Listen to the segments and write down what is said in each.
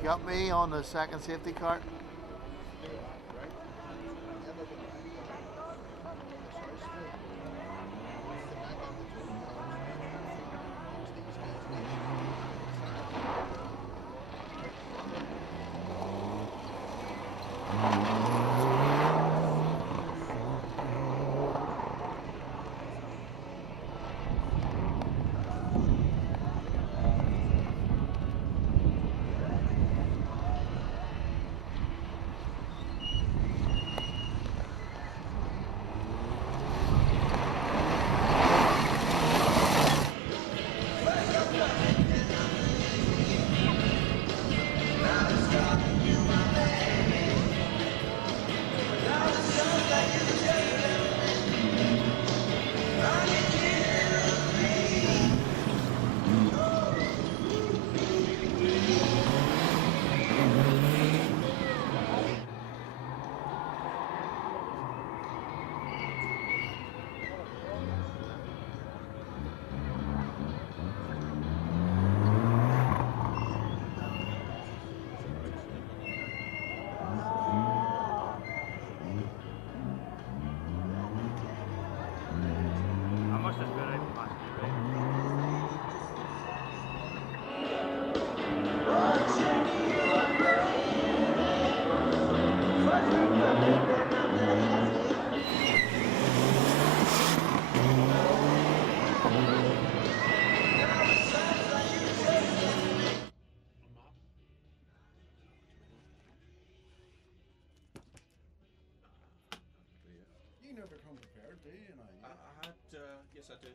You got me on the second safety cart. You never come prepared, do you? I had, yes I did.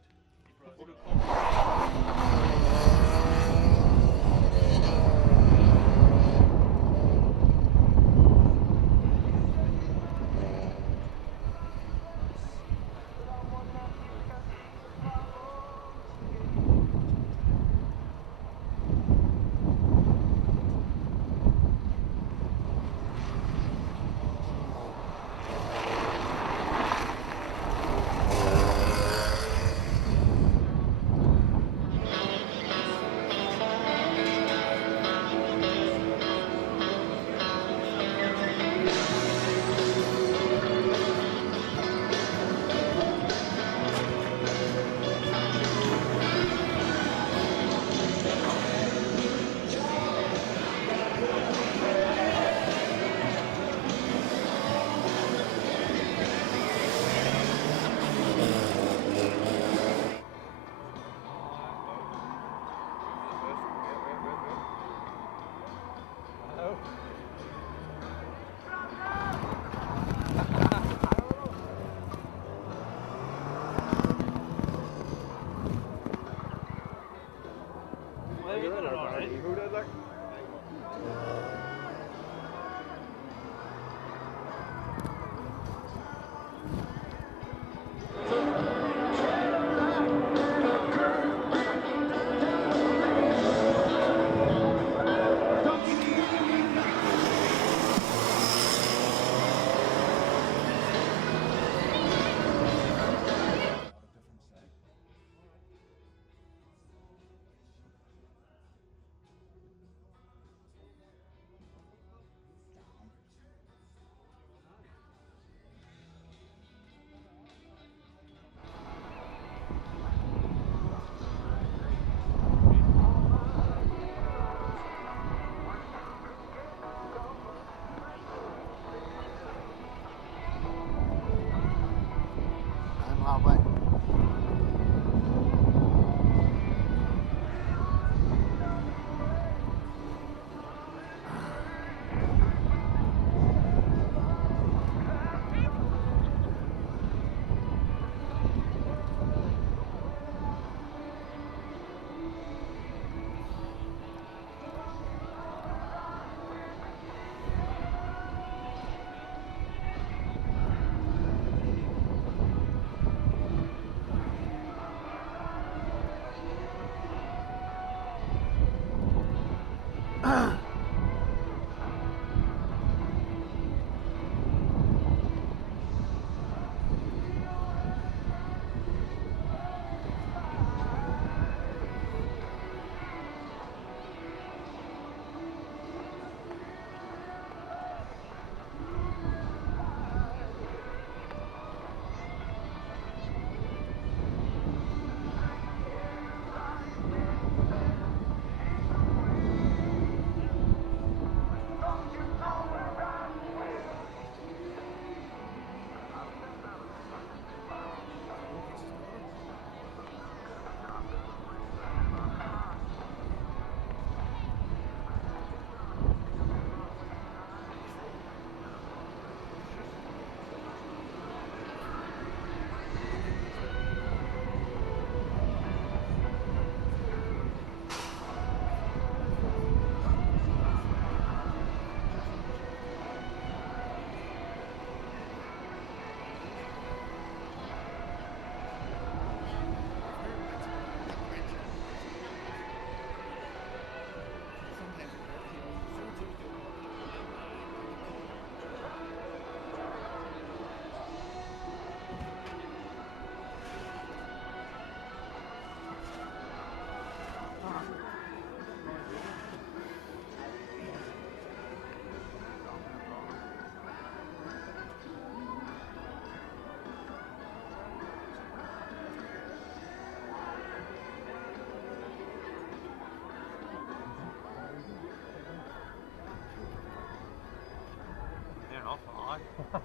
Aye.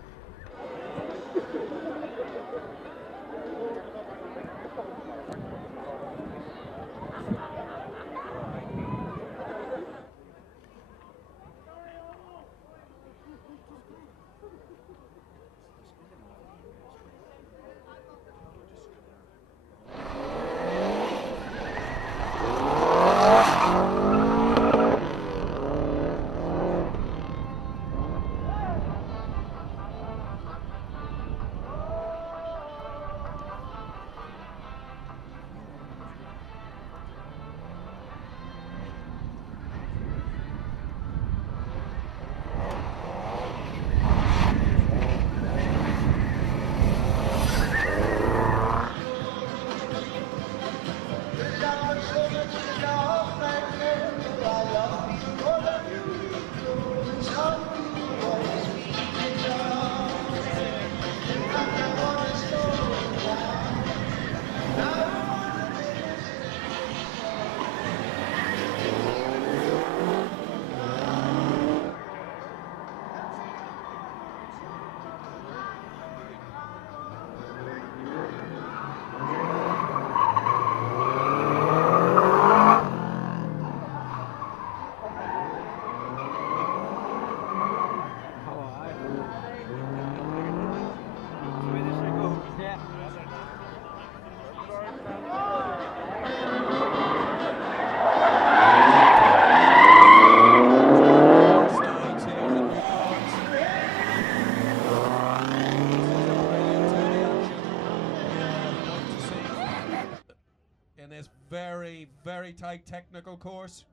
In this very, very tight technical course.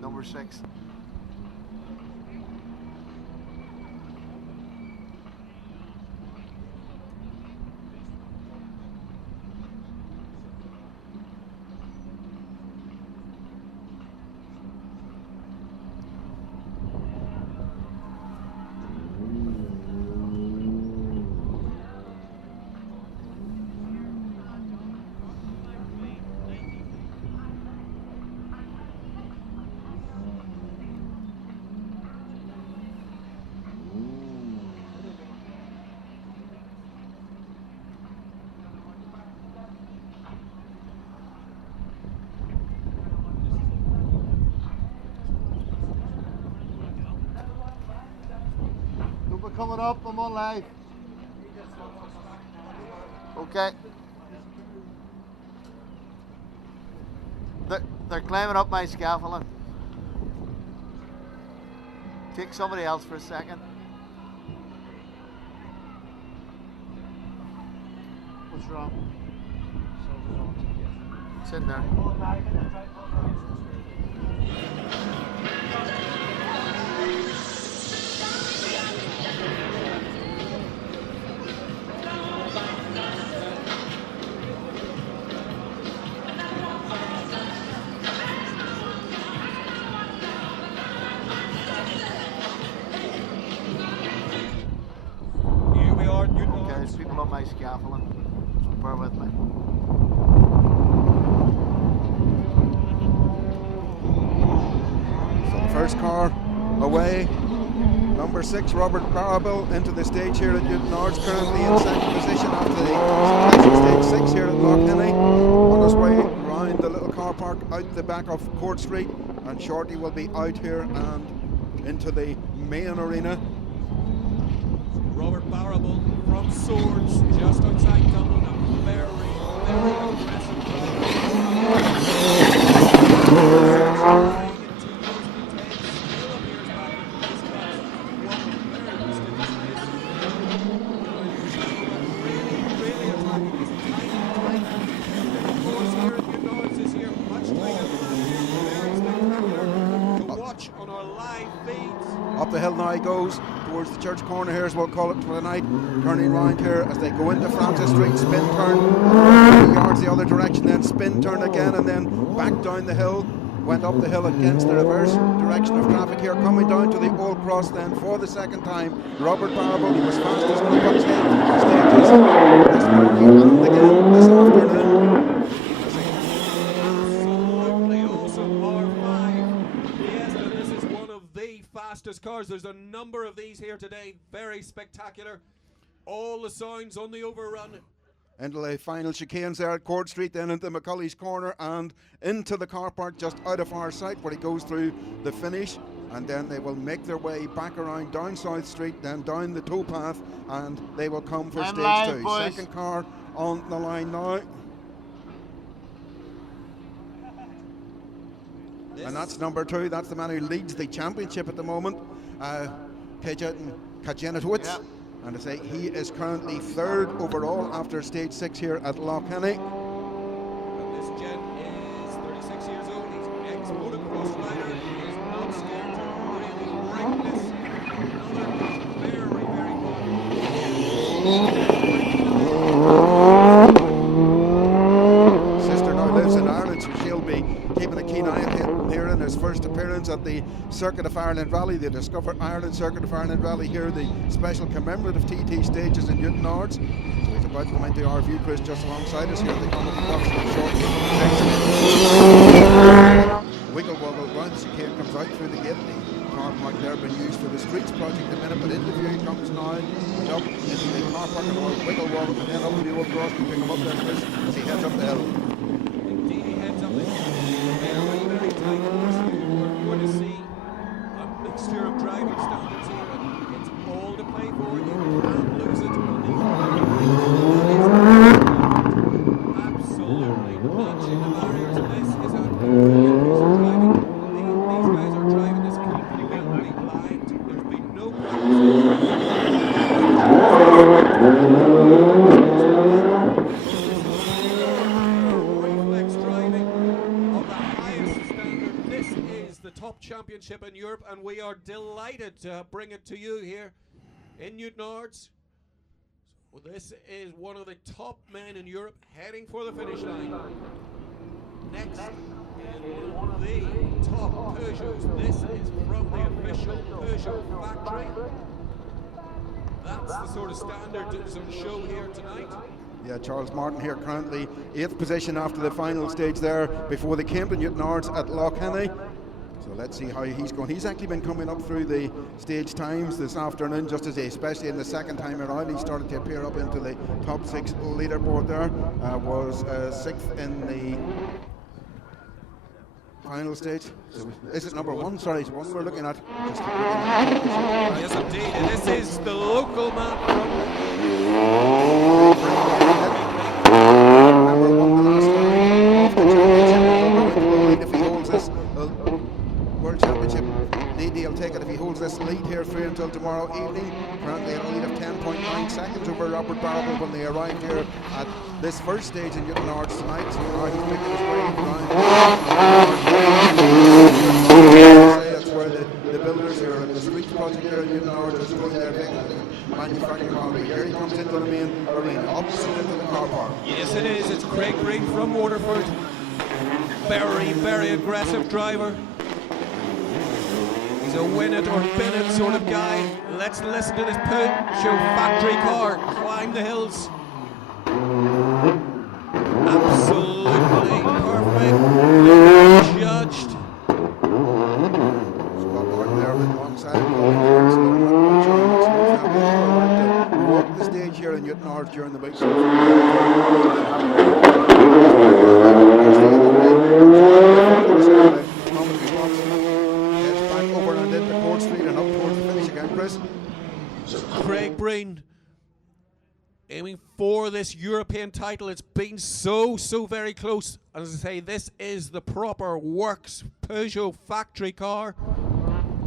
Number 6. Coming up, I'm on live. Okay. They're climbing up my scaffolding. Take somebody else for a second. What's wrong? It's in there. scaffolding, so bear with me. So the first car away. Number 6, Robert Barable, into the stage here at Newton Ards, currently in second position after the stage 6 here at Loughenny. On his way around the little car park out the back of Court Street, and shortly will be out here and into the main arena. Robert Barable from Swords, just outside Dublin, a very, very aggressive driver. On our live feeds. Up the hill now he goes towards the church corner here, as we'll call it for the night. Turning round here as they go into Francis Street, spin turn, 3 yards the other direction, then spin turn again, and then back down the hill. Went up the hill against the reverse direction of traffic here, coming down to the Old Cross then for the second time. Robert Barable, he was fastest on the stages. This morning and again this afternoon. Fastest cars. There's a number of these here today. Very spectacular. All the signs on the overrun. Into the final chicanes there at Court Street, then into McCulley's corner and into the car park just out of our sight where he goes through the finish, and then they will make their way back around down South Street, then down the towpath, and they will come for stage 2. Boys. Second car on the line now. And that's number 2. That's the man who leads the championship at the moment, Kajanatowicz. Yep. And I say he is currently 3rd overall after stage 6 here at Loughenny. And this gent is 36 years old. He's ex-motocross rider. He is not scared to really bring this. Another very, very good. Sister now lives in Ireland, so she'll be keeping a keen eye on him here in his first appearance at the Circuit of Ireland Rally, the Discover Ireland Circuit of Ireland Rally here, the special commemorative TT stages in Newton Ards. So he's about to come into our view, Chris, just alongside us here at the comedy box. Wiggle wobble round the chicane, comes out through the gate. The car park there being used for the Streets project a minute, but into view he comes now, and up into the car park and a wiggle wobble, and then up to the Old Cross to pick him up there, Chris, as he heads up the hill. Indeed, he heads up the hill. Very tight. We're going to see a mixture of driving standards here, and it's all to play for. You can't lose it on absolutely notching the barriers. This is a brilliant piece of driving. These guys are driving this completely blind. There's been no reflex driving of the highest standard. This is the top championship in Europe, and we are delighted to bring it to you here in Newton Ards. So this is one of the top men in Europe heading for the finish line. Next is one of the top Peugeots. This is from the official Peugeot factory. That's the sort of standard that's on show here tonight. Yeah, Charles Martin here currently 8th position after the final stage there before they came to Newton Ards at Loughenny. So let's see how he's going. He's actually been coming up through the stage times this afternoon, just as especially in the second time around he started to appear up into the top 6 leaderboard there. Was 6th in the final stage. So is it number 1? Sorry, it's 1 we're looking at. Yes, indeed. This is the local man from number 1 the last time off the championship. If he holds this World Championship lead, he'll take it if he holds this lead here through until tomorrow evening. Currently at a lead of 10.9 seconds over Robert Barable when they arrived here at this first stage in Newton Ards tonight. So now he's making his way around. That's where the builders here at the Streets project here in Newton Ards are storing their manufacturing quality. Here he comes into the main arena, opposite into the car park. Yes, it is. It's Craig Green from Waterford. Very, very aggressive driver. He's a win it or bin it sort of guy. Let's listen to this Peugeot factory car climb the hills Newton Ards during the week. Heads back over and into Court Street and up towards the finish again, Chris. Craig Breen aiming for this European title. It's been so very close. As I say, this is the proper works Peugeot factory car.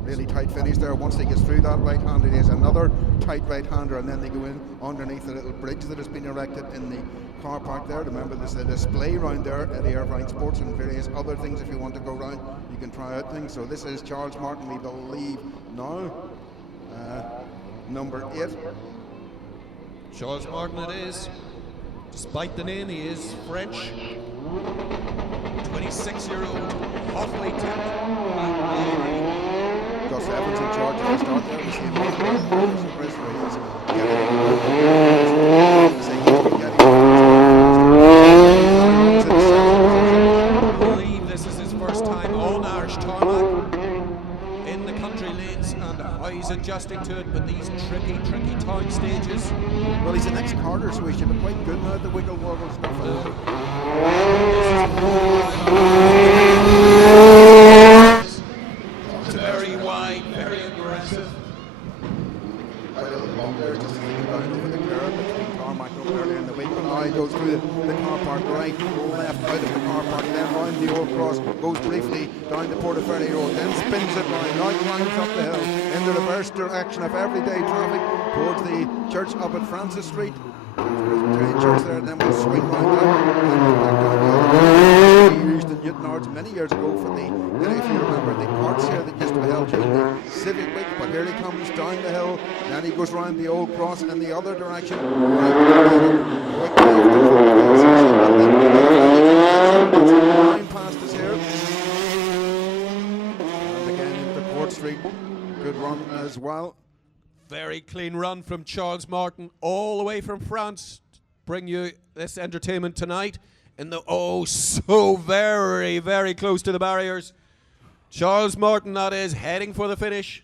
Really tight finish there. Once they get through that right-hander, there's another tight right-hander, and then they go in underneath the little bridge that has been erected in the car park there. Remember, there's a display round there at the Irvine Sports and various other things. If you want to go round, you can try out things. So this is Charles Martin, we believe, now. Number 8. Charles Martin it is. Despite the name, he is French. 26-year-old, hotly tipped. Gus Evans in charge of the start there. We see him I believe this is his first time on Irish tarmac in the country lanes, and how he's adjusting to it, but these tricky town stages. Well, he's an ex-Carter, so he should be quite good now at the wiggle wobble stuff. It's very wide, very aggressive. A little bump there, just leaning down over the curb between tarmac earlier in the week, but now he goes through the car park right, left, out of the car park, then round the Old Cross, goes briefly down the Portaferry Road, then spins it round, now climbs up the hill in the reverse direction of everyday traffic towards the church up at Francis Street. Presbyterian Church there, and then we'll swing round down and go back down the other way. We used in Newton Ards many years ago for the, if you remember, the carts here that used to be held during the Civic Week, but here he comes down the hill, then he goes round the Old Cross in the other direction, line past us here, and again into Court Street, good run as well. Very clean run from Charles Martin all the way from France. Bring you this entertainment tonight in the so very close to the barriers. Charles Martin, that is, heading for the finish.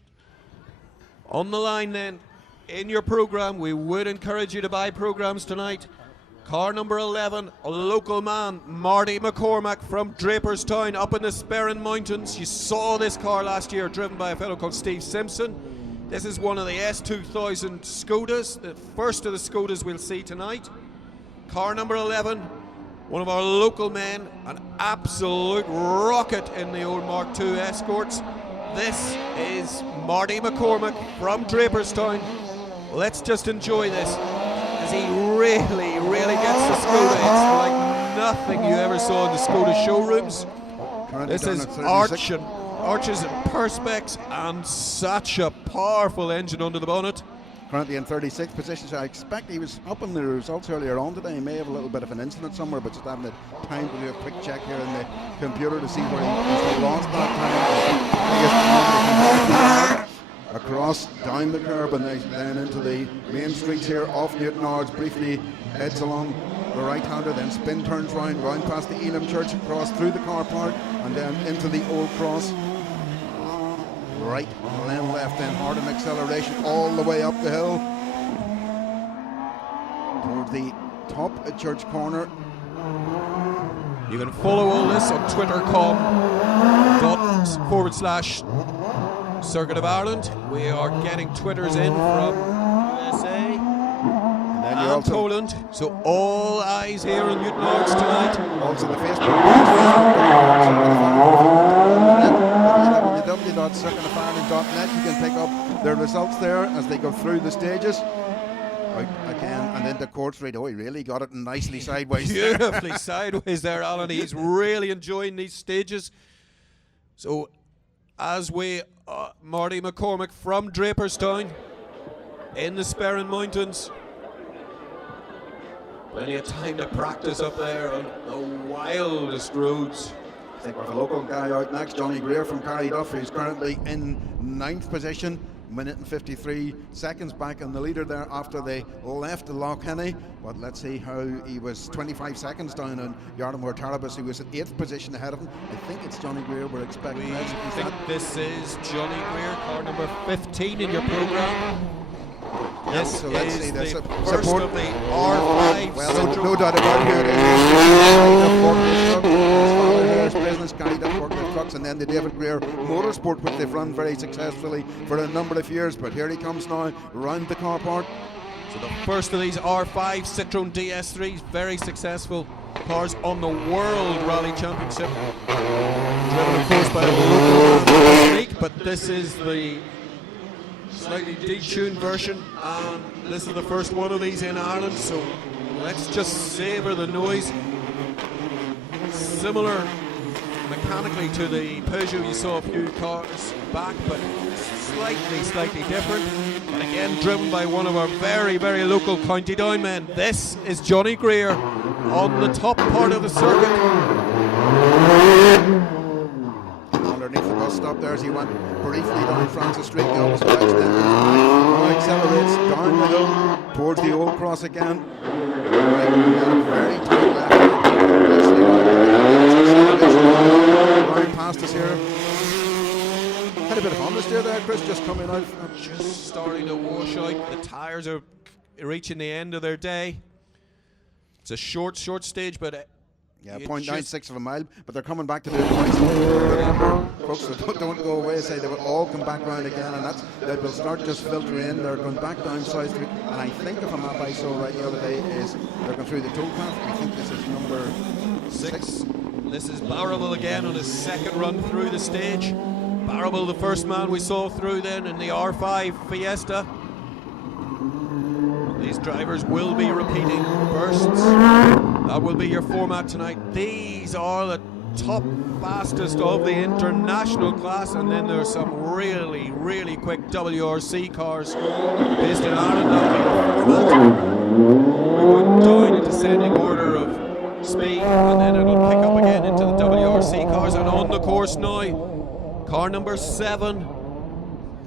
On the line then, in your programme, we would encourage you to buy programmes tonight. Car number 11, a local man, Marty McCormack from Draperstown up in the Sperrin Mountains. You saw this car last year, driven by a fellow called Steve Simpson. This is one of the S2000 Skodas, the first of the Skodas we'll see tonight. Car number 11, one of our local men, an absolute rocket in the old Mark II Escorts. This is Marty McCormack from Draperstown. Let's just enjoy this as he really gets the Skoda. It's like nothing you ever saw in the Skoda showrooms. This is arches and perspex and such a powerful engine under the bonnet. Currently in 36th position, so I expect he was up in the results earlier on today. He may have a little bit of an incident somewhere, but just having the time to do a quick check here in the computer to see where he lost that time. Across, down the curb, and then into the main streets here off Newton Ards, briefly heads along the right-hander, then spin turns round past the Elam Church, across through the car park, and then into the Old Cross. Right, and then left, then hard on acceleration all the way up the hill towards the top at Church Corner. You can follow all this on twitter.com/Circuit of Ireland. We are getting Twitters in from USA and Poland, so all eyes here in Newton Ards tonight. Also the Facebook page, www.circuitofireland.net. You can pick up their results there as they go through the stages. Right again and into Court Street. Oh, he really got it nicely sideways. Beautifully sideways there, Alan. He's really enjoying these stages. So as we, Marty McCormack from Draperstown in the Sperrin Mountains. Plenty of time to practice up there on the wildest roads. I think we have a local guy out next, Johnny Greer from Carryduff, who's currently in 9th position, minute and 53 seconds back in the leader there after they left Loughenny. But let's see how he was 25 seconds down on Yardamore Tarabas, who was in 8th position ahead of him. I think it's Johnny Greer we're expecting next. I think this is Johnny Greer, car number 15 in your programme. This so let's is see this. the first Support. of the R5 Well, Citroen. no doubt about it. His business carried up forklift trucks, and then the David Greer Motorsport, which they've run very successfully for a number of years. But here he comes now, round the car park. So the first of these R5 Citroen DS3s, very successful cars on the World Rally Championship. Driven, of course, by a local league, but this is the slightly detuned version, and this is the first one of these in Ireland, so let's just savour the noise. Similar mechanically to the Peugeot you saw a few cars back, but slightly different. And again, driven by one of our very local County Down men. This is Johnny Greer on the top part of the circuit. Underneath the bus stop there as he went briefly down Francis Street, the opposite direction, then now accelerates down the hill towards the Old Cross again. Very tight left. Round past us here. Had a bit of fun this there, Chris, just coming out. Just starting to wash out. The tyres are reaching the end of their day. It's a short stage, but yeah, 0.96 of a mile, but they're coming back to do it twice. Remember, folks, don't go away. Say they will all come back round again, and they will start just filtering in. They're going back down South Street, and I think if a map I saw right the other day is they're going through the towpath. I think this is number 6. This is Barrable again on his second run through the stage. Barrable, the first man we saw through then in the R5 Fiesta. These drivers will be repeating bursts. That will be your format tonight. These are the top fastest of the international class, and then there's some really quick WRC cars based in Ireland. That'll be the format. We're going down in descending order of speed, and then it'll pick up again into the WRC cars. And on the course now, car number 7,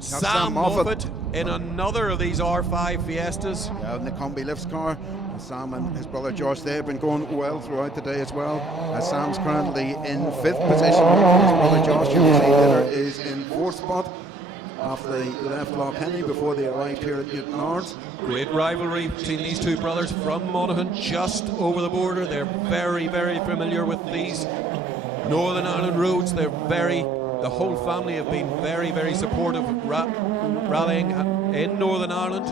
Sam Moffat in another of these R5 Fiestas. Yeah, in the combi lifts car. Sam and his brother Josh, they've been going well throughout the day as well. Sam's currently in 5th position. His brother Josh, you can see there, is in 4th spot after they left Loughenny before they arrived here at Newton Ards. Great rivalry between these two brothers from Monaghan, just over the border. They're very familiar with these Northern Ireland roads. The whole family have been very supportive of rallying in Northern Ireland.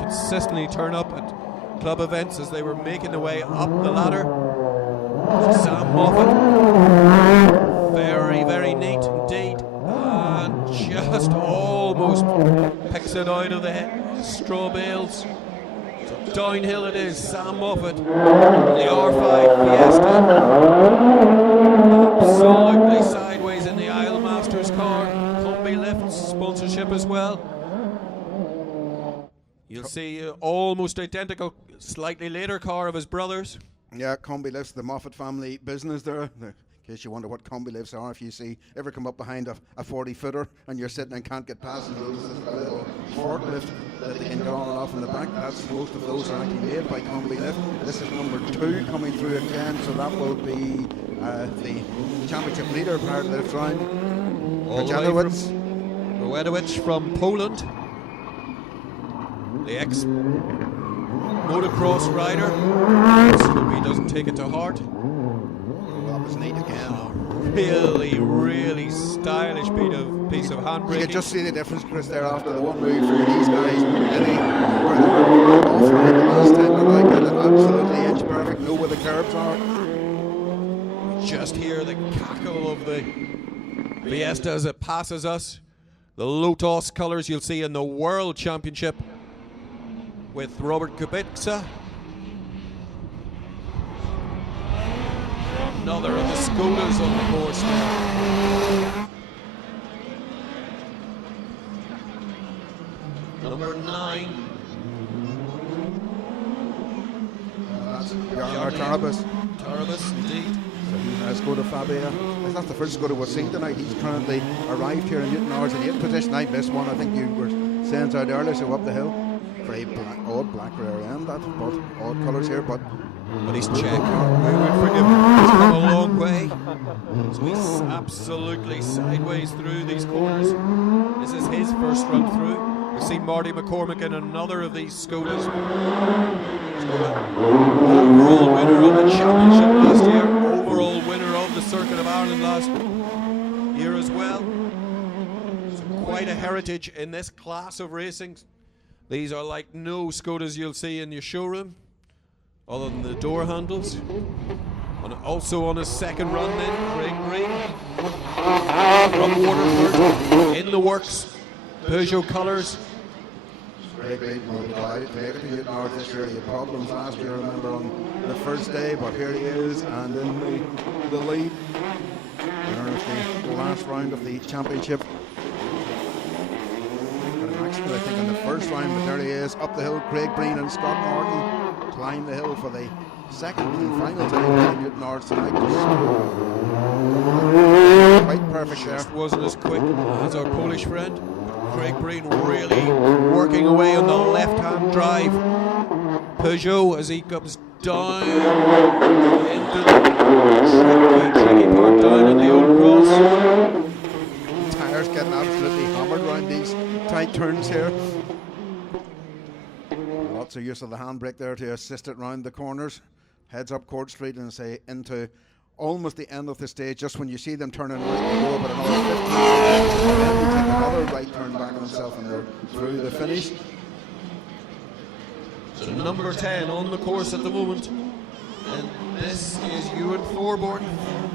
Consistently turn up at club events as they were making their way up the ladder. Sam Moffat, very neat indeed, and just almost picks it out of the straw bales. So downhill it is. Sam Moffat, the R5 Fiesta, absolutely sideways in the Isle Masters car. Combi Lifts sponsorship as well. You'll see almost identical, slightly later car of his brothers. Yeah, combi lifts, the Moffat family business there. In case you wonder what combi lifts are, if you ever come up behind a 40-footer and you're sitting and can't get past and there's this little forklift that they can get on and off in the back. Most of those are actually made by combi lift. This is number 2 coming through again, so that will be the championship leader prior to the lift round. All the way from Rowedowicz from Poland. The ex-motocross rider. Let's hope he doesn't take it to heart. That was neat again. Really stylish piece of handbraking. You can just see the difference, Chris, there after the one move for these guys. Where they were off the last time, they're like absolutely inch perfect, know where the curbs are. Just hear the cackle of the Fiesta as it passes us. The Lotus colours you'll see in the World Championship with Robert Kubica. Another of the Skodas on the course now. Number 9. That's Tarabas. Tarabas, indeed. Skoda Fabia. That's the first Skoda we've seen tonight. He's currently arrived here in Newton Ards in 8th position. I missed one. I think you were saying out earlier, so up the hill. Very odd black rear end, but odd colours here, but he's Czech. We would forgive him. He's come a long way. So he's absolutely sideways through these corners. This is his first run through. We've seen Marty McCormick in another of these Skodas. Overall winner of the championship last year, overall winner of the Circuit of Ireland last year as well. So quite a heritage in this class of racing. These are like no Skodas you'll see in your showroom, other than the door handles. And also on his second run then, Craig Breen from Waterford, in the works, Peugeot colours. Craig Breen will be delighted to make it to Newton this year. He had problems last year, I remember, on the first day, but here he is, and in the lead. Winner of the last round of the championship. Had an accident, I think, in the first round, but there he is, up the hill. Craig Breen and Scott Norton climb the hill for the second and final time in Newton Ards tonight. Quite perfect there. Just wasn't as quick as our Polish friend. Craig Breen really working away on the left-hand drive. Peugeot as he comes down into the tricky part down on the old cross. Tyres getting absolutely hammered around these tight turns here. Lots of use of the handbrake there to assist it round the corners. Heads up Court Street and say into almost the end of the stage, just when you see them turning right, they go about another 15 seconds, and then they take another right turn back on themselves and they're through the finish. So number 10 on the course at the moment, and this is Ewan Thorburn,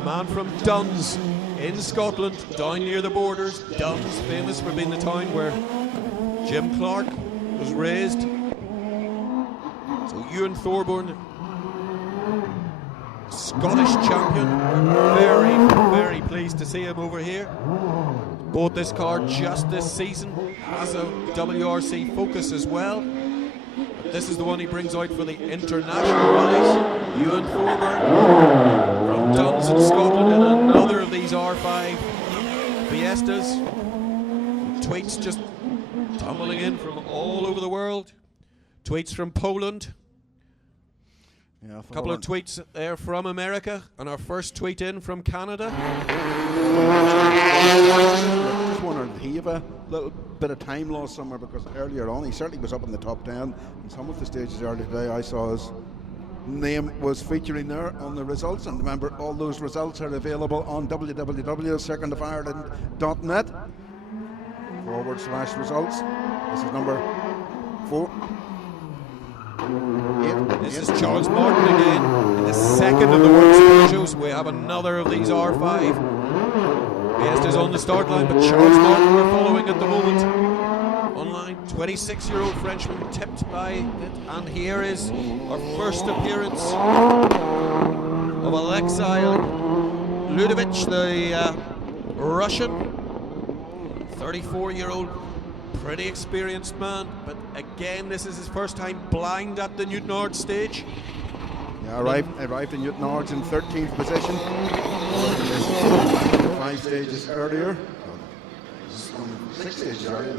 man from Duns in Scotland, down near the borders. Duns, famous for being the town where Jim Clark was raised. So Ewan Thorburn, Scottish champion. Very, very pleased to see him over here. Bought this car just this season. Has a WRC Focus as well. But this is the one he brings out for the international rallies. Ewan Thorburn from Duns in Scotland in another of these R5 Fiestas. Tweets just tumbling in from all over the world. Tweets from Poland. Yeah, A couple of tweets there from America, and our first tweet in from Canada. Just wondering, did he have a little bit of time loss somewhere, because earlier on he certainly was up in the top 10. In some of the stages earlier today I saw his name was featuring there on the results, and remember, all those results are available on www.circuitofireland.net/results. This is number 4. This is Charles Martin again in the second of the works Peugeots. We have another of these R5 Fiestas on the start line, but Charles Martin we're following at the moment. Online, 26-year-old Frenchman tipped by it, and here is our first appearance of Alexei Ludovich, the Russian, 34-year-old. Pretty experienced man, but again, this is his first time blind at the Newton Ards stage. Yeah, arrived in Newton Ards in 13th position. 5 stages earlier. 6 stages earlier.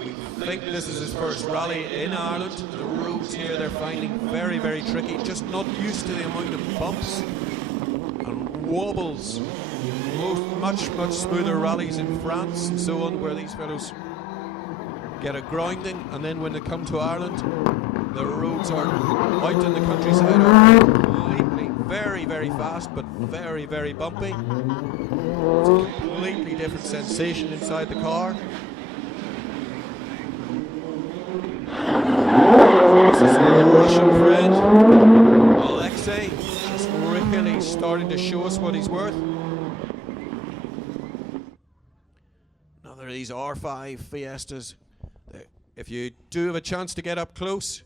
I think this is his first rally in Ireland. The roads here they're finding very, very tricky. Just not used to the amount of bumps and wobbles. Much smoother rallies in France and so on, where these fellows get a grinding, and then when they come to Ireland, the roads are out in the countryside are completely very, very fast, but very, very bumpy. It's a completely different sensation inside the car. This is our Russian friend, Alexei, just really starting to show us what he's worth. Another of these R5 Fiestas. If you do have a chance to get up close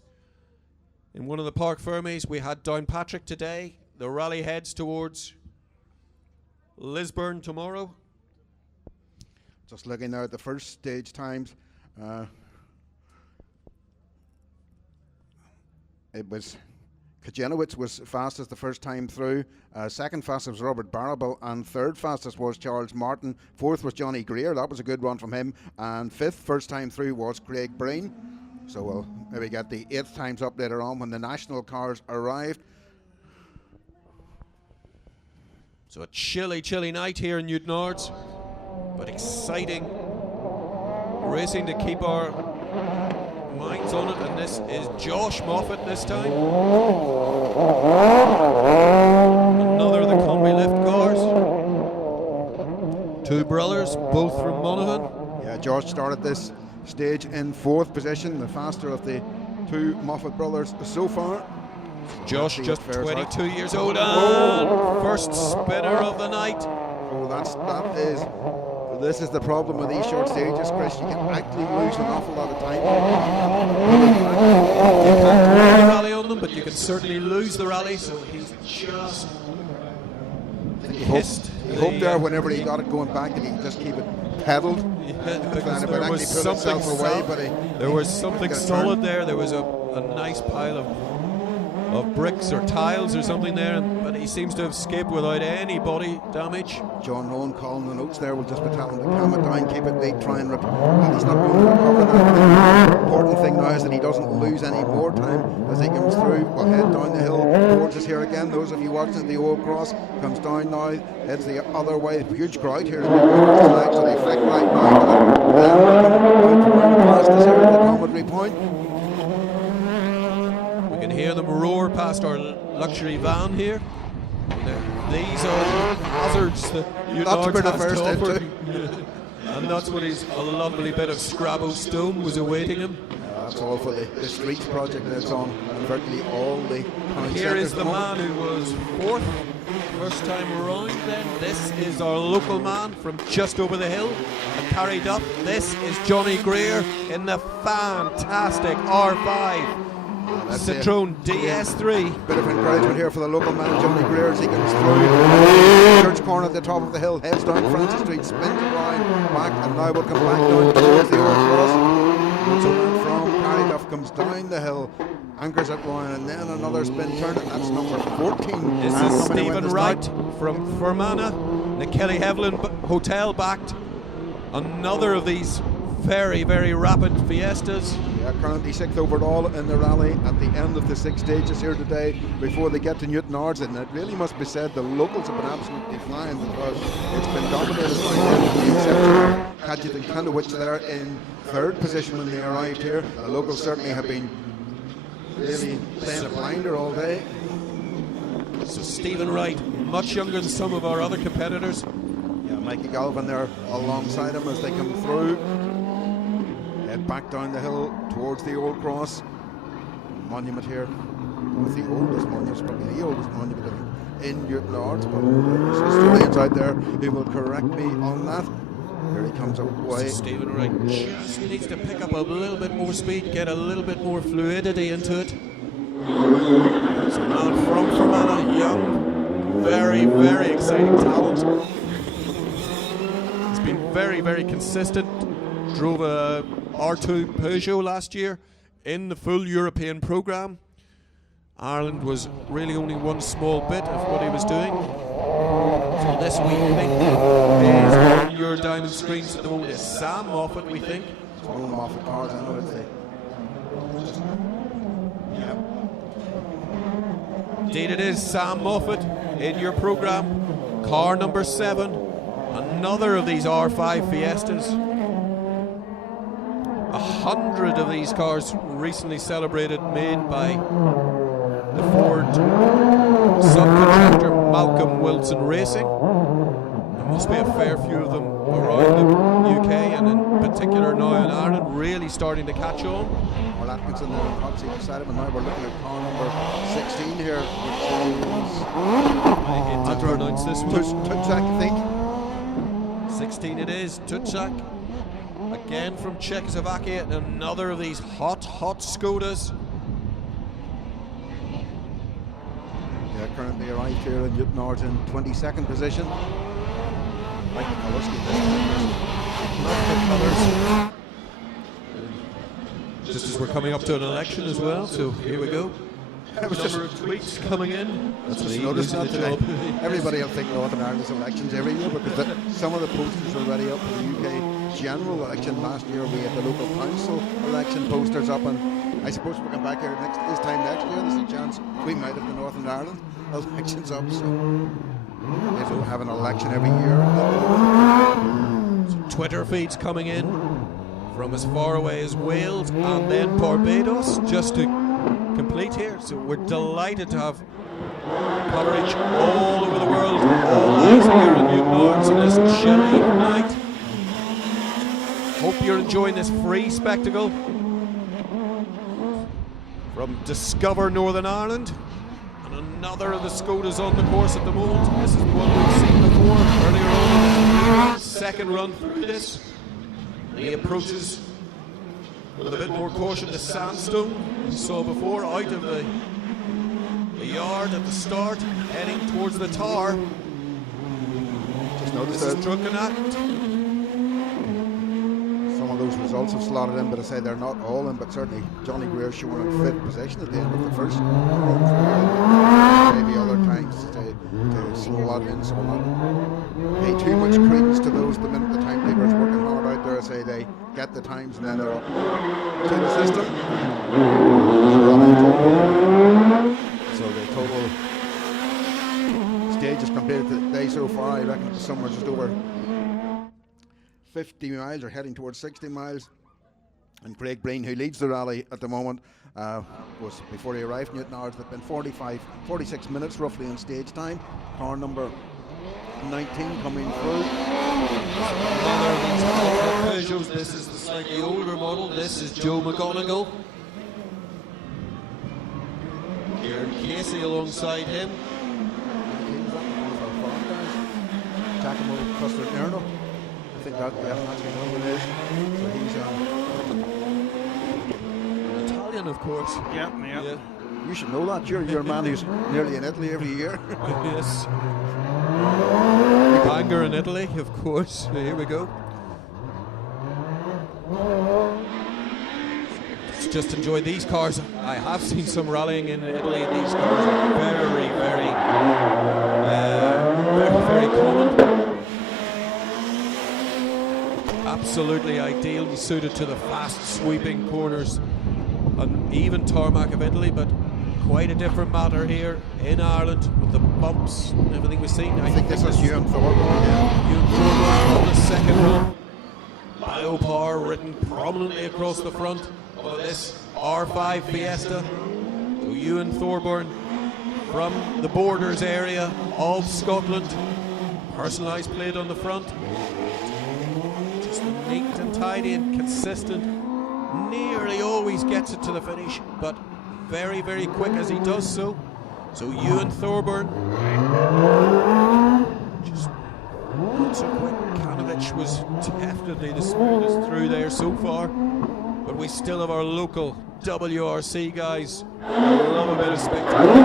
in one of the Parc Fermes, we had Downpatrick today. The rally heads towards Lisburn tomorrow. Just looking now at the first stage times, it was Kajanowicz was fastest the first time through. Second fastest was Robert Barrable, and third fastest was Charles Martin. Fourth was Johnny Greer. That was a good run from him. And fifth, first time through, was Craig Breen. So we'll maybe get the 8th times up later on when the national cars arrived. So a chilly night here in Newton Ards, but exciting racing to keep our minds on it, and this is Josh Moffat this time. Another of the Conwy lift cars. Two brothers, both from Monaghan. Yeah, Josh started this stage in 4th position, the faster of the two Moffat brothers so far. Josh just 22 years old, and first spinner of the night. Oh, this is the problem with these short stages, Chris. You can actually lose an awful lot of time. You can't win the rally on them, but you can certainly lose the rally. So he's just hissed. He hoped there whenever he got it going back that he could just keep it pedalled. Because there was something there was something solid there. There was a nice pile of bricks or tiles or something there, but he seems to have escaped without any body damage. John Rowan calling the notes there will just be telling him to calm it down, keep it neat, try and well, he's not going to recover that. The important thing now is that he doesn't lose any more time as he comes through. We'll head down the hill towards us here again. Those of you watching the Old Cross, comes down now, heads the other way. Huge crowd here in the actually effect right now. Past us here at the commentary point. We can hear them roar past our luxury van here. These are hazards that Ards has to offer. And that's what a lovely bit of Scrabo stone was awaiting him. That's all for the Streets project that's on virtually all the town. Here is the man who was 4th first time around then. This is our local man from just over the hill and carried up. This is Johnny Greer in the fantastic R5 Citroen DS3. Bit of encouragement here for the local man, Johnny Greer, as he comes through. Church corner at the top of the hill, heads down Francis Street, spins around, back, and now we'll come back down towards the Old Cross. So from Carryduff comes down the hill, anchors at Ryan, and then another spin turn, and that's number 14. This is Stephen Wright from Fermanagh, the Kelly Hevelin Hotel backed. Another of these very, very rapid Fiestas. Yeah, currently 6th overall in the rally at the end of the 6 stages here today before they get to Newton Ards, and it really must be said the locals have been absolutely flying because it's been dominated by them, with the exception of Cadget and Kandowich there in 3rd position when they arrived here. The locals certainly have been really playing a blinder all day. So Stephen Wright, much younger than some of our other competitors. Yeah, Mikey Galvin there alongside him as they come through. Head back down the hill towards the Old Cross. Monument here. One of the oldest monuments, probably the oldest monument in Newton Ards, but there's historians out there who will correct me on that. Here he comes away. So Stephen Wright just needs to pick up a little bit more speed, get a little bit more fluidity into it. So man from Fermanagh, young, very, very exciting talent. He's been very, very consistent. Drove a R2 Peugeot last year in the full European programme. Ireland was really only one small bit of what he was doing. So this we think is on your diamond screens at the moment is Sam Moffat, we think. It's one of the Moffat cars, I know it's Indeed it is Sam Moffat in your programme. Car number 7. Another of these R5 Fiestas. 100 of these cars recently celebrated, made by the Ford subcontractor Malcolm Wilson Racing. There must be a fair few of them around the UK and in particular now in Ireland, really starting to catch on. Well, Atkinson there in hot seat beside him, and now we're looking at car number 16 here, which is I hate to pronounce this one. Tutsak, I think. 16 it is, Tutsak. Again from Czechoslovakia, and another of these hot Skodas. Yeah, currently arrived here in Newton Ards in 22nd position. Like the colours, just as we're coming up to an election as well, so here we go. Number of tweets coming in. That's what he noticed that today. Everybody will think Northern Ireland's elections every year because some of the posters are already up for the UK general election. Last year we had the local council election posters up, and I suppose we're going back here this time next year. There's a chance we might have the Northern Ireland elections up. So if we'll have an election every year. So Twitter feeds coming in from as far away as Wales and then Barbados, just to complete here. So we're delighted to have coverage all over the world, all eyes here in Newton on this chilly night. Hope you're enjoying this free spectacle from Discover Northern Ireland. And another of the Skodas on the course at the moment. This is one we've seen before earlier on. Second run through this. And he approaches with a bit more caution the sandstone we saw before, out of the yard at the start, heading towards the tower. Just noticed This is that Druckenach. some of those results have slotted in, but I say they're not all in, but certainly Johnny Greer showing in fifth position at the end of the first run through. Maybe other times to slot in, so we'll not pay too much credence to those the minute the timekeeper's working hard out there. I say they get the times and then they're up to the system. So the total stage is completed today so far. I reckon it's somewhere just over 50 miles or heading towards 60 miles. And Craig Breen, who leads the rally at the moment, was before he arrived in Newton Ards, there've been 46 minutes roughly in stage time. Car number 19 coming through. Another of these Peugeots. This is the slightly older model. This is Joe McGonigal. Kieran Casey alongside him. Giacomo Custer-Erno. I think that's what it is. So he's An Italian, of course. Yeah. you should know that. You're a man who's nearly in Italy every year. Yes. Banger in Italy, of course. Here we go. Let's just enjoy these cars. I have seen some rallying in Italy. These cars are very, very common. Absolutely ideally suited to the fast sweeping corners and even tarmac of Italy, but quite a different matter here in Ireland with the bumps and everything we've seen. I think this is Ewan Thornton. Ewan Thornton on the second run. Biopower written prominently across the front of this R5 Fiesta. So Ewan Thorburn from the Borders area of Scotland. Personalised plate on the front. Just neat and tidy and consistent. Nearly always gets it to the finish, but very, very quick as he does so. So Ewan Thorburn, just not so quick. Kanovich was definitely the smoothest through there so far, but we still have our local WRC guys. Love a bit of spectacular.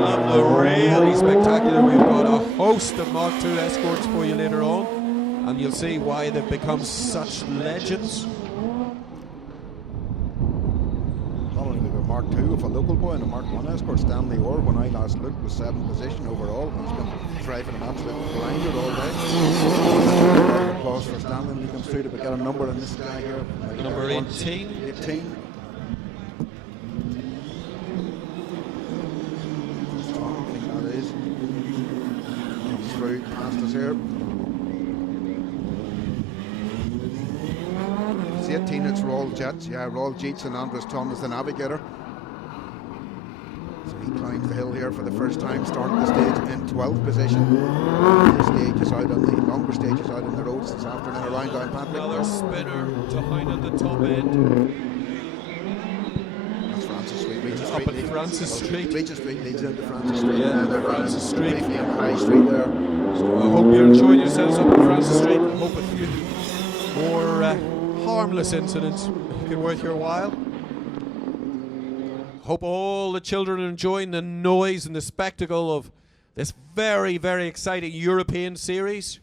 Love the really spectacular. We've got a host of Mark II escorts for you later on, and you'll see why they've become such legends. Mark II with a local boy and a Mark I escort. Stanley Orr, when I last looked, was 7th position overall. He's been driving an absolute grinder all day. Applause for Stanley when he comes through to get a number on this guy here. Number 18. 18. I think that is. Comes through past us here. It's 18, it's Royal Jets. Yeah, Royal Jets and Andres Tom is the navigator. So he climbs the hill here for the first time, starting the stage in 12th position. The stage is out on the longer stage is out on the roads this afternoon around Downpatrick. Another spinner to hide at the top end. That's Francis Street. Regis Up Street at Francis Street. Regis Street leads into Francis Street. Yeah, and they're Francis Street. briefly on High Street there. So I hope you're enjoying yourselves up at Francis Street. Hope a few more harmless incidents make it worth your while. Hope all the children are enjoying the noise and the spectacle of this very, very exciting European series.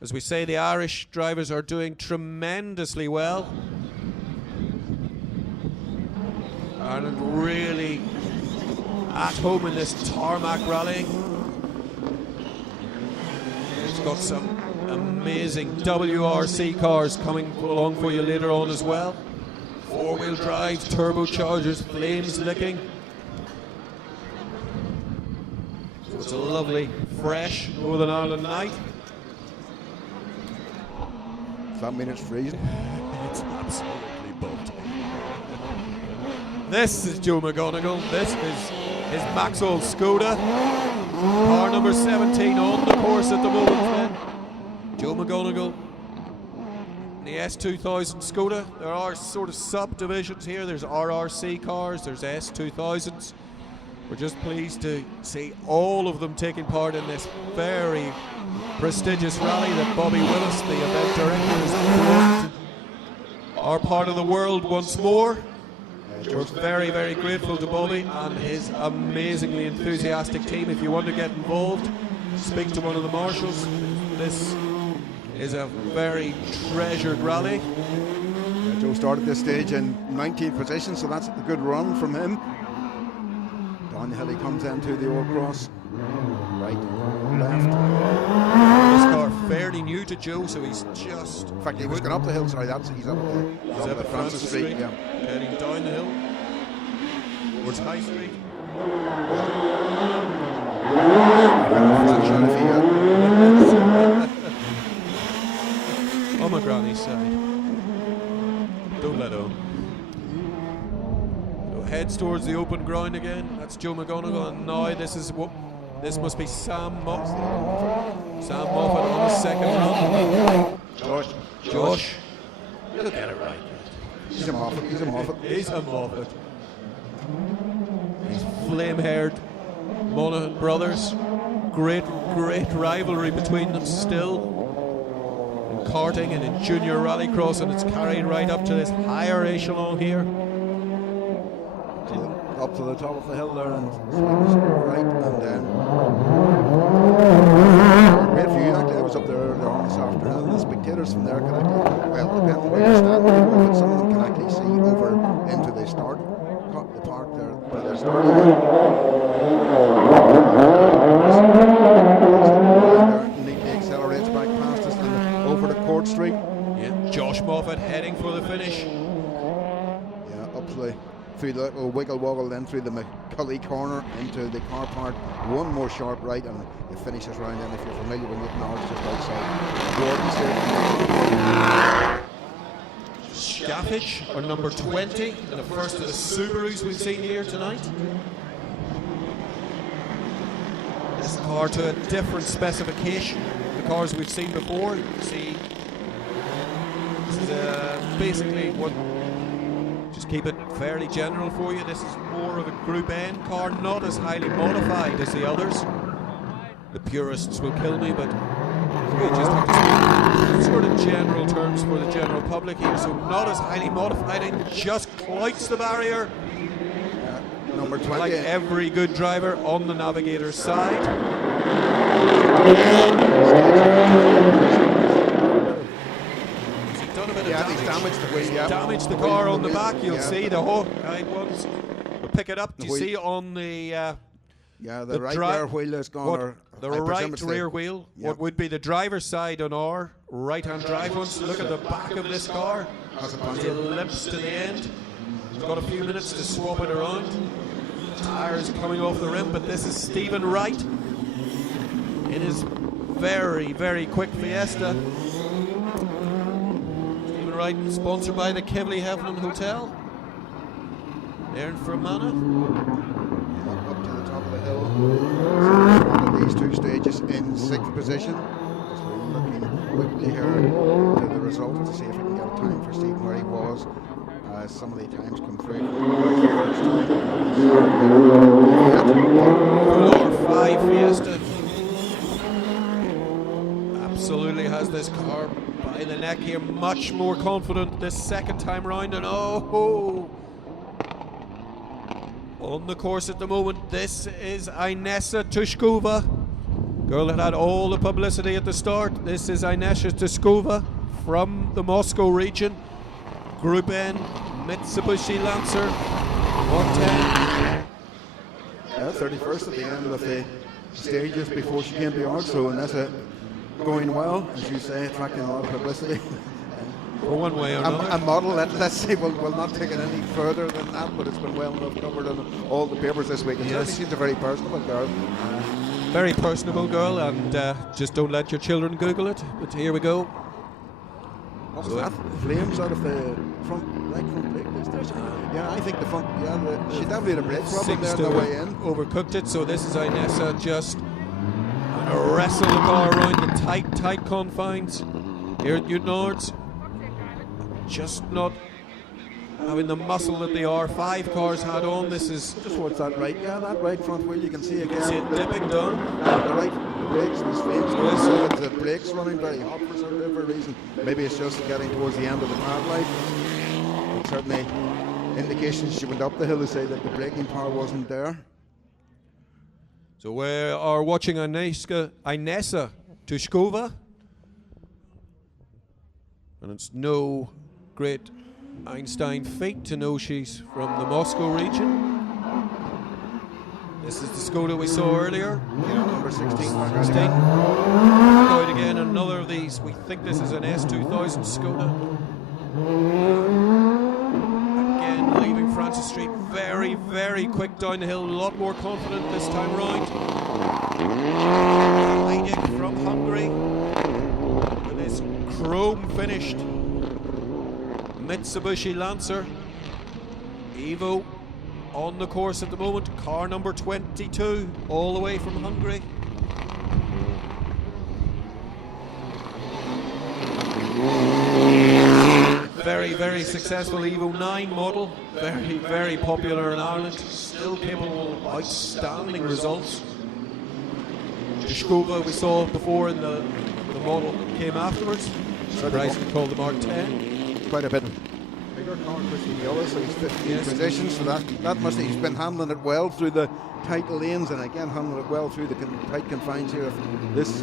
As we say, the Irish drivers are doing tremendously well. Ireland really at home in this tarmac rallying. It's got some amazing WRC cars coming along for you later on as well. Four-wheel drive, turbochargers, flames licking. So it's a lovely, fresh Northern Ireland night. Does that mean it's freezing? It's absolutely bumped. This is Joe McGonigal. This is his Maxwell Skoda. Car number 17 on the course at the moment then. Joe McGonigal. The S2000 Skoda. There are sort of subdivisions here. There's RRC cars, there's S2000s. We're just pleased to see all of them taking part in this very prestigious rally that Bobby Willis, the event director, has brought to our part of the world once more. We're very, very grateful to Bobby and his amazingly enthusiastic team. If you want to get involved, speak to one of the marshals. This is a very treasured rally. Joe started this stage in 19th position, so that's a good run from him. Down the hill he comes into the old cross. Right, left. This car fairly new to Joe, so he's just... In fact, he was going up the hill, sorry, he's up the Francis Street. Yeah. Heading down the hill towards High Street. On my granny's side. Don't let on. So heads towards the open ground again. That's Joe McGonigal, and now this must be Sam Moffat. Sam Moffat on his second run. Josh. You'll get it right. He's a Moffat. He's a Moffat. These flame-haired Monaghan brothers. Great rivalry between them still. In karting and in junior rallycross, and it's carried right up to this higher echelon here. Up to the top of the hill there and right, and then great view actually. I was up there earlier on this afternoon. The spectators from there can actually, well, depending on where you stand, but some of them can actually see over into the start, the park there where they're starting. Neatly accelerates back past us and over to Court Street. Yeah, Josh Moffat heading for the finish. Yeah, up to the through the little wiggle woggle, then through the McCulley corner into the car park. One more sharp right, and it finishes round in. If you're familiar with it now, it's just outside Gordon Street. Scaffage, our number 20, and the first of the Subarus we've seen here tonight. This car to a different specification. The cars we've seen before. You see, this is basically what. Just keep it fairly general for you. This is more of a Group N car, not as highly modified as the others. The purists will kill me, but we just have to speak sort of general terms for the general public here. So not as highly modified, it just clouts the barrier. Number 20. Like every good driver on the navigator's side. Damaged the car on the back. You'll see the whole right ones. We'll pick it up. Do you see on the the right rear wheel is gone. The right rear wheel. Yeah. What would be the driver's side on our right-hand drive ones? Look at the back of this car. It limps to the end. It's got a few minutes to swap it around. Tires coming off the rim, but this is Stephen Wright in his very, very quick Fiesta. Right, sponsored by the Kivley Heflin Hotel. There in Fermanagh. Up to the top of the hill. One of these two stages in 6th position. Just looking quickly here to the results to see if we can get a time for Stephen where he was. Some of the times come through. Number 5 Fiesta. Absolutely has this car by the neck here, much more confident this second time round, and on the course at the moment, this is Inessa Tushkova, girl that had all the publicity at the start. This is Inessa Tushkova from the Moscow region, Group N, Mitsubishi Lancer, 110. 31st at the end of the stages before she came to Ards, so Inessa going well, as you say, attracting a lot of publicity. For one way or another. A model that, let's say, will not take it any further than that, but it's been well enough covered in all the papers this week. It certainly seems a very personable girl. Very personable girl, and just don't let your children Google it. But here we go. What's So that? Flames out of the right front brake station. Yeah, I think the front. Yeah, she definitely had a brake problem seems there on to the way in. overcooked it. So this is Inessa just wrestle the car around the tight confines here at Newton Ards. Just not having the muscle that the R5 cars had on. This is Just towards that right, yeah, that right front wheel you can see again. see it dipping down. The right brakes, these flames. Yes. The brakes running very hot for whatever reason. Maybe it's just getting towards the end of the path life. But certainly, indications she went up the hill to say that the braking power wasn't there. So we are watching Inessa Tushkova, and it's no great Einstein feat to know she's from the Moscow region. This is the Skoda we saw earlier. Yeah, number 16. 16. Out again, another of these. We think this is an S2000 Skoda. Again, leaving Francis Street very, very quick down the hill. A lot more confident this time round. Heidig from Hungary with this chrome finished Mitsubishi Lancer. Evo on the course at the moment, car number 22, all the way from Hungary. Very, very successful Evo 9 model, very, very popular in Ireland, still capable of outstanding results. Tushkova we saw before in the model that came afterwards, surprisingly called the Mark 10. Quite a bit bigger car pushing the other, so he's 15 positions. So that must he's been handling it well through the tight lanes, and again handling it well through the tight confines here of this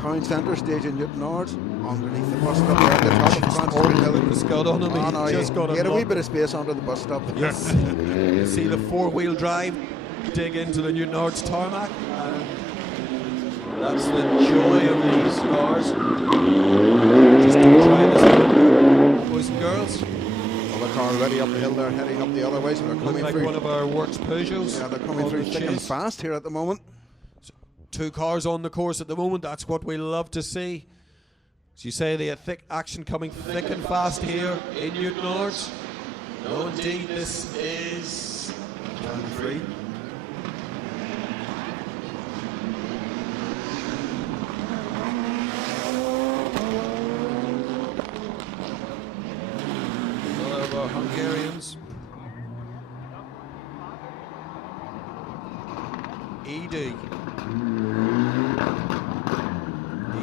town centre stage in Newton Ards. Underneath the bus stop there at the top of the Francis Street Hill. Just got on him. Oh, no, Just got he had a wee him. bit of space under the bus stop. Yes. You see the four-wheel drive dig into the Newton Ards tarmac. That's the joy of these cars. Just try this out, boys and girls. Another car already up the hill there, heading up the other way, so they're Look coming like through. one of our works Peugeots. Yeah, they're coming on through the thick and chase. fast here at the moment. So, two cars on the course at the moment. That's what we love to see. As you say, the thick action coming thick and fast here in Newton Ards. No, indeed, this is Turn 3. another of our Hungarians. ED.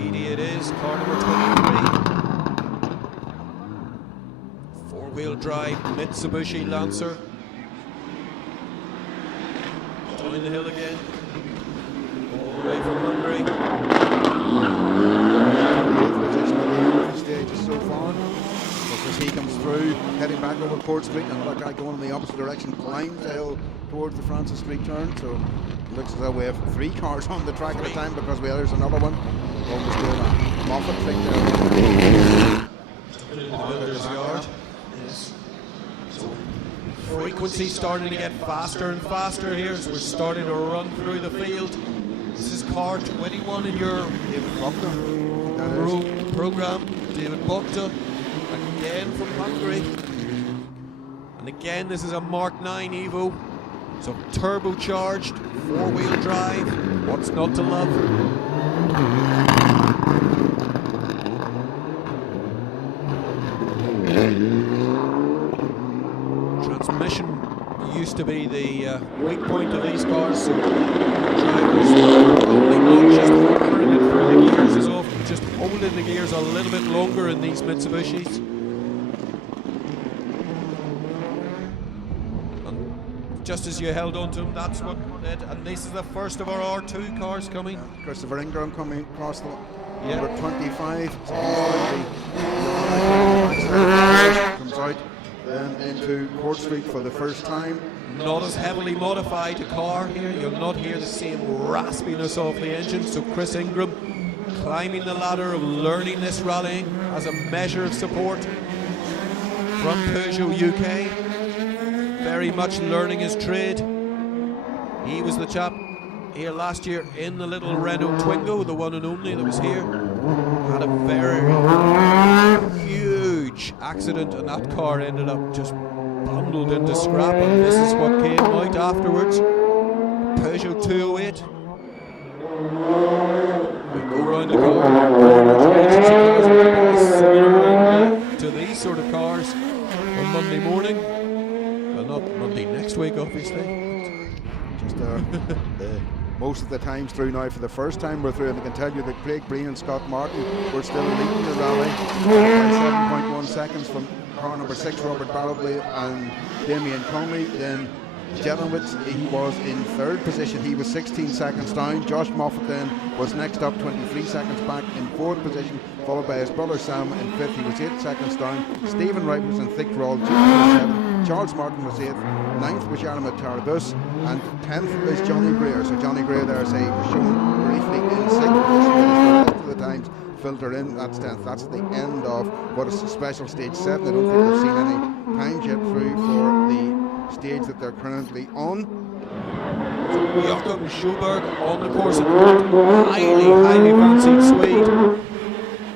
ED it is, car number 23. Four-wheel drive Mitsubishi Lancer. Down the hill again. All the way from Hungary. Position at the end of the stages so far. Just as he comes through, heading back over Court Street, and another guy going in the opposite direction, climbs the hill towards the Francis Street turn. So it looks as though we have 3 cars on the track at a time, because there's another one. Almost doing a Moffat thing there. Builder's yard. So frequency starting to get faster and faster here as we're starting to run through the field. This is car 21 in your David Proctor. program. David Bokta, again from Hungary. And again, this is a Mark 9 Evo. So turbocharged, 4-wheel drive. What's not to love? Transmission used to be the weak point of these cars, so drivers probably not just hammering it through the gears as often, just holding the gears a little bit longer in these Mitsubishis. And just as you held on to them, that's what did. And this is the first of our R2 cars coming. Christopher Ingram coming across the Yeah. number 25. So comes out then into Court Street for the first time. Not as heavily modified a car here. You'll not hear the same raspiness of the engine. So Chris Ingram climbing the ladder of learning this rallying as a measure of support from Peugeot UK. Very much learning his trade. He was the chap here last year in the little Renault Twingo, the one and only that was here. had a very huge accident, and that car ended up just bundled into scrap, and this is what came out afterwards. Peugeot 208. We go round the car. Similar to these sort of cars on Monday morning. Well, not Monday next week, obviously. Just most of the times through now, for the first time we're through, and I can tell you that Craig Breen and Scott Martin were still leading the rally by 7.1 seconds from car number 6, Robert Barrowblade and Damien Conley. Then Janowitz, he was in third position, he was 16 seconds down. Josh Moffat then was next up, 23 seconds back in fourth position, followed by his brother Sam in fifth, he was 8 seconds down. Stephen Wright was in thick roll, 7. Charles Martin was 8th, 9th was Yarmouth Tarabus, and 10th is Johnny Greer. So Johnny Greer there, say, was shown briefly in 6th position, but the rest of the times filter in. That's 10th. That's the end of what is special stage 7. I don't think we've seen any times yet through for the stage that they're currently on. Joachim Schuberg on the course at the moment. Highly fancied Swede.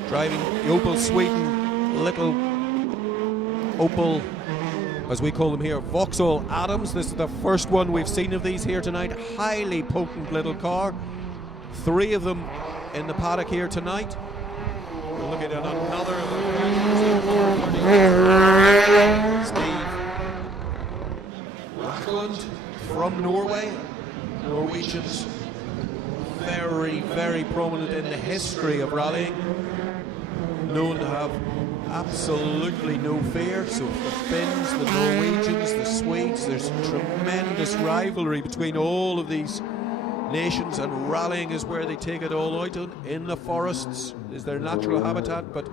Driving the Opel Sweden, little Opel, as we call them here, Vauxhall Adams. This is the first one we've seen of these here tonight. Highly potent little car. 3 of them in the paddock here tonight. We're looking at another of them. Steve Rackeland from Norway. Norwegians very, very prominent in the history of rallying. Known to have absolutely no fear. So the Finns, the Norwegians, the Swedes, there's tremendous rivalry between all of these nations, and rallying is where they take it all out on. In the forests is their natural habitat, but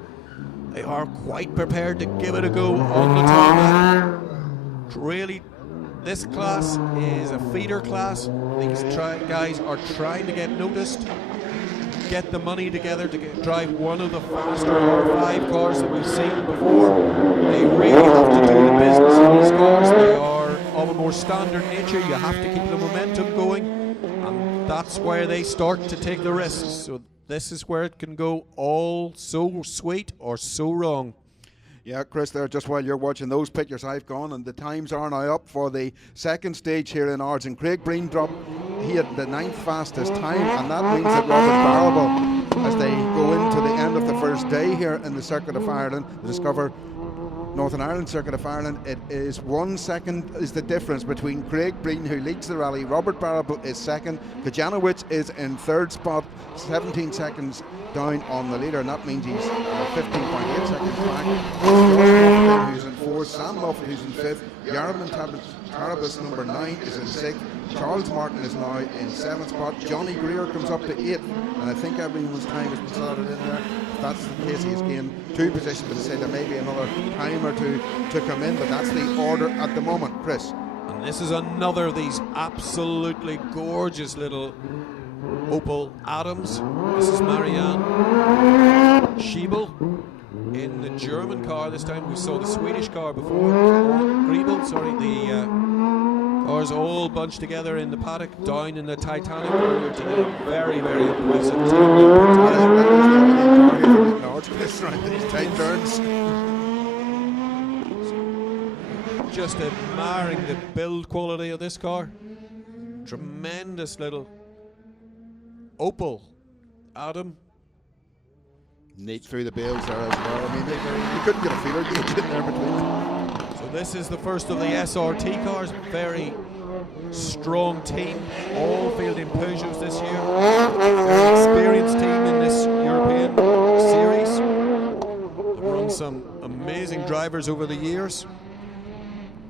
they are quite prepared to give it a go on the tarmac. Really, this class is a feeder class. These guys are trying to get noticed, get the money together to drive one of the faster R5 cars that we've seen before. They really have to do the business in these cars. They are of a more standard nature. You have to keep the momentum going, and that's where they start to take the risks. So this is where it can go all so sweet or so wrong. Yeah, Chris, there, just while you're watching those pictures, I've gone, and the times are now up for the second stage here in Ards. And Craig Breen dropped, he had the 9th fastest time, and that means that Robert Barrable, as they go into the end of the first day here in the Circuit of Ireland, the Discover Northern Ireland Circuit of Ireland, it is 1 second is the difference between Craig Breen, who leads the rally. Robert Barrable is second. Kajanowicz is in third spot, 17 seconds down on the leader, and that means he's 15.8 seconds back. Josh Moffat, who's in fourth, Sam Moffat, who's in fifth, Yarman Tarabus, number 9, is in sixth. Charles Martin is now in 7th spot. Johnny Greer comes up to 8th, and I think everyone's time has been slotted in there. If that's the case, he's gained 2 positions, but I say there may be another time or two to come in, but that's the order at the moment, Chris. And this is another of these absolutely gorgeous little Opel Adams. This is Marianne Schiebel in the German car this time. We saw the Swedish car before. Griebel, sorry, the cars all bunched together in the paddock down in the Titanic earlier today. Very, very impressive Just admiring the build quality of this car. Tremendous little Opel Adam. Neat through the bales there as well. I mean, you couldn't get a feeler gauge in there between them. So this is the first of the SRT cars. Very strong team, all fielding Peugeots this year. Very experienced team in this European series. They've run some amazing drivers over the years.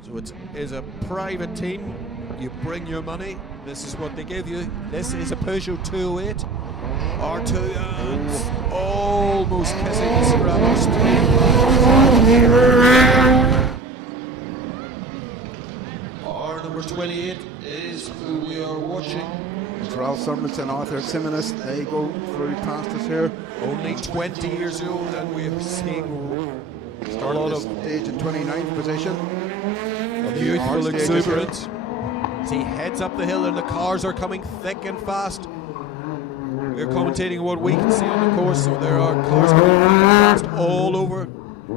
So it is a private team. You bring your money. This is what they give you. This is a Peugeot 208 R2, and almost kissing the scratch. Our number 28 is who we are watching. It's Ralph Surmans and Arthur Simonis. They go through past us here. Only 20 years old, and we are seeing a lot of stage in 29th position. Youthful exuberance. As he heads up the hill, and the cars are coming thick and fast. We're commentating what we can see on the course, so there are cars coming fast all over.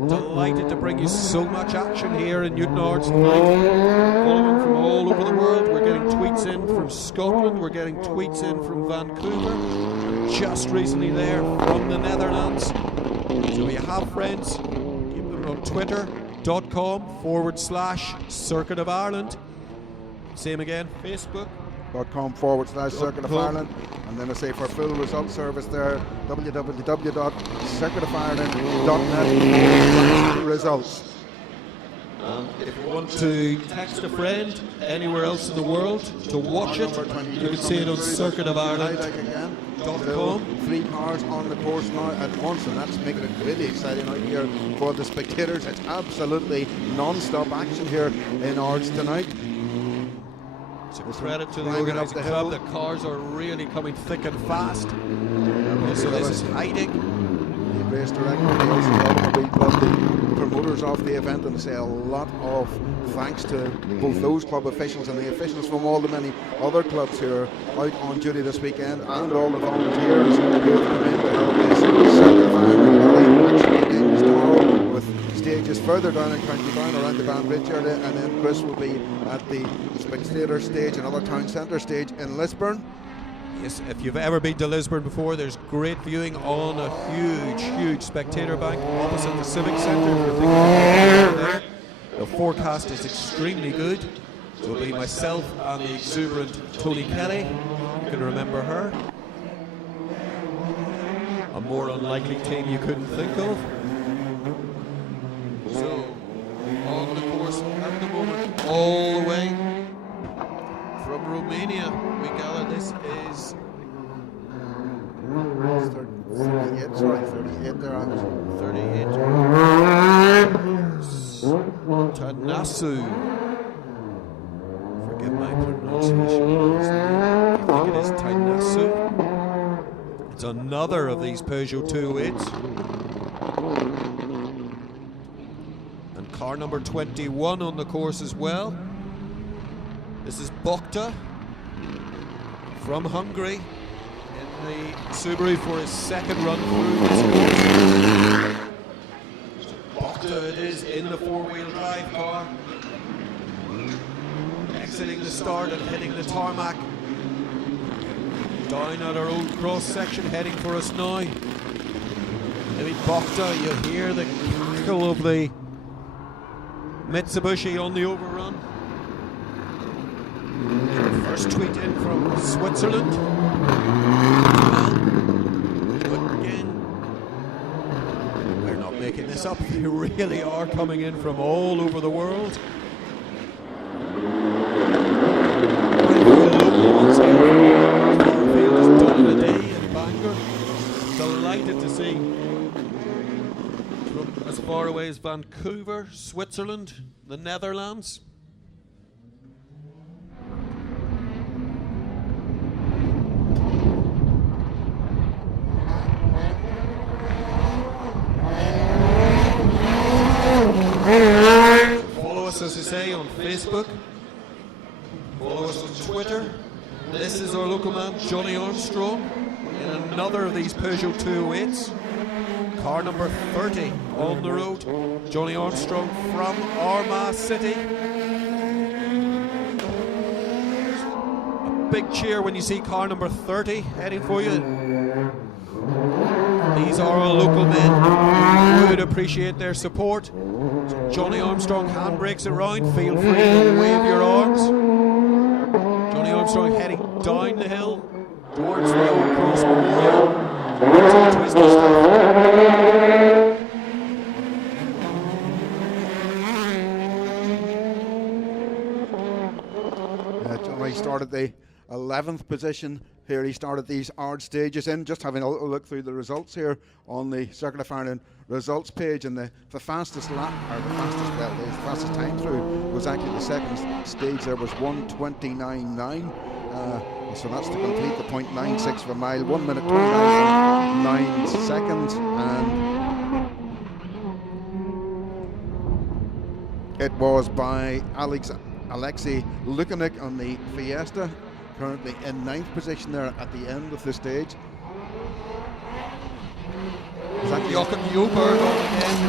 Delighted to bring you so much action here in Newton Ards tonight. Following from all over the world. We're getting tweets in from Scotland, we're getting tweets in from Vancouver, and just recently there from the Netherlands. So you have friends, keep them on twitter.com/Circuit of Ireland. Same again, Facebook.com/Circuit of Ireland. And then I say for full result service there, www.circuitofireland.net/results. If you want to text a friend anywhere else in the world to watch it, you can see it on circuitofireland.com. 3 cars on the course now at once, and that's making it really exciting out here for the spectators. It's absolutely non-stop action here in Ards tonight. It's a credit to the organising club. The cars are really coming thick and fast. So this is hiding. The race director, we also love the promoters of the event, and say a lot of thanks to both those club officials and the officials from all the many other clubs here out on duty this weekend, and all the volunteers who have come in to help this Circuit of Ireland rally begins tomorrow with stages further down in County Down around the Van Bridge area, and then Chris will be at the spectator stage, another town centre stage in Lisburn. Yes, if you've ever been to Lisburn before, there's great viewing on a huge spectator bank opposite the Civic Centre. If you're thinking of there, the forecast is extremely good. So it'll be myself and the exuberant Tony Kelly. You can remember her. A more unlikely team you couldn't think of. So, on the course at the moment, all the way from Romania, we gather this is 38 there. 38. Tanasu. Forgive my pronunciation. I think it is Tanasu. It's another of these Peugeot 208s. And car number 21 on the course as well. This is Bokta from Hungary in the Subaru for his second run through this course. Bokta it is in the four-wheel drive car. Exiting the start and hitting the tarmac. Down at our old cross section, heading for us now. Maybe Bokta, you hear the crackle of the Mitsubishi on the overrun. First tweet in from Switzerland. But again, we're not making this up. They really are coming in from all over the world. Farfield has done in a day in Bangor. Delighted to see from as far away as Vancouver, Switzerland, the Netherlands. Follow us, as I say, on Facebook. Follow us on Twitter. This is our local man, Johnny Armstrong, in another of these Peugeot 208s. Car number 30 on the road. Johnny Armstrong from Armagh City. A big cheer when you see car number 30 heading for you. These are our local men. We would appreciate their support. So Johnny Armstrong handbrakes around. Feel free to wave your arms. Johnny Armstrong heading down the hill towards the Old Cross Memorial. Johnny started the 11th position here. He started these Ards stages in. Just having a little look through the results here on the Circuit of Ireland results page, and the fastest lap, or the fastest time through was actually the second stage. There was 1:29.9. So that's to complete the 0.96 of a mile, 1 minute 29.9 seconds, and it was by Alexei Lukanik on the Fiesta, currently in 9th position there at the end of the stage. Jochen Newberg on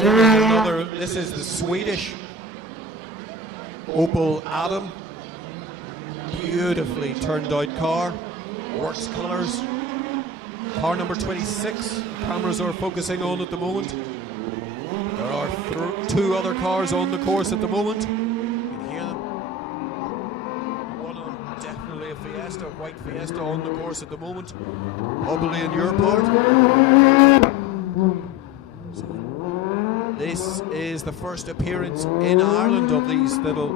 again. This is the Swedish Opel Adam. Beautifully turned out car. Works colours. Car number 26. Cameras are focusing on at the moment. There are two other cars on the course at the moment. You can hear them. One of them definitely a Fiesta, white Fiesta on the course at the moment. Probably in your part. So this is the first appearance in Ireland of these little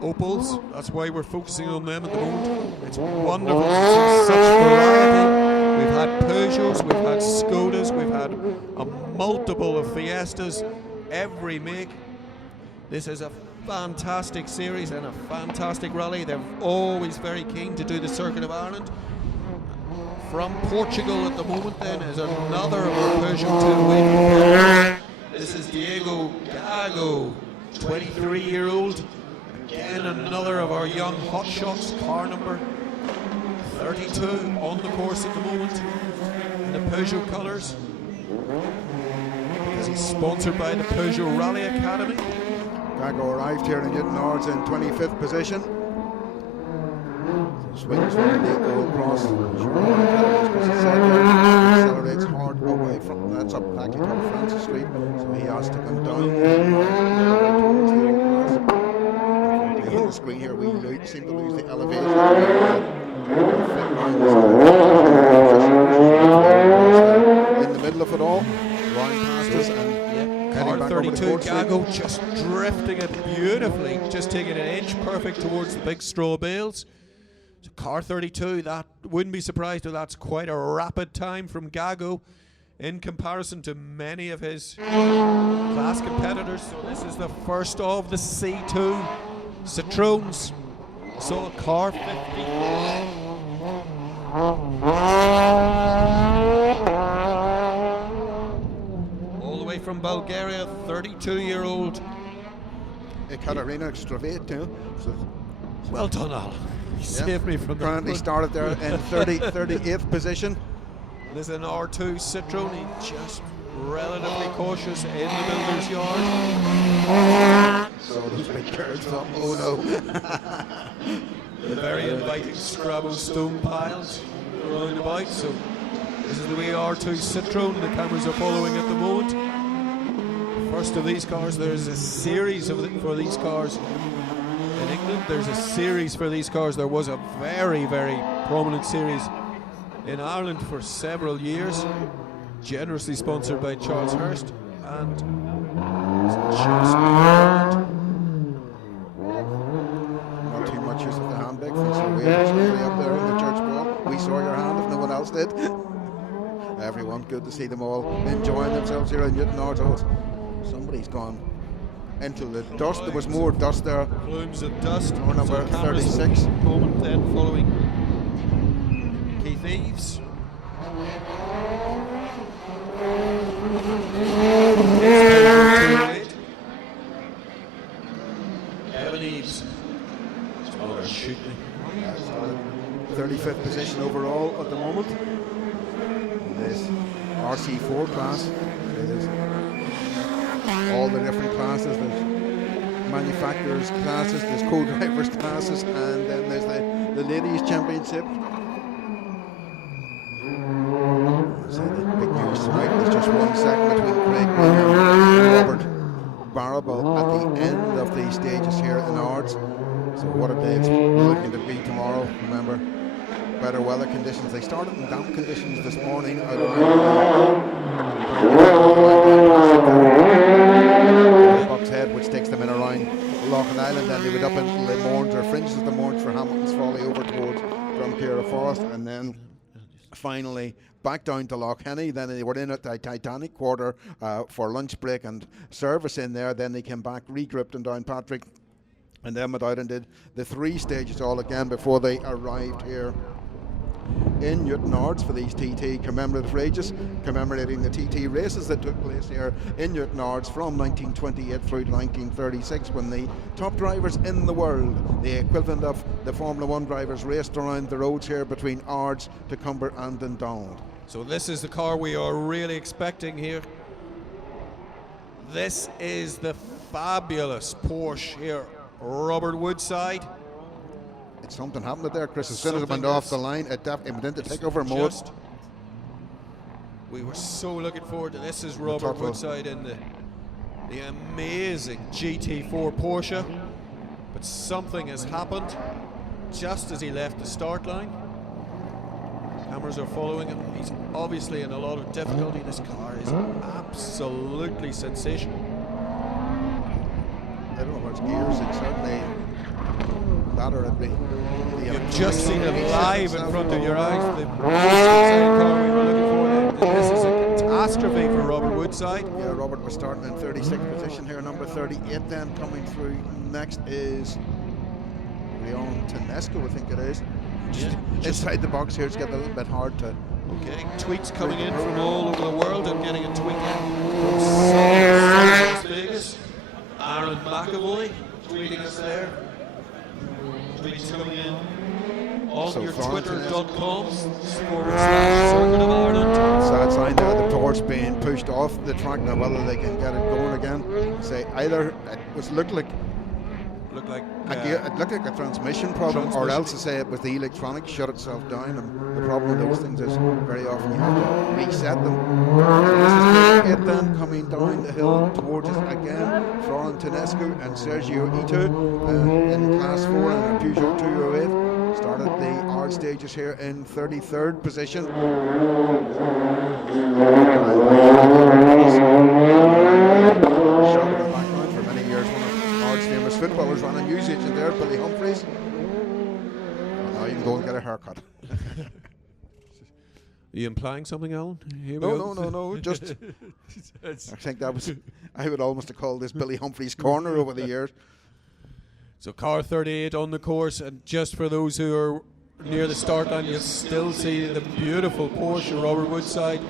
Opels. That's why we're focusing on them at the moment. It's wonderful to see such variety. We've had Peugeots, we've had Skodas, we've had a multiple of Fiestas, every make. This is a fantastic series and a fantastic rally. They're always very keen to do the Circuit of Ireland. From Portugal at the moment then is another of our Peugeot 2 win. This is Diego Gago, 23-year-old. Again, another of our young hotshots, car number 32 on the course at the moment in the Peugeot colours. Because he's sponsored by the Peugeot Rally Academy. Gago arrived here in Newton Ards in 25th position. Swings from the Old Cross. Accelerates hard away from that's up back to Francis Street, so he has to come down towards the Old Cross. On the screen here, we seem to lose the elevation. In the middle of it all, Ryan past us and car 32 Gago just drifting it beautifully, just taking an inch perfect towards the big straw bales. So car 32, that wouldn't be surprised if that's quite a rapid time from Gago in comparison to many of his class competitors. So this is the first of the C2 Citroens. So a car 50. All the way from Bulgaria, 32-year-old Ekaterina Stravate too. So well done, Alan. You saved me from that. Currently started there in 38th position. This is an R2 Citroen. He's just relatively cautious in the builder's yard. So those big curves up. Oh no. The very inviting Scrabble stone piles around about. So this is the wee R2 Citroen. The cameras are following at the moment. First of these cars, there's a series for these cars. In England, there's a series for these cars. There was a very, very prominent series in Ireland for several years, generously sponsored by Charles Hurst, and just not too much use of the hand brake. Thanks for the way up there in the church ball. We saw your hand if no one else did. Everyone, good to see them all enjoying themselves here in Newton Ards. Somebody's gone into the dust. There was more dust there. Plumes of dust. Or number 36. Moment then following Keith Eves. Evan Eves. Oh, they're shooting. 35th position overall at the moment. This RC4 class. It is all the different classes. There's manufacturers classes, there's co-drivers classes, and then there's the ladies championship. So the big news tonight, there's just 1 second between Craig Green and Robert Barrable at the end of the stages here in Ards. So what a day it's looking to be tomorrow. Remember, better weather conditions. They started in damp conditions this morning out Head, which takes them in around Loughlin Island. Then they went up into the Mourns or fringes of the Mourns for Hamilton's Folly over towards Drumkeira Forest, and then finally back down to Loughenny. Then they were in at the Titanic Quarter for lunch break and service in there. Then they came back, regrouped in Downpatrick, and then went out and did the 3 stages all again before they arrived here in Newton Ards for these TT commemorative races, commemorating the TT races that took place here in Newton Ards from 1928 through to 1936, when the top drivers in the world, the equivalent of the Formula 1 drivers, raced around the roads here between Ards, Tacumber and Dundonald. So this is the car we are really expecting here. This is the fabulous Porsche here, Robert Woodside. It's something happened there, Chris. As soon as it went off the line, it went into takeover mode. We were so looking forward to this. Is Robert Woodside in the amazing GT4 Porsche, but something has happened just as he left the start line. Cameras are following him. He's obviously in a lot of difficulty. This car is absolutely sensational. I don't know where its gears. It's certainly better at me. You've just seen it live in front of your eyes. The car we were looking for. This is a catastrophe for Robert Woodside. Yeah, Robert was starting in 36th position here. Number 38 then coming through. Next is Leon Tedesco, I think it is. Yeah, inside the box here, it's getting a little bit hard to. Okay, tweets coming in from all over the world. I'm getting a tweet in from Las Vegas. Aaron McAvoy tweeting us there. Tweets coming in on your twitter.com/Circuit of Ireland. Sad sign there, the Porsche being pushed off the track. Now whether they can get it going again, say either it looked like a transmission problem, or else to say it was the electronics shut itself down. And the problem with those things is very often you have to reset them. This is it then coming down the hill towards us again. Florian Tedesco and Sergio Ito in class 4 and a Peugeot 208 started the Ards stages here in 33rd position. For many years, one of Ards' famous footballers ran a news agent there, Billy Humphries. Well, now you can go and get a haircut. Are you implying something, Alan? No. Just, I think that was. I would almost have called this Billy Humphries' corner over the years. So car 38 on the course, and just for those who are near the start line, you'll still see the beautiful Porsche Robert Woodside,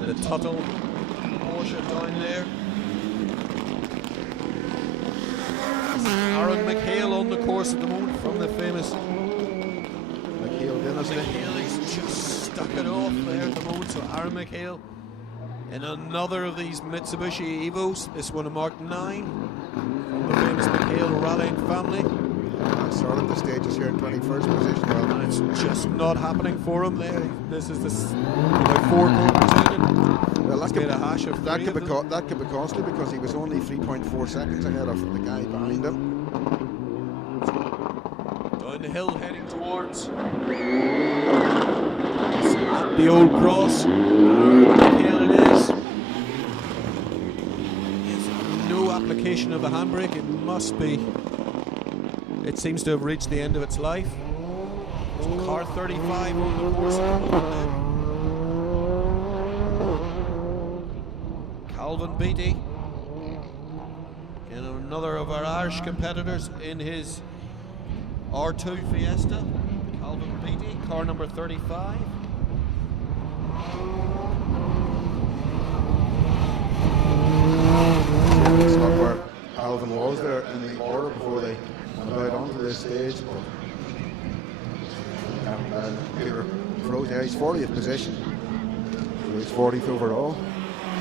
the Tuttle Porsche down there. Aaron McHale on the course at the moment from the famous McHale dynasty. McHale, he's just stuck it off there at the moment. So Aaron McHale in another of these Mitsubishi Evos, this one a Mark 9 from the famous McHale rallying family. I started the stages here in 21st position. And it's just not happening for him there. This is the 4 Well, that could be costly because he was only 3.4 seconds ahead of the guy behind him. Down the hill heading towards the old cross. Here it is. No application of the handbrake. It must be. It seems to have reached the end of its life. So car 35 on the course. Calvin Beattie, and another of our Irish competitors in his R2 Fiesta. Calvin Beattie, car number 35. It's not where Calvin was there in the order before they went out onto this stage. Peter froze there. He's 40th position. So he's 40th overall.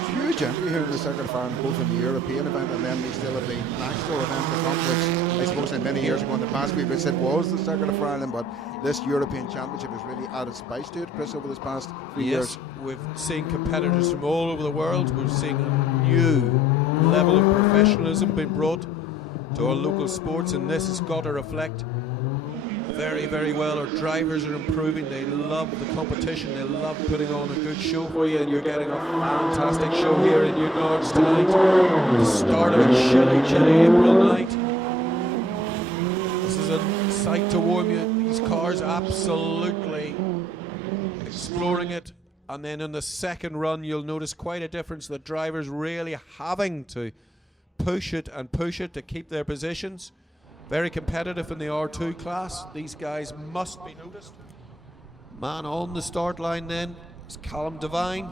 Huge entry here in the Circuit of Ireland, both in the European event and then we still have the national event, which I suppose in many years ago in the past we've said was the Circuit of Ireland, but this European Championship has really added spice to it, Chris, over this past few years. We've seen competitors from all over the world. We've seen a new level of professionalism being brought to our local sports, and this has got to reflect very, very well. Our drivers are improving. They love the competition. They love putting on a good show for you, and you're getting a fantastic show here in Newtonards tonight. The start of a chilly April night. This is a sight to warm you. These cars absolutely exploring it. And then in the second run, you'll notice quite a difference. The drivers really having to push it to keep their positions. Very competitive in the R2 class. These guys must be noticed. Man on the start line then is Callum Devine.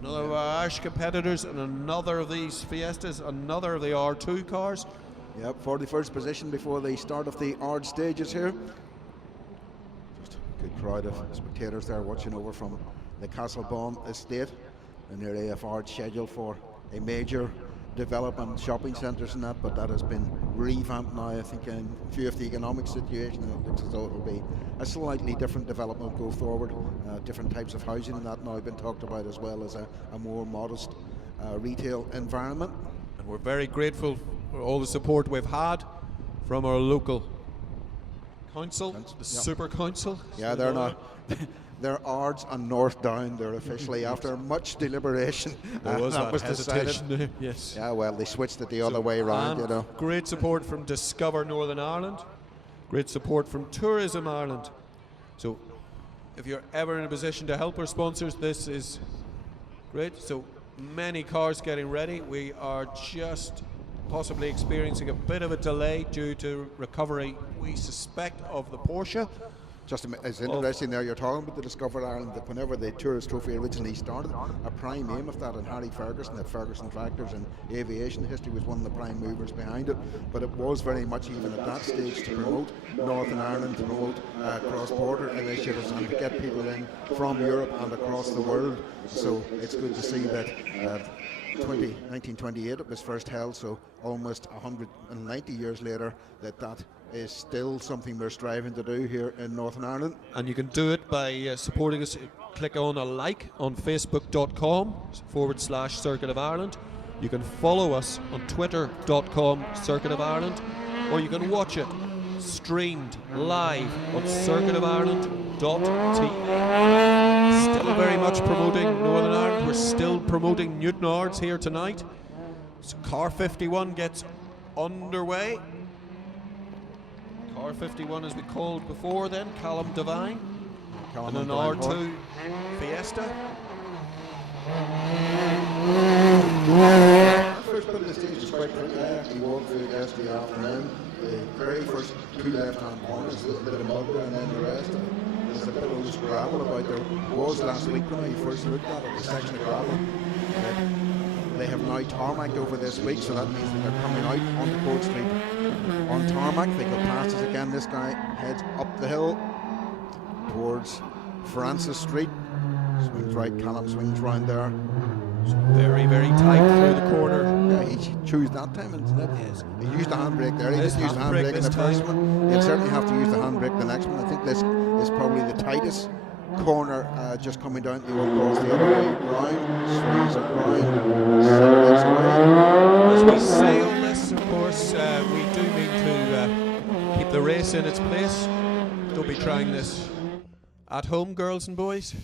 Another of our Irish competitors, and another of these Fiestas, another of the R2 cars. Yep, 41st position before the start of the Ards stages here. Good crowd of spectators there watching over from the Castlebawn estate, an area of Ards scheduled for a major development, shopping centres and that, but that has been revamped now. I think in view of the economic situation, it looks as though it will be a slightly different development go forward. Different types of housing and that now been talked about, as well as a more modest retail environment. And we're very grateful for all the support we've had from our local council, the Super Council. Yeah, they're now they're Ards and North Down. They're officially, after much deliberation, there was that was decided. there. Yes. Yeah, well, they switched it the other way around, you know. Great support from Discover Northern Ireland. Great support from Tourism Ireland. So, if you're ever in a position to help our sponsors, this is great. So many cars getting ready. We are just possibly experiencing a bit of a delay due to recovery, we suspect, of the Porsche. It's interesting there, you're talking about the Discover Ireland, that whenever the Tourist Trophy originally started, a prime aim of that, and Harry Ferguson at Ferguson Tractors and Aviation History was one of the prime movers behind it, but it was very much even at that stage to promote Northern Ireland, to promote cross-border initiatives and to get people in from Europe and across the world. So it's good to see that 1928 it was first held, so almost 190 years later that is still something we're striving to do here in Northern Ireland. And you can do it by supporting us. Click on a like on facebook.com/Circuit of Ireland. You can follow us on twitter.com/Circuit of Ireland, or you can watch it streamed live on circuitofireland.tv. Still very much promoting Northern Ireland. We're still promoting Newton Ards here tonight. So car 51 gets underway. Car 51, as we called before then, Callum Devine, and an R2 Fiesta. First bit of the stage is quite quick. I actually walked through it yesterday afternoon. The very first two left-hand corners, a little bit of mud there, and then the rest. There's a bit of loose gravel about. There was last week when I first looked at it, a section of gravel. They have now tarmacked over this week, so that means that they're coming out onto Court Street on tarmac. They go past us again. This guy heads up the hill towards Francis Street. Swings right, Callum swings round there. Very, very tight through the corner. Yeah, he chose that time, isn't it? Yes. He used the handbrake there. He didn't use the handbrake in the first one. He'll certainly have to use the handbrake the next one. I think this is probably the tightest corner, just coming down the old cross the other way round. Swings it round. As we say on this, of course, we do mean to keep the race in its place. Don't be trying this at home, girls and boys.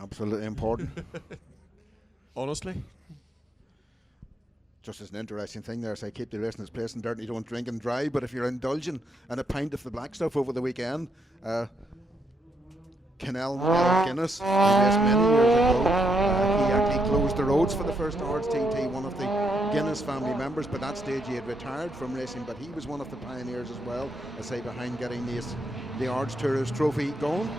Absolutely important. Honestly. Just as an interesting thing there, say keep the race in its place and dirty, don't drink and drive, but if you're indulging in a pint of the black stuff over the weekend, Canal Guinness, who raced many years ago, he actually closed the roads for the first Ards TT, one of the Guinness family members. By that stage he had retired from racing, but he was one of the pioneers as well, I say, behind getting the Ards Tourist Trophy going.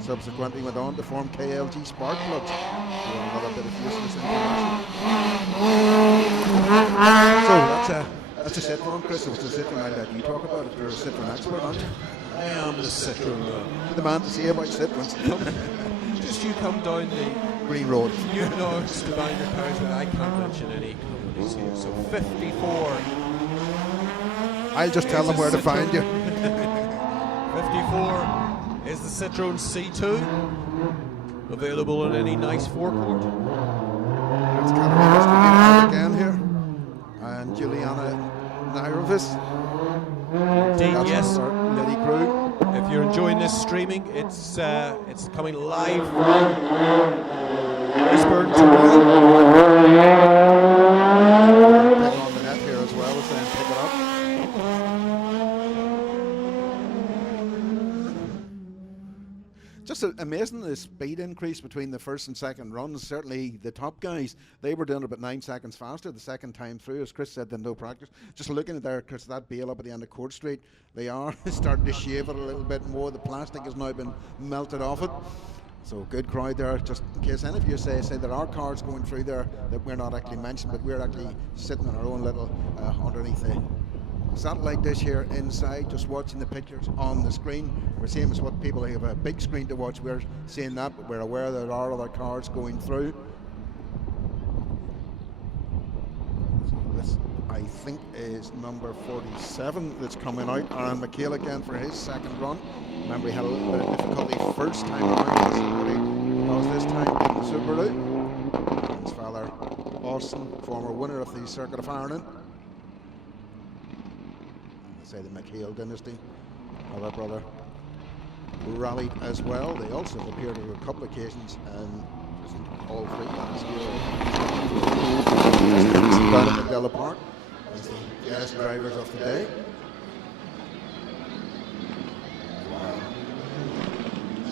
Subsequently went on to form KLG Spark Plugs. Another bit of useless information. So that's a Citroen, Chris. It's a Citroen. I'll let you talk about it. You're a Citroen expert, aren't you? I am the Citroen. The man to say about Citroens. Just you come down the Green Road. Newton Ards to buy your cars, but I can't mention any companies here. So 54. I'll just tell them where to find you. 54 is the Citroen C2, available in any nice forecourt. That's Katarina again here, and Juliana Nairovis. Indeed, yes. Lily Crew. If you're enjoying this streaming, it's coming live from Lisburn to Pick on the net here as well, so then pick it up. Just amazing the speed increase between the first and second runs. Certainly the top guys, they were doing about 9 seconds faster the second time through, as Chris said, than no practice. Just looking at there, Chris, that bale up at the end of Court Street, they are starting to shave it a little bit more. The plastic has now been melted off it. So good crowd there, just in case any of you say there are cars going through there that we're not actually mentioned, but we're actually sitting in our own little underneath satellite dish here inside, just watching the pictures on the screen. We're seeing as what people who have a big screen to watch, we're seeing that, but we're aware there are other cars going through. So this, I think, is number 47 that's coming out. Aaron McHale again for his second run. Remember, he had a little bit of difficulty first time around. This is what he does this time in the Subaru. His father, Austin, former winner of the Circuit of Ireland. Say the McHale dynasty, other brother rallied as well. They also appeared on a couple of occasions and all three last year down at Della Park as the guest drivers of the day.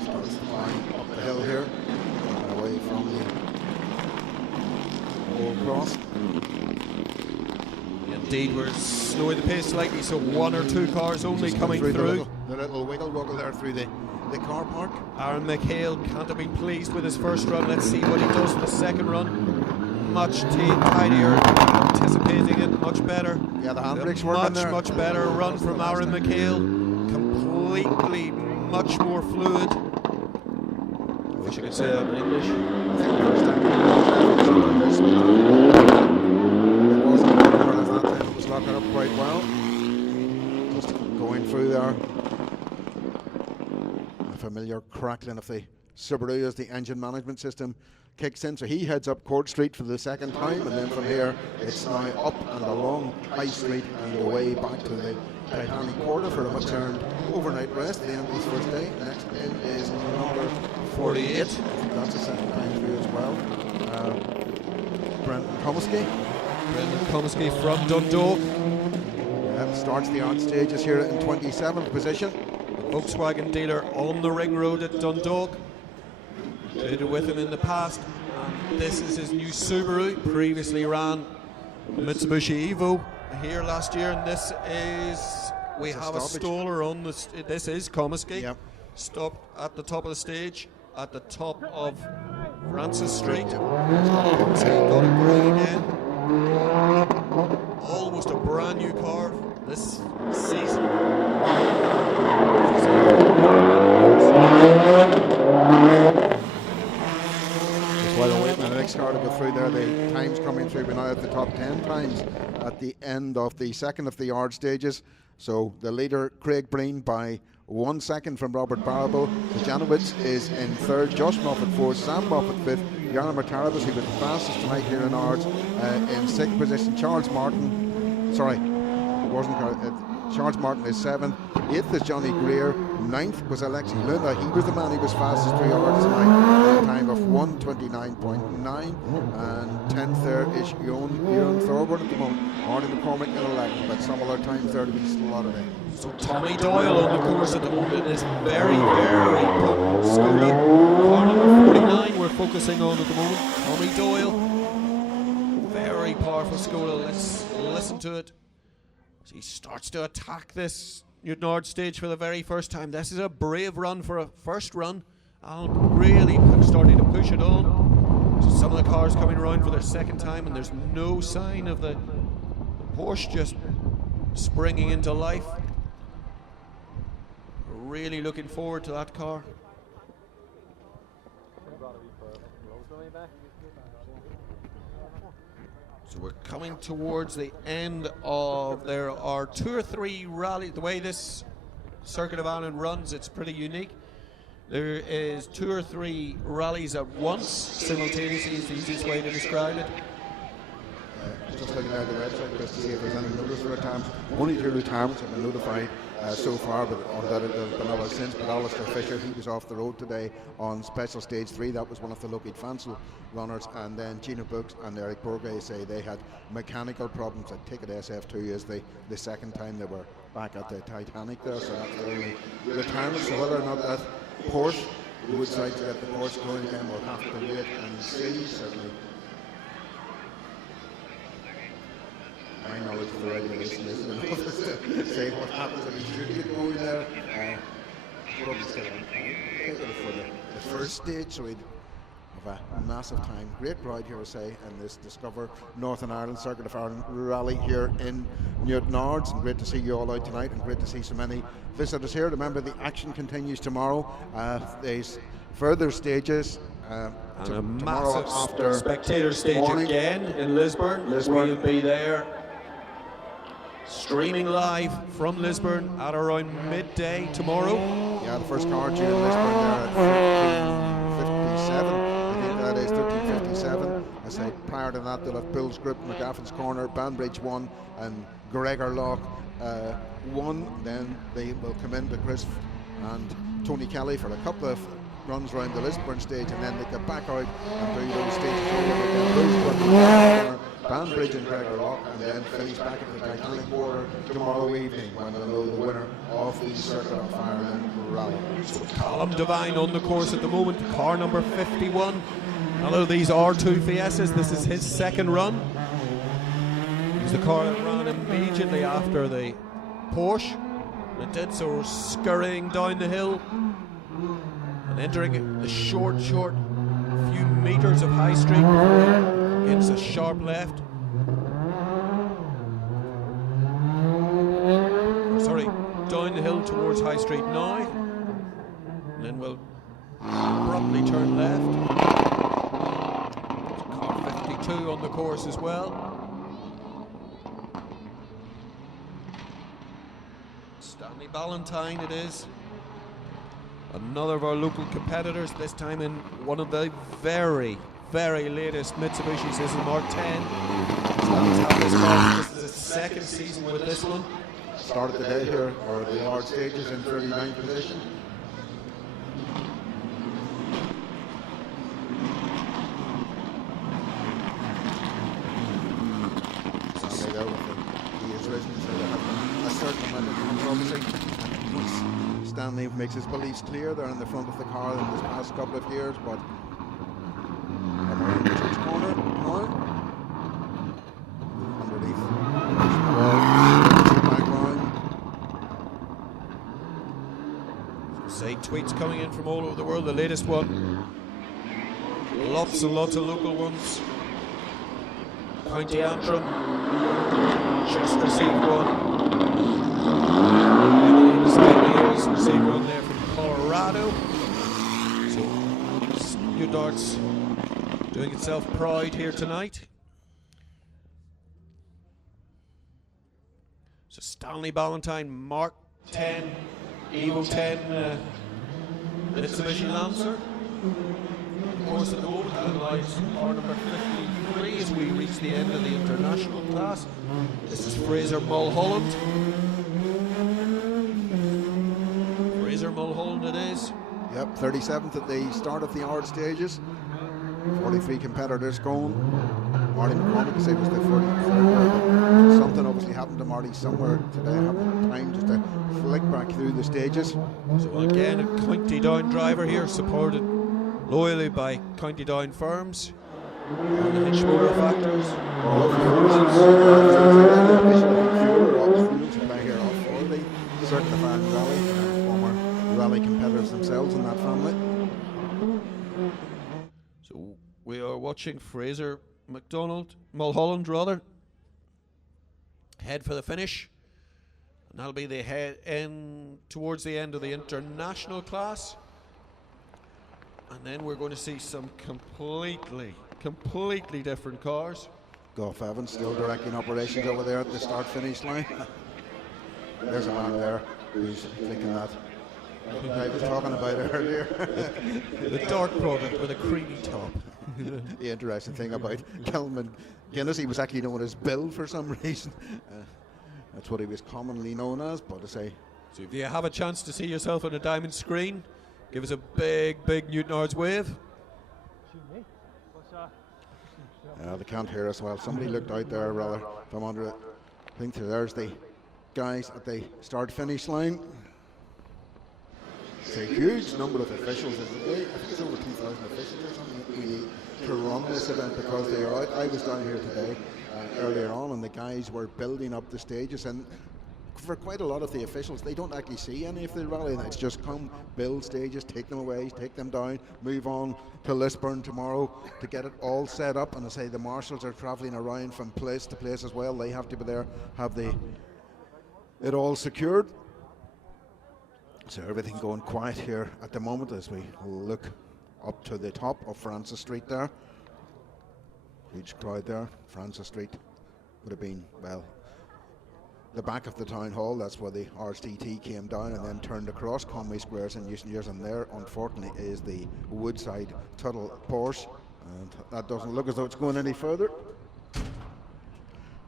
Starts the climb up the hill here and away from the Old Cross. Indeed, we're slowing the pace slightly, so one or two cars only coming through. The little wiggle there through the car park. Aaron McHale can't have been pleased with his first run. Let's see what he does for the second run. Much tidier, anticipating it, much better. Yeah, the handbrake's working there. Much better run from Aaron McHale. Completely, much more fluid. I wish I could say that in English. Locking up quite well. Just going through there. A familiar crackling of the Subaru as the engine management system kicks in. So he heads up Court Street for the second time, and then from here it's now up and along High Street and away back to the Titanic Quarter for a much-earned overnight rest at the end of his first day. Next in is number 48. That's a second time through as well. Brendan Comiskey. Brendan Comiskey from Dundalk. Starts the Ards stages here in 27th position. The Volkswagen dealer on the ring road at Dundalk. Did it with him in the past. And this is his new Subaru. Previously ran Mitsubishi Evo here last year, and this is we have a staller on this. This is Comiskey. Yep. Stopped at the top of the stage at the top of Francis Street. Yep. Got a green in. Almost a brand new car this season. Just while we're waiting for the next car to go through there, the times coming through. We're now at the top 10 times at the end of the second of the Ards stages. So the leader, Craig Breen, by 1 second from Robert Barable. Janowitz is in third, Josh Moffat fourth, Sam Moffat fifth, Jarno Martarabas, who was the fastest tonight here in Ards, in sixth position. Charles Martin, sorry, it wasn't Charles Martin is seventh, eighth is Johnny Greer, ninth was Alexi Luna. He was the man who was fastest through Ards tonight, a time of 1:29.9, and 10th there is Ewan Thorburn at the moment. Arnie McCormick in 11th, but some other times there to be slotted in. So Tommy Doyle on the course at the moment is very, very potent Skoda. Car number 49 we're focusing on at the moment. Tommy Doyle, very powerful Skoda. Let's listen to it. He starts to attack this Newton Ards stage for the very first time. This is a brave run for a first run. And really starting to push it on. So some of the cars coming around for their second time, and there's no sign of the Porsche just springing into life. Really looking forward to that car. So we're coming towards the end of, there are 2 or 3 rallies. The way this Circuit of Ireland runs, it's pretty unique. There is 2 or 3 rallies at once, simultaneously is the easiest way to describe it. Just looking at the website just to see if there's any notice for retirements. Only 2 retirements have been notified so far, but there's been others since. But Alistair Fisher, he was off the road today on special stage 3. That was one of the Lockheed Fansel runners. And then Gina Brooks and Eric Bourget say they had mechanical problems. I take it SF2 is the second time they were back at the Titanic there, so that's the only retirement. So whether or not that Porsche would decide to get the Porsche going again, we'll have to wait and see. Certainly, my knowledge of the regulation isn't enough to say what happens if he should get going there. Probably still on time. For the first stage, so he'd of a massive time. Great crowd here, I say, in this Discover Northern Ireland Circuit of Ireland rally here in Newton Ards. And great to see you all out tonight, and great to see so many visitors here. Remember, the action continues tomorrow. There's further stages. And a massive after spectator stage again in Lisburn. We'll be there streaming live from Lisburn at around midday tomorrow. Yeah, the first car due in Lisburn there at 13:57. I think that is 13:57. I say prior to that, they'll have Bulls Group, McGaffin's Corner, Banbridge 1 and Gregor Lock 1. Then they will come into Chris and Tony Kelly for a couple of runs around the Lisburn stage, and then they get back out and do those stages over Banbridge and Gregor Lock, and then finish back at the Titanic Quarter tomorrow evening when they'll know the winner of the Circuit of Ireland rally. So Callum Devine on the course at the moment, car number 51. Another of these R2 Fiestas. This is his second run. He's the car that ran immediately after the Porsche. It did so, scurrying down the hill and entering the short few meters of High Street against a sharp left. Sorry, down the hill towards High Street now, and then we'll abruptly turn left. There's car 52 on the course as well. Stanley Ballantyne it is. Another of our local competitors, this time in one of the very latest Mitsubishis. This is Mark 10. This is his second season with this one. Started the day here, or the Ards stages in 39th position. He is risen, so they have a certain amount of controversy. Stanley makes his beliefs clear. They're in the front of the car in this past couple of years, but around the church corner now. Underneath. Background. Say tweets coming in from all over the world. The latest one. Lots and lots of local ones. County Antrim just received one. Received one there from Colorado. So Newdart's doing itself proud here tonight. So Stanley Ballantyne, Mark 10, Evo 10, Mitsubishi Lancer. Of course, at the moment, analyze car number 53 as we reach the end of the international class. This is Fraser Mulholland. Fraser Mulholland it is. Yep, 37th at the start of the Ards stages. 43 competitors going. Marty McCormick said was the 43rd. Something obviously happened to Marty somewhere today. Having time just to flick back through the stages. So again, a County Down driver here, supported loyally by County Down firms and the Hitchmotor factors. The Circuit of Ireland Rally, former rally competitors themselves in that family. So we are watching Fraser Mulholland rather, head for the finish, and that'll be the head in towards the end of the international class. And then we're going to see some completely different cars. Gough Evans still directing operations over there at the start-finish line. There's a man there who's thinking that I was talking about earlier. The dark product with a creamy top. The interesting thing about Kilman Guinness, he was actually known as Bill for some reason. That's what he was commonly known as, but I say. So if you have a chance to see yourself on a diamond screen, give us a big Newton Ards wave. They can't hear us well. Somebody looked out there rather from under it. I think there's the guys at the start-finish line. It's a huge number of officials. I think it's over 2,000 officials or something to run this event because they are out. I was down here today earlier on, and the guys were building up the stages, and for quite a lot of the officials, they don't actually see any of the rally. It's just come, build stages, take them away, take them down, move on to Lisburn tomorrow to get it all set up. And I say the marshals are travelling around from place to place as well. They have to be there, have it all secured. So everything going quiet here at the moment as we look up to the top of Francis Street there. Huge crowd there. Francis Street would have been, well, the back of the town hall. That's where the Ards TT came down and then turned across Conway Squares in recent years, and there unfortunately is the Woodside Tuttle Porsche, and that doesn't look as though it's going any further.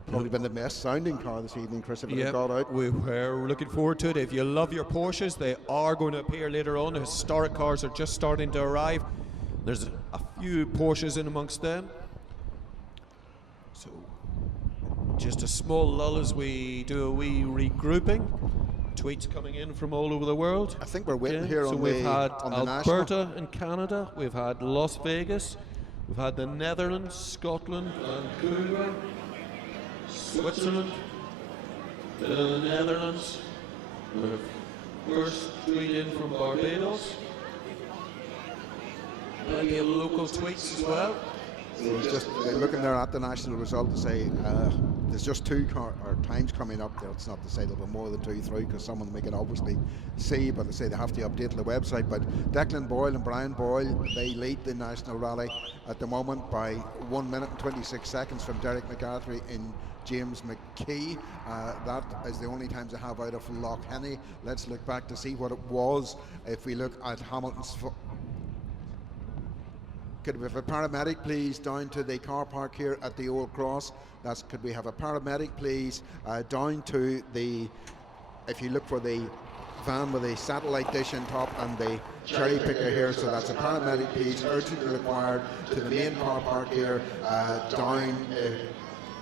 Probably been the best sounding car this evening, Chris, if it got out. We're looking forward to it. If you love your Porsches, they are going to appear later on. The historic cars are just starting to arrive. There's a few Porsches in amongst them. So just a small lull as we do a wee regrouping. Tweets coming in from all over the world. I think we're waiting here so on we've had on Alberta in Canada, we've had Las Vegas, we've had the Netherlands, Scotland, Vancouver, Switzerland, the Netherlands. We have first tweet in from Barbados. Plenty of local tweets as well. So just looking there at the national result to say there's just two times coming up there. It's not to say there'll be more than 2 through, because some of them we can obviously see, but they say they have to update the website. But Declan Boyle and Brian Boyle, they lead the national rally at the moment by 1 minute and 26 seconds from Derek McCarthy and James McKee. That is the only times I have out of Loughenny. Let's look back to see what it was. If we look at Hamilton's... Could we have a paramedic, please, down to the car park here at the Old Cross? Could we have a paramedic, please, down to the... If you look for the van with the satellite dish on top and the cherry picker here, so that's a paramedic, please, urgently required to the main car park here, down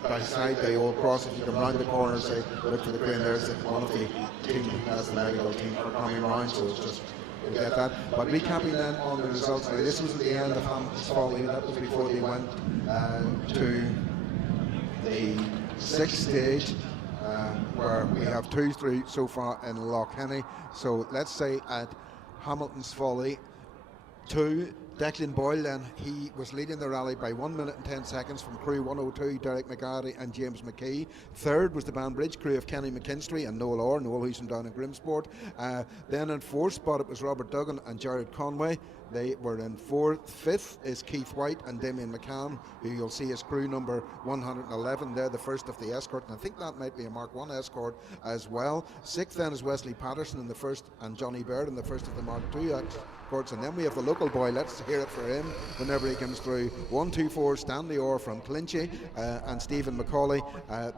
beside the Old Cross. If you come round the corner, say, look for the crane, there's one of the team, that's the medical team, are coming around, so it's just... We'll get that. But recapping then on the results, now this was at the end of Hamilton's Folly. That was before they went to the 6th stage, where we have 2 through so far in Loughenny. So let's say at Hamilton's Folly 2, Declan Boyle then, he was leading the rally by 1 minute and 10 seconds from crew 102, Derek McGarry and James McKee. Third was the Banbridge crew of Kenny McKinstry and Noel Orr, Noel who's from down in Grimsport. Then in 4th spot it was Robert Duggan and Jared Conway. They were in 4th. 5th is Keith White and Damien McCann, who you'll see is crew number 111. They're the first of the escort, and I think that might be a Mark 1 escort as well. 6th then is Wesley Patterson in the first, and Johnny Baird in the first of the Mark 2 escorts. And then we have the local boy, let's hear it for him whenever he comes through. 124 Stanley Orr from Clinchy and Stephen McCauley.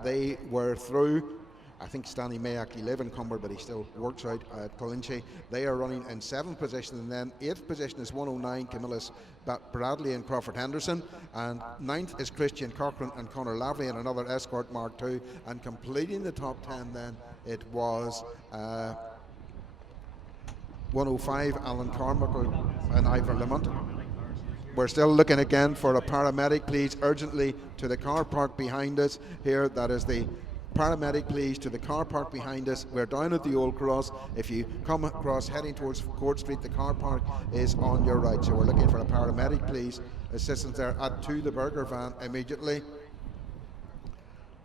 They were through. I think Stanley may actually live in Cumber, but he still works out at Clinchy. They are running in 7th position, and then 8th position is 109 Camillus Bradley and Crawford Henderson, and 9th is Christian Cochran and Conor Lavey in another escort Mark II, and completing the top 10 then it was 105 Alan Carmichael and Ivor Lamont. We're still looking again for a paramedic, please, urgently to the car park behind us here. That is the paramedic, please, to the car park behind us. We're down at the Old Cross. If you come across heading towards Court Street, the car park is on your right. So we're looking for a paramedic, please. Assistance there. Add to the burger van immediately.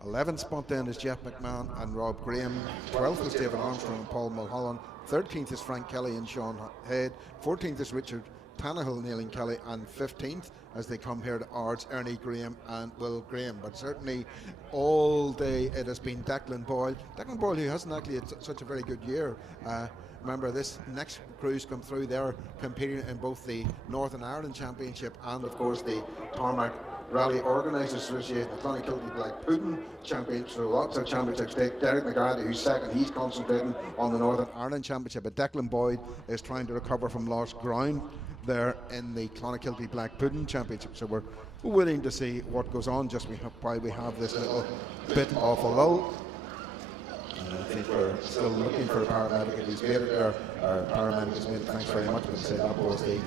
11th spot then is Jeff McMahon and Rob Graham. 12th is David Armstrong and Paul Mulholland. 13th is Frank Kelly and Sean Head. 14th is Richard Tannehill, Neil Kelly, and 15th as they come here to Ards, Ernie Graham and Will Graham. But certainly all day it has been Declan Boyle. Declan Boyle, who hasn't actually had such a very good year. Remember, this next cruise come through, they're competing in both the Northern Ireland Championship and of course the Tarmac Rally Organisers Association, the Clonakilty Black Pudding Championship, so lots of championships. Derek McGarty, who's second, he's concentrating on the Northern Ireland Championship, but Declan Boyd is trying to recover from lost ground there in the Clonakilty Black Pudding Championship. So we're waiting to see what goes on just while we have this little bit of a lull. I think we're still looking for a paramedic. If he's made it there, our paramedic has made it. Thanks very much. But say that was the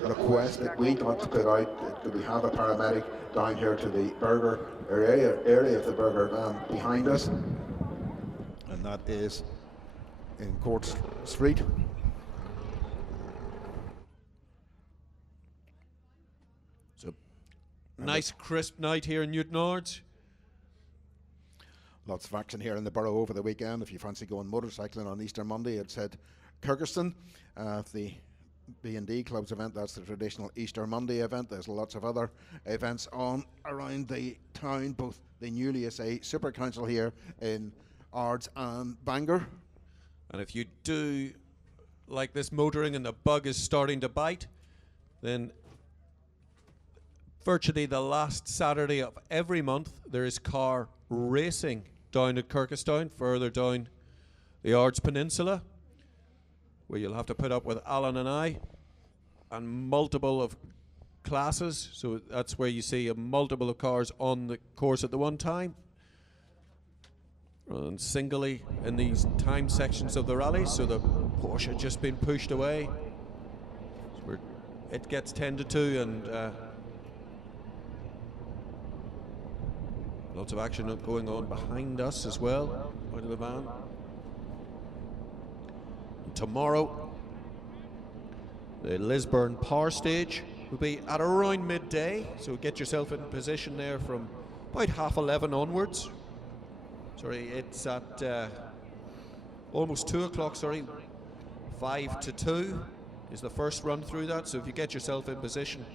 request that we got to put out. Could we have a paramedic down here to the burger area of the burger van behind us? and that is in Court Street. So, nice crisp night here in Newton Ards. Lots of action here in the borough over the weekend. If you fancy going motorcycling on Easter Monday, it's at Kyrgyzstan. The B&D Club's event, that's the traditional Easter Monday event. There's lots of other events on around the town, both the newly Super Council here in Ards and Bangor. And if you do like this motoring and the bug is starting to bite, then virtually the last Saturday of every month there is car racing down at Kyrgyzstan, further down the Ards Peninsula, where you'll have to put up with Alan and I and multiple of classes. So that's where you see a multiple of cars on the course at the one time, and singly in these time sections of the rally. So the Porsche just been pushed away. So it gets 10 to 2 and lots of action going on behind us as well, out of the van. Tomorrow, the Lisburn Power Stage will be at around midday, so get yourself in position there from about 11:30 onwards. Sorry, it's at almost 2 o'clock, 5 to 2 is the first run through that, so if you get yourself in position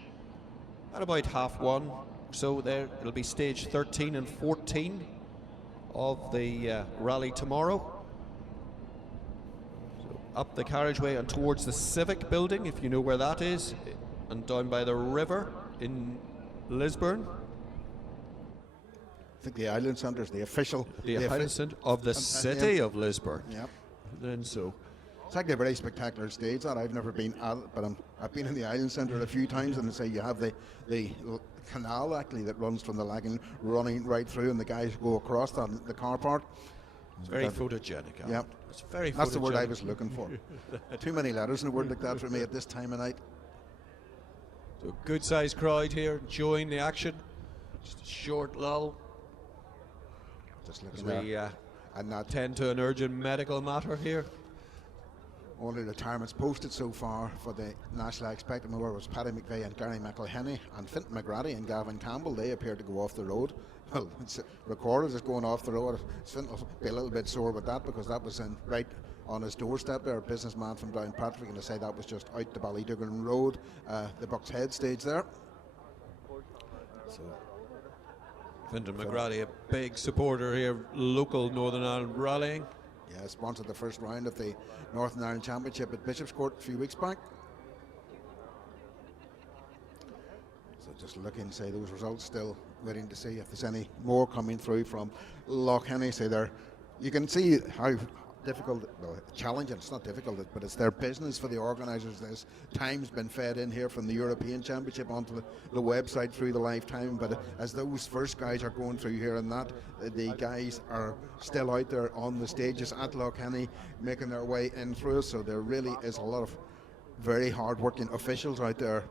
at about 1:30 or so there, it'll be stage 13 and 14 of the rally tomorrow. Up the carriageway and towards the Civic building, if you know where that is, and down by the river in Lisburn. I think the Island Centre is the official... The Island Centre of the city of Lisburn. Yep. Then so... It's actually a very spectacular stage that I've never been at it, but I've been in the Island Centre a few times, and they say you have the canal actually that runs from the lagoon running right through, and the guys go across that, the car park. It's very photogenic. Yep. It's very That's photogenic. the word I was looking for. Too many letters in a word like that for me at this time of night. So a good sized crowd here enjoying the action. Just a short lull. Just As looking we and that tend to an urgent medical matter here. only retirements posted so far for the National Expected Mower was Paddy McVeigh and Gary McElhenney, and Fintan McGrady and Gavin Campbell. They appear to go off the road. Well, it's recorded as going off the road. Fintan will be a little bit sore with that because that was right on his doorstep there, a businessman from Downpatrick, and they say that was just out the Ballyduggan Road, the Bucks Head stage there. So Fintan McGrady, a big supporter here, local Northern Ireland rallying. Yeah, sponsored the first round of the Northern Ireland Championship at Bishop's Court a few weeks back. So just looking, say those results, still waiting to see if there's any more coming through from Loughenny. Say there, you can see how difficult, well, challenging, it's not difficult, but it's their business for the organisers. This time's been fed in here from the European Championship onto the website through the live time, but as those first guys are going through here and that, the guys are still out there on the stages at Loughenny making their way in through, so there really is a lot of very hard working officials out there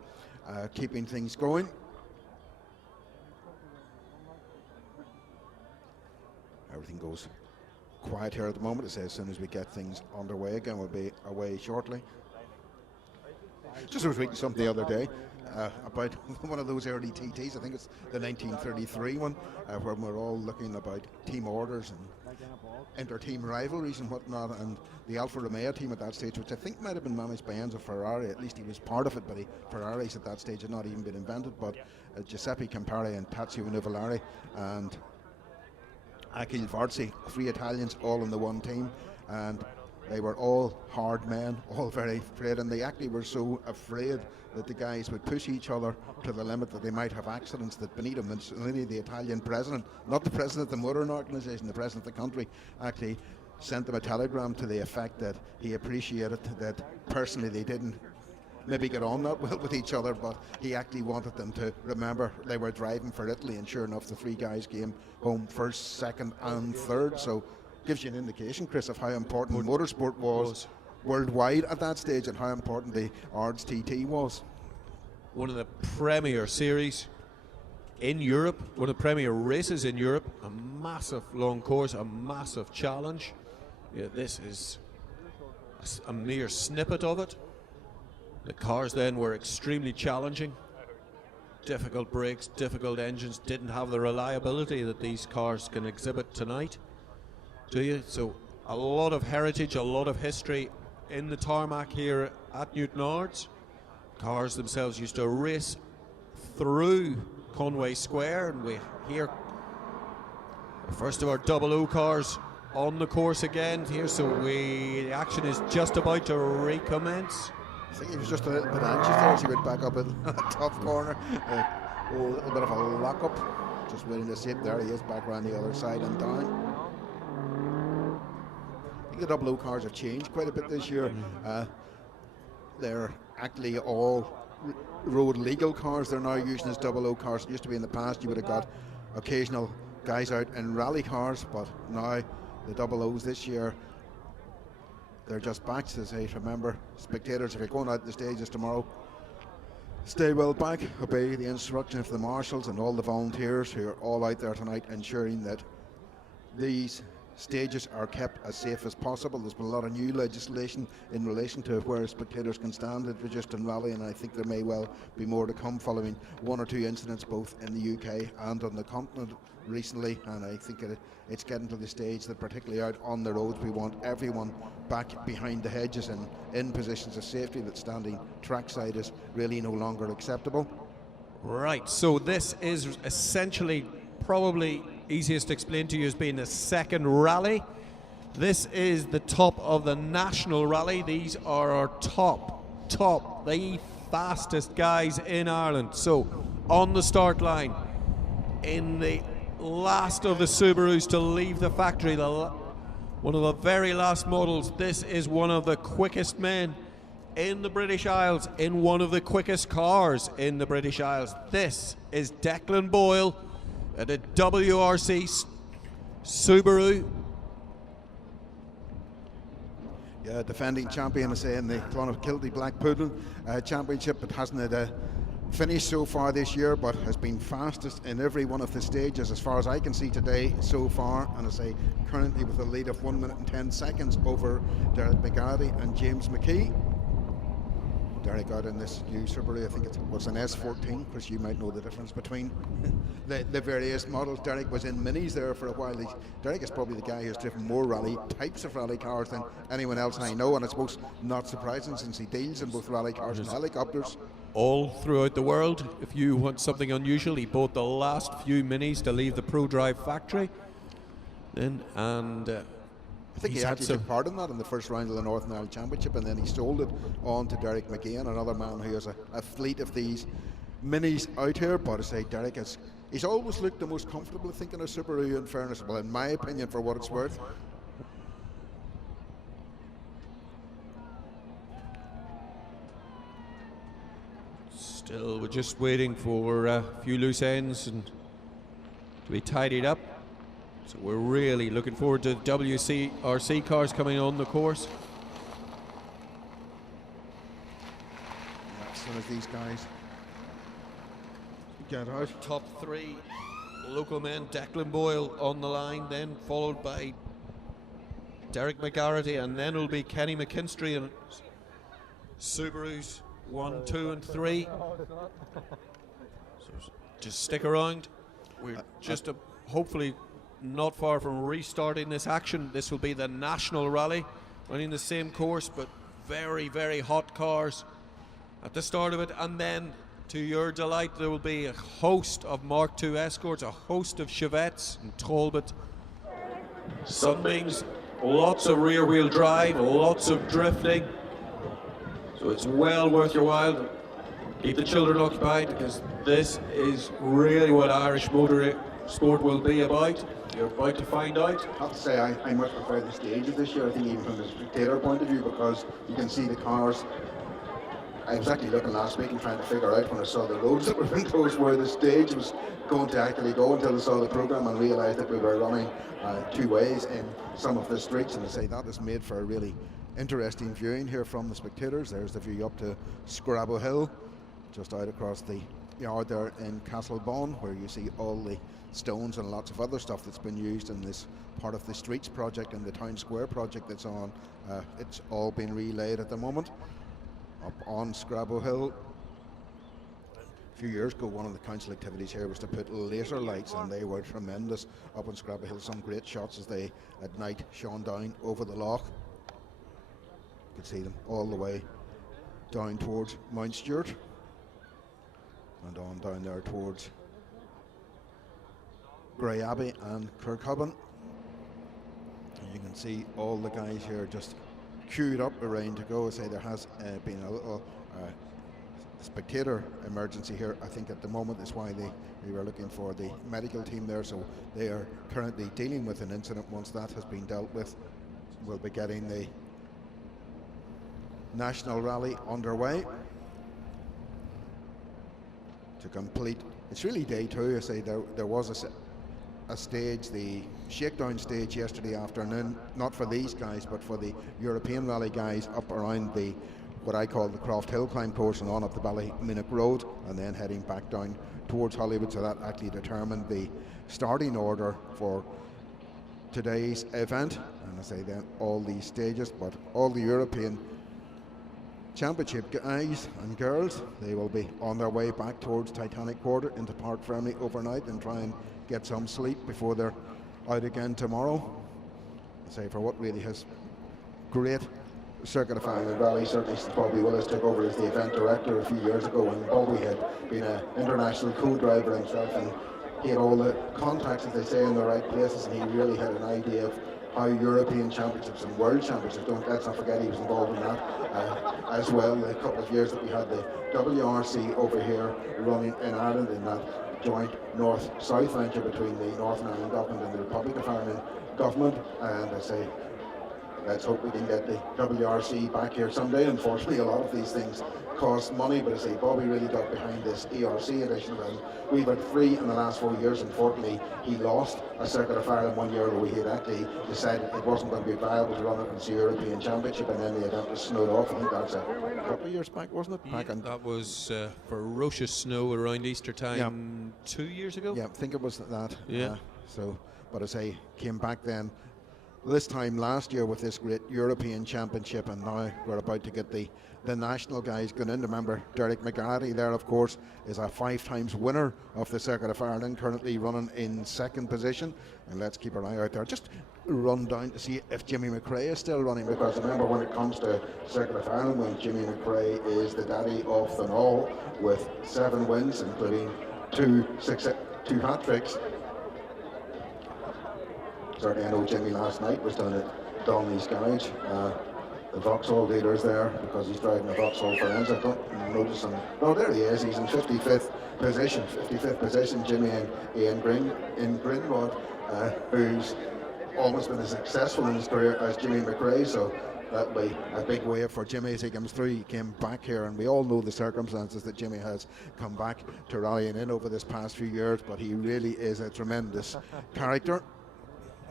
keeping things going. Everything goes quiet here at the moment. It says as soon as we get things underway again, we'll be away shortly. Just was reading something the other day about one of those early TTs. I think it's the 1933 one, where we're all looking about team orders and inter-team rivalries and whatnot, and the Alfa Romeo team at that stage, which I think might have been managed by Enzo Ferrari, at least he was part of it, but Ferraris at that stage had not even been invented, but Giuseppe Campari and Tazio Nuvolari and Achille Varzi, 3 Italians all in the one team, and they were all hard men, all very afraid, and they actually were so afraid that the guys would push each other to the limit that they might have accidents, that Benito Mussolini, the Italian president, not the president of the motoring organisation, the president of the country, actually sent them a telegram to the effect that he appreciated that personally they didn't maybe get on that well with each other, but he actually wanted them to remember they were driving for Italy, and sure enough the 3 guys came home first, second and third. So gives you an indication, Chris, of how important motorsport was worldwide at that stage and how important the Ards TT was. One of the premier series in Europe, one of the premier races in Europe, a massive long course, a massive challenge. Yeah, this is a mere snippet of it. The cars then were extremely challenging. Difficult brakes, difficult engines, didn't have the reliability that these cars can exhibit tonight. Do you? So a lot of heritage, a lot of history in the tarmac here at Newton Ards. Cars themselves used to race through Conway Square, and we hear the first of our 00 cars on the course again here, so the action is just about to recommence. I think he was just a little bit anxious there as he went back up in a tough corner. A little bit of a lock-up, just waiting to see it. There he is, back around the other side and down. I think the 00 cars have changed quite a bit this year. They're actually all road legal cars they're now using as 00 cars. It used to be in the past you would have got occasional guys out in rally cars, but now the 00s this year, they're just backs, as I remember. Spectators, if you're going out the stages tomorrow, stay well back, obey the instructions of the marshals and all the volunteers who are all out there tonight, ensuring that these stages are kept as safe as possible. There's been a lot of new legislation in relation to where spectators can stand introduced in rally, and I think there may well be more to come following one or two incidents both in the UK and on the continent recently. And I think it's getting to the stage that particularly out on the roads we want everyone back behind the hedges and in positions of safety, that standing trackside is really no longer acceptable. Right, so this is essentially probably easiest to explain to you as being the second rally. This is the top of the national rally. These are our top, the fastest guys in Ireland. So on the start line, in the last of the Subarus to leave the factory, one of the very last models, this is one of the quickest men in the British Isles, in one of the quickest cars in the British Isles. This is Declan Boyle at a WRC Subaru. Yeah, defending champion, I say, in the Clonakilty Black Poodle Championship. It hasn't had a finish so far this year, but has been fastest in every one of the stages as far as I can see today so far. And I say currently with a lead of 1 minute and 10 seconds over Derek McGarry and James McKee. Derek out in this new Subaru, I think it was an S14, because you might know the difference between the various models. Derek was in minis there for a while. Derek is probably the guy who's driven more types of rally cars than anyone else I know, and I suppose not surprising since he deals in both rally cars and helicopters. All throughout the world. If you want something unusual, he bought the last few minis to leave the ProDrive factory. I think he actually took part in that in the first round of the Northern Ireland Championship, and then he sold it on to Derek McGeehan, another man who has a fleet of these minis out here. But I say Derek he's always looked the most comfortable, I think, in a Subaru, in fairness, well, in my opinion, for what it's worth. Still, we're just waiting for a few loose ends and to be tidied up. So we're really looking forward to WRC cars coming on the course. As soon as these guys get out. Top three local men, Declan Boyle on the line, then followed by Derek McGarity, and then it'll be Kenny McKinstry and Subarus 1, 2 and 3. So just stick around. We're just hopefully not far from restarting this action. This will be the national rally, running the same course, but very, very hot cars at the start of it. And then, to your delight, there will be a host of Mark II Escorts, a host of Chevettes and Talbot Sunbeams, lots of rear wheel drive, lots of drifting. So it's well worth your while. Keep the children occupied, because this is really what Irish motor sport will be about. You're about to find out. I have to say I much prefer the stages this year, I think, even from the spectator point of view, because you can see the cars. I was actually looking last week and trying to figure out, when I saw the roads that were in close, where the stage was going to actually go, until I saw the programme and realised that we were running two ways in some of the streets. And I say that is made for a really interesting viewing here from the spectators. There's the view up to Scrabble Hill, just out across the yard there in Castlebone, where you see all the stones and lots of other stuff that's been used in this part of the Streets project and the Town Square project that's on. It's all been relaid at the moment. Up on Scrabo Hill, a few years ago, one of the council activities here was to put laser lights, and they were tremendous up on Scrabo Hill. Some great shots as they at night shone down over the loch. You could see them all the way down towards Mount Stewart and on down there towards Grey Abbey and Kirkhubbin. And you can see all the guys here just queued up around to go. I say there has been a little spectator emergency here. I think at the moment is why they were looking for the medical team there, so they are currently dealing with an incident. Once that has been dealt with, we'll be getting the national rally underway to complete. It's really day two. I say there was a stage, the shakedown stage yesterday afternoon, not for these guys but for the European rally guys up around the what I call the Croft Hill climb course and on up the Ballyminnock Road, and then heading back down towards Hollywood. So that actually determined the starting order for today's event. And I say then all these stages, but all the European Championship guys and girls, they will be on their way back towards Titanic Quarter into Park Fernie overnight and try and get some sleep before they're out again tomorrow. I say for what really has great circuit of fire and rally, certainly since Bobby Willis took over as the event director a few years ago, when Bobby had been an international co-driver himself, and he had all the contacts, as they say, in the right places, and he really had an idea of how European Championships and World Championships, let's not forget he was involved in that as well. A couple of years that we had the WRC over here running in Ireland in that joint north-south venture between the Northern Ireland government and the Republic of Ireland government, and I say let's hope we can get the WRC back here someday. Unfortunately, a lot of these things cost money, but I say Bobby really got behind this ERC edition, and we've had 3 in the last 4 years. Unfortunately, he lost a Circuit of Ireland 1 year where we had actually decided it wasn't going to be viable to run it as a European Championship, and then the event was snowed off. I think that's a couple of years back, wasn't it? Yeah, that was ferocious snow around Easter time 2 years ago. Yeah, I think it was that. Yeah. But I say came back then this time last year with this great European Championship, and now we're about to get the national guys going in. Remember, Derek McGarry there, of course, is a 5 times winner of the Circuit of Ireland, currently running in 2nd position, and let's keep our eye out there. Just run down to see if Jimmy McRae is still running, because remember, when it comes to Circuit of Ireland, when Jimmy McRae is the daddy of them all with 7 wins, including 2 hat-tricks. Certainly, I know Jimmy last night was down at Donnelly's Garage. The Vauxhall dealer's there because he's driving a Vauxhall Firenze. I don't notice him. No, there he is. He's in 55th position. 55th position, Jimmy and Ian Grinrod, who's almost been as successful in his career as Jimmy McRae. So that'll be a big wave for Jimmy as he comes through. He came back here, and we all know the circumstances that Jimmy has come back to rallying in over this past few years, but he really is a tremendous character.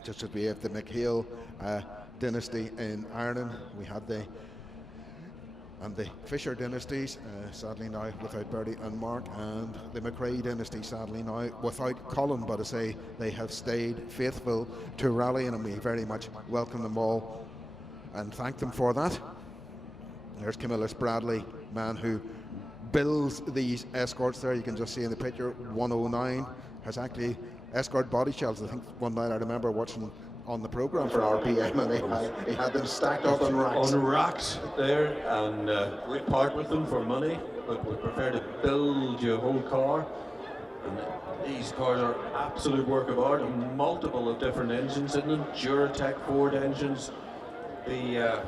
Just as we have the McHale dynasty in Ireland, we had the Fisher dynasties, sadly now without Bertie and Mark, and the McRae dynasty sadly now without Colin, but I say they have stayed faithful to rallying, and we very much welcome them all and thank them for that. There's Camillus Bradley, man who builds these escorts there. You can just see in the picture 109 has actually escort body shells. I think one night I remember watching on the programme for RPM, and he had them stacked up on racks. On racks there, and we'd part with them for money, but we prefer to build your whole car. And these cars are absolute work of art, and multiple of different engines in them. Duratec Ford engines, the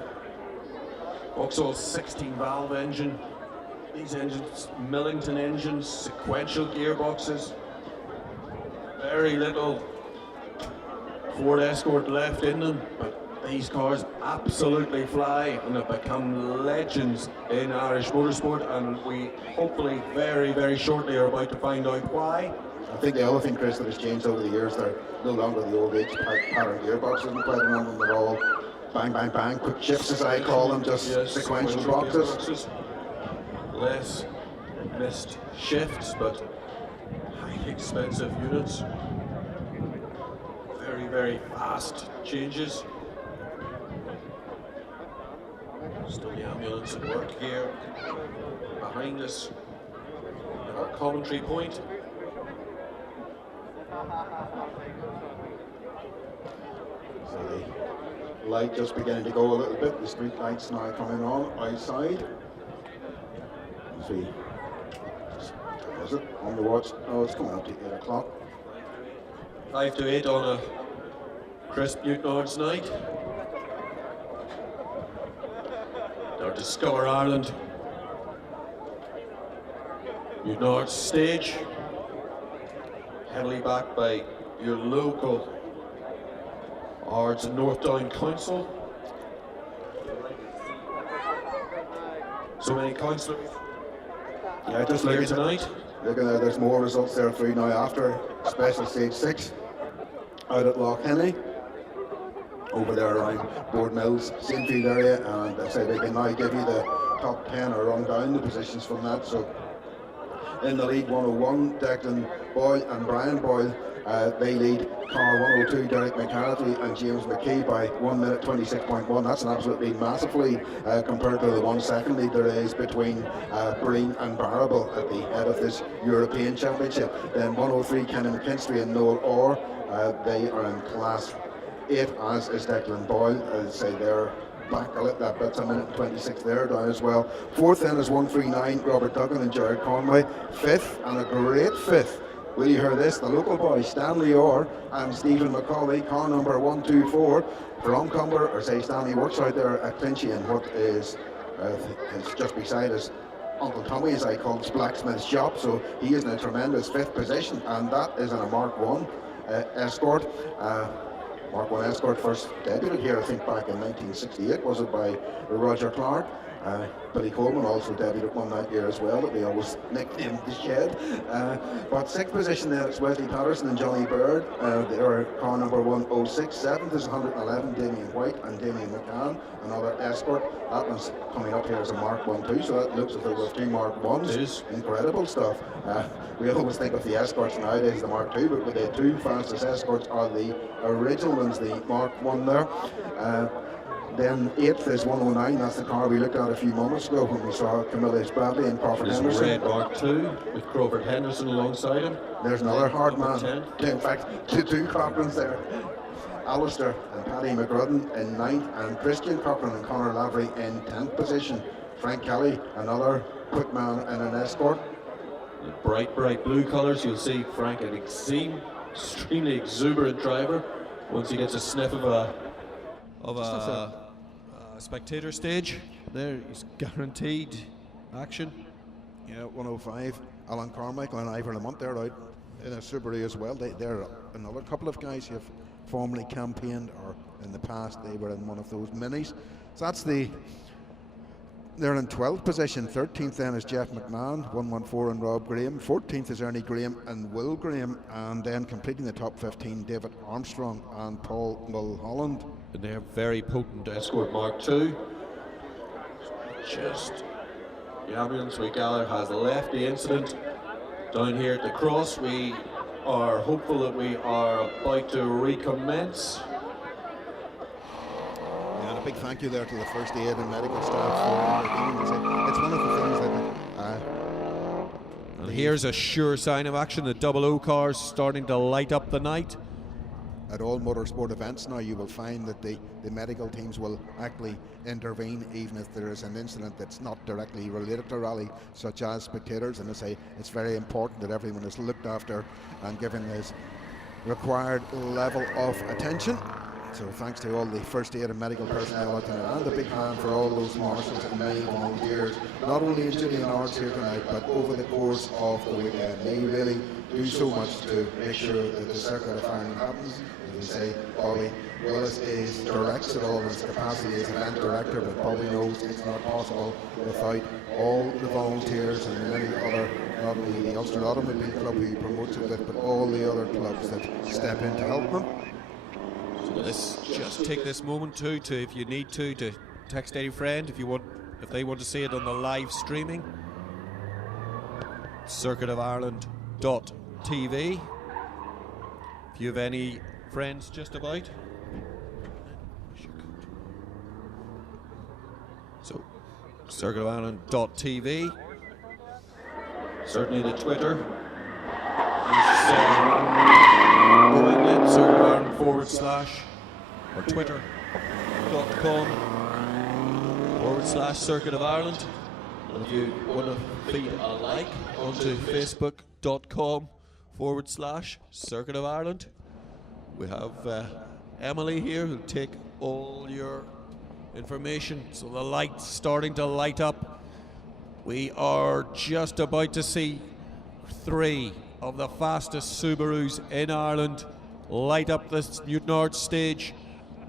Vauxhall 16 valve engine, these engines, Millington engines, sequential gearboxes. Very little Ford Escort left in them, but these cars absolutely fly and have become legends in Irish motorsport, and we hopefully very, very shortly are about to find out why. I think the other thing, Chris, that has changed over the years, they're no longer the old age pattern gearboxes, and quite a number of them are all bang, bang, bang, quick shifts as I call them, just sequential boxes. Less missed shifts, but highly expensive units. Very, very fast changes. Still the ambulance at work here behind us at our commentary point. So the light just beginning to go a little bit. The street lights now coming on outside. See, is it on the watch? Oh, it's coming up to 8 o'clock. 5 to 8 on a crisp Newtonards night. Our Discover Ireland Newtonards stage, heavily backed by your local Ards and North Down Council. So many councillors. Yeah, just here looking tonight. Looking there, there's more results there through now after special stage 6 out at Loughenny. Over there around Board Mills, same field area, and I say they can now give you the top 10 or run down the positions from that. So in the lead 101, Declan Boyle and Brian Boyle, they lead car 102, Derek McCarthy and James McKee by 1 minute 26.1. That's an absolutely massive lead compared to the 1 second lead there is between Breen and Barrable at the head of this European Championship. Then 103, Kenny McKinstry and Noel Orr, they are in class 8, as is Declan Boyle. I'd say they're back a little, that's a minute 26 there down as well. 4th then is 139, Robert Duggan and Jared Conway. 5th, and a great 5th, will you hear this, the local boys Stanley Orr and Stephen McCauley, car number 124 from Cumber, or say Stanley works out there at Clinchy, and what is it's just beside us Uncle Tommy, as I call his blacksmith's shop, so he is in a tremendous 5th position, and that is in a Mark 1 Escort. Mark 1 Escort first debuted here, I think, back in 1968, was it, by Roger Clark. Billy Coleman also debuted one that year as well, that we always nicknamed the Shed. But 6th position then, it's Wesley Patterson and Johnny Bird. They are car number 106. 7th is 111, Damien White and Damien McCann, another Escort. That one's coming up here as a Mark 1 too, so that looks as though we've 2 Mark 1s. Incredible stuff. We always think of the Escorts nowadays, the Mark 2, but the 2 fastest Escorts are the original ones, the Mark 1 there. Then 8th is 109, that's the car we looked at a few moments ago when we saw Camilla Bradley and Crawford Henderson. Red Mark 2 with Crawford Henderson alongside him. There's another hard man. In fact, two Cochrans there. Alistair and Paddy McGrudden in 9th, and Christian Cochran and Conor Lavery in 10th position. Frank Kelly, another quick man in an Escort. The bright blue colours, you'll see Frank an extremely exuberant driver once he gets a sniff of a spectator stage. There, he's guaranteed action. Yeah, 105. Alan Carmichael and Ivor Lamont, they're out in a Subaru as well. They're another couple of guys who have formerly campaigned, or in the past they were in one of those minis. So that's they're in 12th position. 13th then is Jeff McMahon, 114, and Rob Graham. 14th is Ernie Graham and Will Graham, and then completing the top 15, David Armstrong and Paul Mulholland. And they're very potent Escort Mark II. Just the ambulance, we gather, has left the incident down here at the cross. We are hopeful that we are about to recommence. And a big thank you there to the first aid and medical staff for intervening. It's one of the things that and here's a sure sign of action. The 00 cars starting to light up the night. At all motorsport events now, you will find that the medical teams will actually intervene even if there is an incident that's not directly related to rally, such as spectators. And I say it's very important that everyone is looked after and given this required level of attention. So thanks to all the first aid and medical personnel out there, and a big hand for all those marshals and many volunteers, not only in Julian Ards here tonight, but over the course of the weekend. They really do so much to make sure that the circuit of Ireland happens. As we say, Bobby Willis directs it all in his capacity as event director, but Bobby knows it's not possible without all the volunteers and many other, not only the Ulster Automobile Club who he promotes it with, but all the other clubs that step in to help them. Let's just take this moment to if you need to text any friend if they want to see it on the live streaming. circuitofireland.tv. If you have any friends just about. So, circuitofireland.tv. Certainly the Twitter is going in circuitofireland / or twitter.com/Circuit of Ireland. And if you want to feed a like onto facebook.com/Circuit of Ireland. We have Emily here who'll take all your information. So the light's starting to light up. We are just about to see 3 of the fastest Subarus in Ireland light up this Newton Ards stage.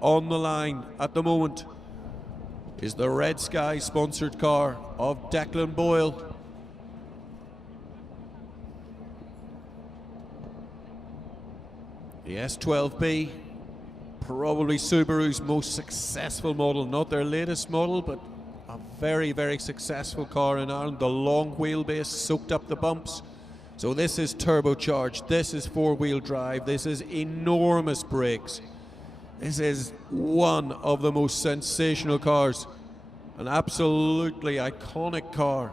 On the line at the moment is the Red Sky sponsored car of Declan Boyle. The S12B, probably Subaru's most successful model, not their latest model, but a very, very successful car in Ireland. The long wheelbase soaked up the bumps. So this is turbocharged, this is 4-wheel drive, this is enormous brakes. This is one of the most sensational cars, an absolutely iconic car,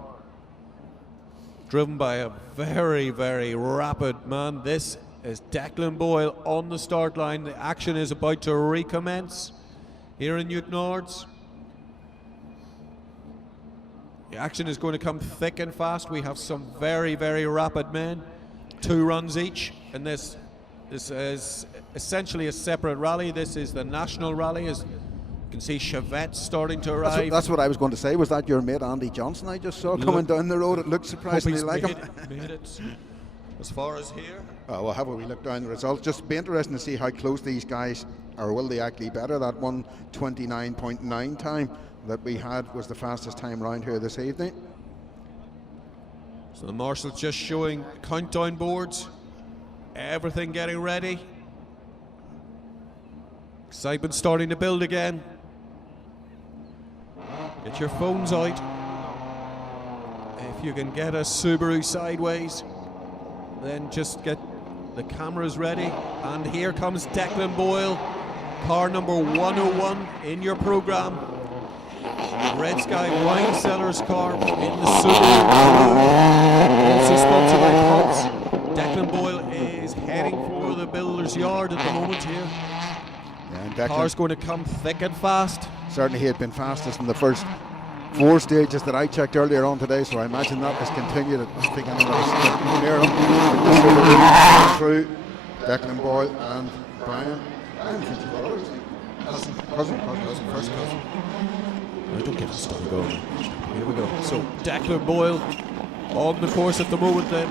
driven by a very, very rapid man. This is Declan Boyle on the start line. The action is about to recommence here in Newton Ards. The action is going to come thick and fast. We have some very, very rapid men, 2 runs each, and this is essentially a separate rally. This is the national rally. As you can see, Chevettes starting to arrive. That's what I was going to say. Was that your mate Andy Johnson I just saw coming down the road? It looked surprisingly like him. Made it as far as here. Well, have we looked down the results? Just be interesting to see how close these guys are. Will they actually better that 1:29.9 time that we had was the fastest time round here this evening? So the marshal's just showing countdown boards, everything getting ready. Excitement starting to build again. Get your phones out. If you can get a Subaru sideways, then just get the cameras ready. And here comes Declan Boyle, car number 101 in your program. Red Sky Wine Cellars car in the Subaru, also sponsored by Pulse. Declan Boyle is heading for the builder's yard at the moment here. Yeah, and Car's going to come thick and fast. Certainly he had been fastest in the first 4 stages that I checked earlier on today, so I imagine that has continued. I think anybody's near him. Through Declan Boyle and Brian. Cousin. First cousin. I don't get us started going. Here we go. So Declan Boyle on the course at the moment, then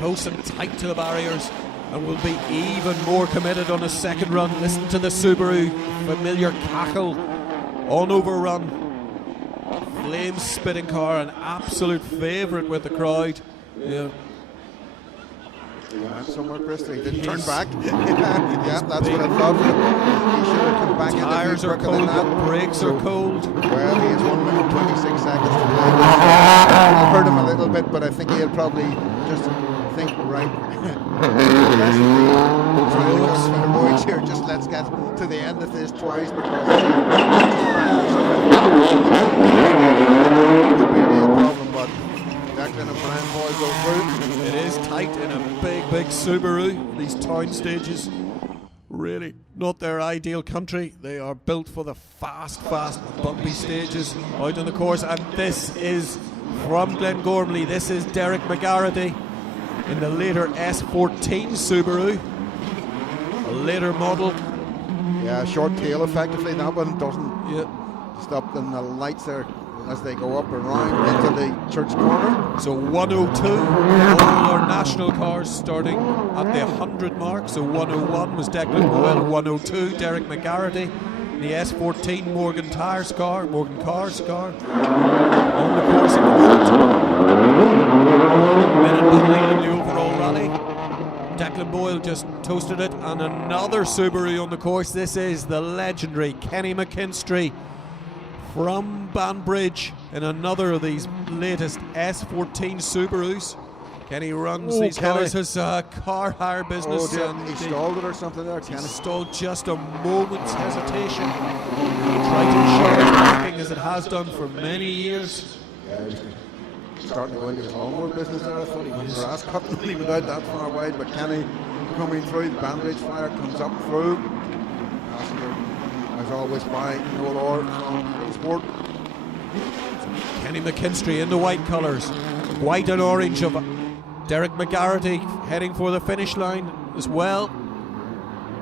close and tight to the barriers, and will be even more committed on a second run. Listen to the Subaru familiar cackle on overrun. Flame spitting car, an absolute favourite with the crowd. Yeah. Somewhere, Chris, he didn't turn back. Yeah, that's what I thought. He should have come back in. Tires are cold, the brakes are cold. Well, he has 1 minute 26 seconds to play. I'll hurt him a little bit, but I think he'll probably just think, right. Here, just let's get to the end of this twice, because it would be a real problem, but Declan and Brian Boyle go through. It is tight in a big Subaru. These town stages, really not their ideal country. They are built for the fast, bumpy stages out on the course. And this is from Glengormley. This is Derek McGarity in the later S14 Subaru, a later model. Yeah, short tail effectively. That one doesn't stop in the lights there as they go up and around into the church corner. So 102, all our national cars starting at the 100 mark. So 101 was Declan Boyle, 102 Derek McGarity, the S14 Morgan Carr's car on the course at the moment. Minute behind in the overall rally. Declan Boyle just toasted it, and another Subaru on the course. This is the legendary Kenny McKinstry from Banbridge in another of these latest S14 Subarus. Kenny runs these cars as a car hire business. And he stalled it or something there. He stalled just a moment's hesitation. He tried to ensure his parking as it has done for many years. Yeah, he's starting to go into his lawnmower business there. I thought he was grass cutting when he went out that far wide, but Kenny coming through, the bandage fire comes up through. Passenger, as always, by Noel Orr from Sport. Kenny McKinstry in the white colours, white and orange of Derek McGarrity heading for the finish line as well.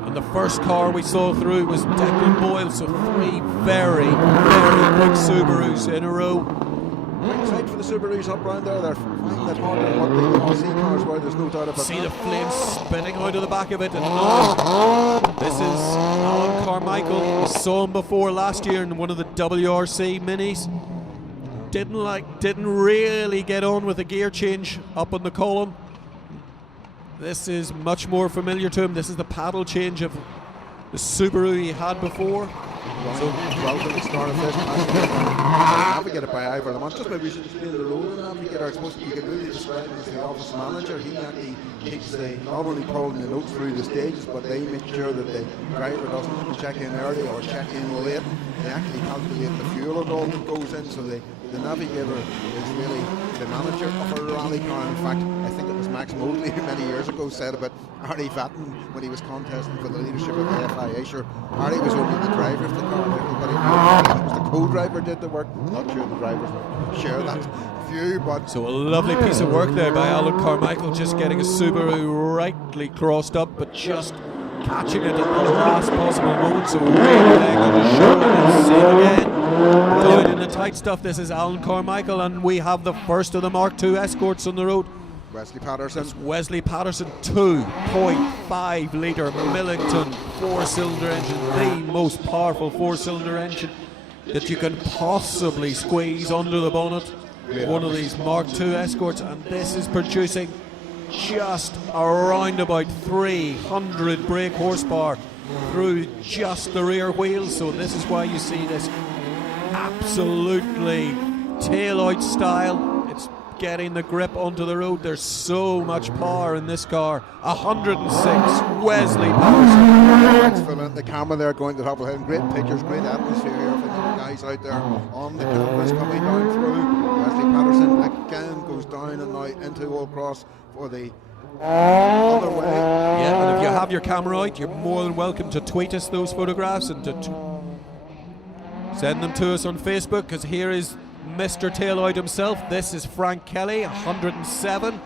And the first car we saw through was Declan Boyle, so 3 very, very quick Subarus in a row. Excited for the Subarus up round there. They're finding it harder than what the Aussie cars were, there's no doubt about that. See the flames spinning out of the back of it. And this is Alan Carmichael. We saw him before last year in one of the WRC minis. Didn't really get on with the gear change up on the column. This is much more familiar to him. This is the paddle change of the Subaru he had before. So welcome to the start of this match. Navigated by Ivor Lamont. Just maybe we should explain the role of the navigator. I suppose you could really describe him as the office manager. He actually keeps not only calling the notes through the stages, but they make sure that the driver doesn't check in early or check in late. They actually calculate the fuel and all that goes in, so the navigator is really the manager of a rally car. In fact, I think it was Max Mosley who many years ago said about Arnie Vatten when he was contesting for the leadership of the FIA. Sure, Arnie was only the driver of the car, and everybody knew it was the co-driver did the work. Not sure the drivers would share that view, but so a lovely piece of work there by Alan Carmichael, just getting a Subaru rightly crossed up, but just catching it at the last possible moment. So really good show, and see it again. Down in the tight stuff, this is Alan Carmichael, and we have the first of the Mark II escorts on the road. Wesley Patterson. It's Wesley Patterson, 2.5 litre Millington 4-cylinder engine, the most powerful 4-cylinder engine that you can possibly squeeze under the bonnet. One of these Mark II escorts, and this is producing just around about 300 brake horsepower through just the rear wheels. So this is why you see this absolutely tail-out style. It's getting the grip onto the road. There's so much power in this car. 106 Wesley Patterson. Excellent. The camera there going to the top of the head. Great pictures, great atmosphere here for the guys out there on the cameras coming down through. Wesley Patterson again goes down and now into Old Cross for the other way. Yeah, and if you have your camera out, you're more than welcome to tweet us those photographs and to send them to us on Facebook, because here is Mr. Taillight himself. This is Frank Kelly, 107.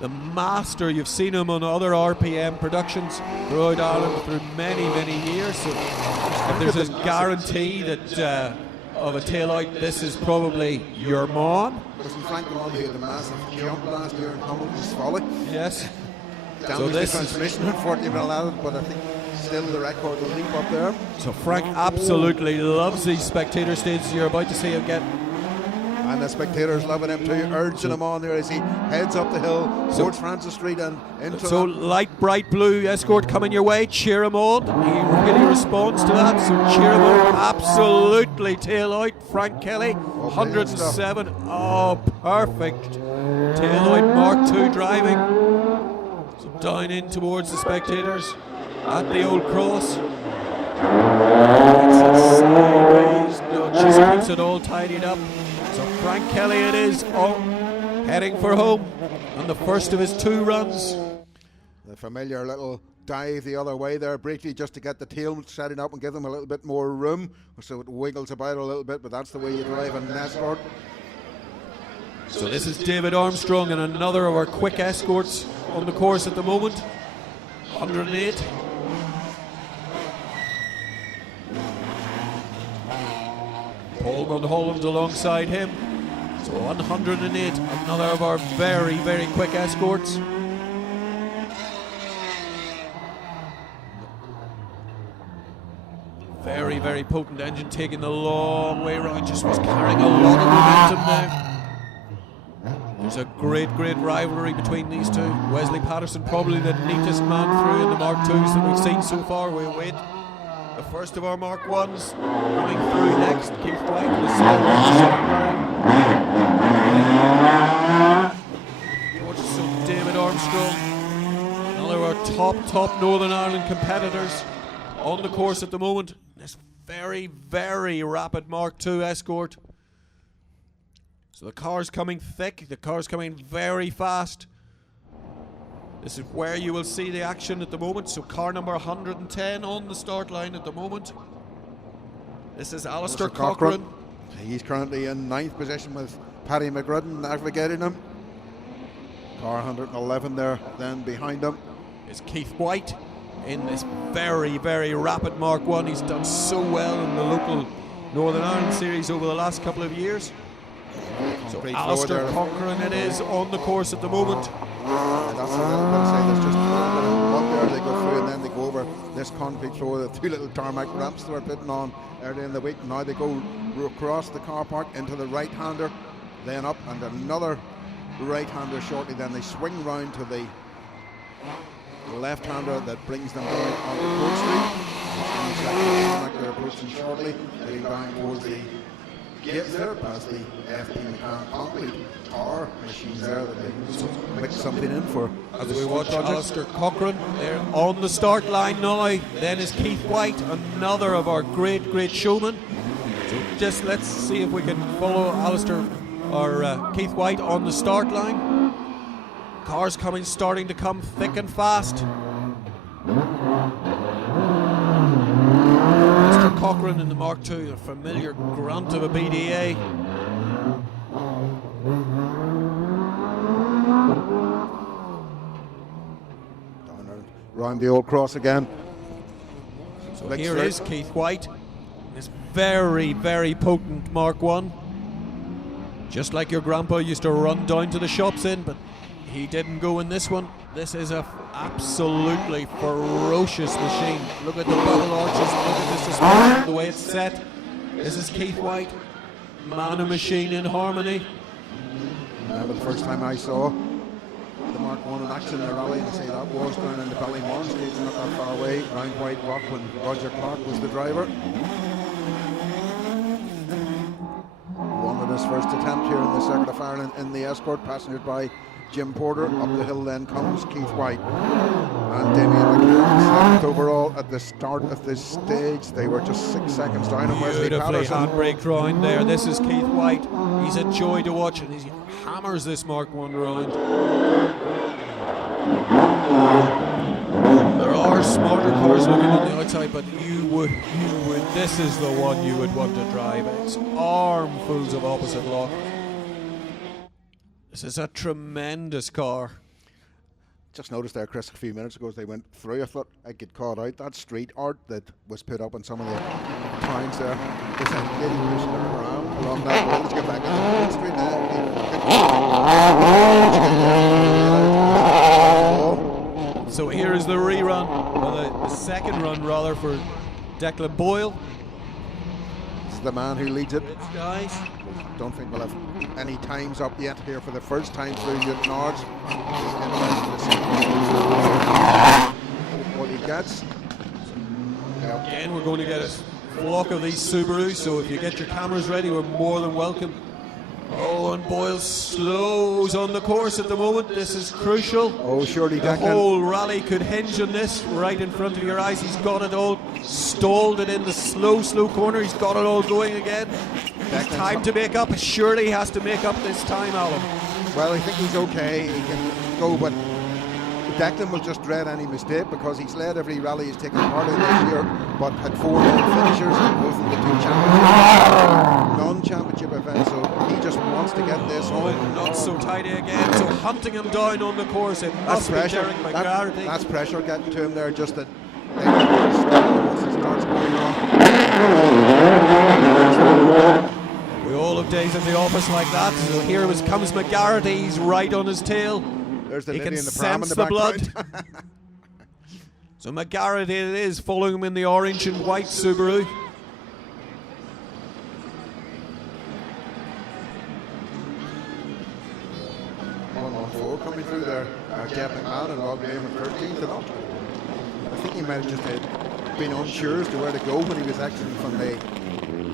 The master. You've seen him on other RPM productions throughout Ireland through many, many years. So if there's a guarantee that of a taillight, this is probably your man. Wasn't Frank the one who had the massive jump last year in Hamilton's Folly? Yes. So this transmission, unfortunately, been allowed, but I think still the record will leap up there. So Frank absolutely loves these spectator stages. You're about to see him get. And the spectators loving him too, urging him on there as he heads up the hill towards Francis Street and into. So light bright blue escort coming your way, cheer him on. He really responds to that, so cheer him on. Absolutely tail out, Frank Kelly, 107. Oh, perfect. Tail out Mark II driving. So down in towards the spectators at the Old Cross. Gets it sideways, just keeps it all tidied up. So Frank Kelly it is, heading for home on the first of his 2 runs. The familiar little dive the other way there briefly just to get the tail setting up and give them a little bit more room so it wiggles about a little bit, but that's the way you drive an escort. So this is David Armstrong and another of our quick escorts on the course at the moment. 108. Paul Mulholland alongside him. So 108, another of our very, very quick escorts. Very, very potent engine, taking the long way around, just was carrying a lot of momentum there. There's a great, great rivalry between these two. Wesley Patterson, probably the neatest man through in the Mark IIs that we've seen so far. We'll wait. The first of our Mark 1s coming through next. Keith White, the Armstrong, another of our top Northern Ireland competitors on the course at the moment. This very rapid Mark II Escort. So the car's coming thick, the car's coming very fast. This is where you will see the action at the moment. So car number 110 on the start line at the moment. This is Alistair Cochrane. He's currently in 9th position with Paddy McGrudden navigating him. Car 111 there, then behind him is Keith White in this very rapid Mark I. He's done so well in the local Northern Ireland series over the last couple of years. So Alistair Cochrane it is on the course at the moment. That's what I'm going to say. There's just a little bit of mud there they go through, and then they go over this concrete floor. The 2 little tarmac ramps they were putting on early in the week. Now they go across the car park into the right-hander, then up and another right-hander shortly. Then they swing round to the left-hander that brings them down onto Court Street. They're approaching shortly, heading down towards the gates there, past the FP McCann concrete tar machines there that they mix something in for. As we watch Alistair Cochrane there on the start line now, then is Keith White, another of our great showmen. So just let's see if we can follow Alistair or Keith White on the start line. Cars starting to come thick and fast. Mr. Cochrane in the Mark II, a familiar grunt of a BDA. Round the old cross again. So here is Keith White, this very potent Mark I. Just like your grandpa used to run down to the shops in, but he didn't go in this one. This is a absolutely ferocious machine. Look at the bubble arches, look at the suspension, the way it's set. This is Keith White, man and machine in harmony. But the first time I saw the Mark I in action in a rally, and I say that was down in the Ballymorn stage, not that far away, round White Rock when Roger Clark was the driver. Won at his first attempt here in the Circuit of Ireland in the Escort, passengered by Jim Porter. Up the hill then comes Keith White and Damien McCann, 7th overall at the start of this stage. They were just 6 seconds down on Wesley Beautifully Patterson. handbrake round there. This is Keith White. He's a joy to watch, and he hammers this Mark I round. There are smarter cars looking on the outside, but you would. This is the one you would want to drive. It's armfuls of opposite lock. This is a tremendous car. Just noticed there, Chris, a few minutes ago as they went through, I thought I'd get caught out. That street art that was put up on some of the towns there, there's a lady pushing a pram along that road. Let's get back into the street now. So here is the rerun, or the second run rather, for Declan Boyle. This is the man who leads it. It's nice. Don't think we'll have any times up yet here for the first time through Newton Ards. What he gets. Again, we're going to get a flock of these Subarus, so if you get your cameras ready, we're more than welcome. Oh, and Boyle slows on the course at the moment. This is crucial. Oh, surely the whole rally could hinge on this right in front of your eyes. He's got it all stalled it in the slow corner. He's got it all going again. It's time to make up. Surely he has to make up this time, Alan. Well, I think he's okay. He can go, but Declan will just dread any mistake because he's led every rally he's taken part in this year, but had 4 finishers in both of the 2 championship, non-championship events, so he just wants to get this home. Not so tidy again, so hunting him down on the course, it must be Derek McGarity. That's pressure getting to him there, just that once it starts going on. We all have days in the office like that, so here comes McGarity, he's right on his tail. There's the he lady can in the pram sense in the blood. background. So McGarity it is, following him in the orange and white Subaru. Four coming through there. Jeff McMahon and Rob Graham at 13th and up. I think he might have just been unsure as to where to go when he was exiting from the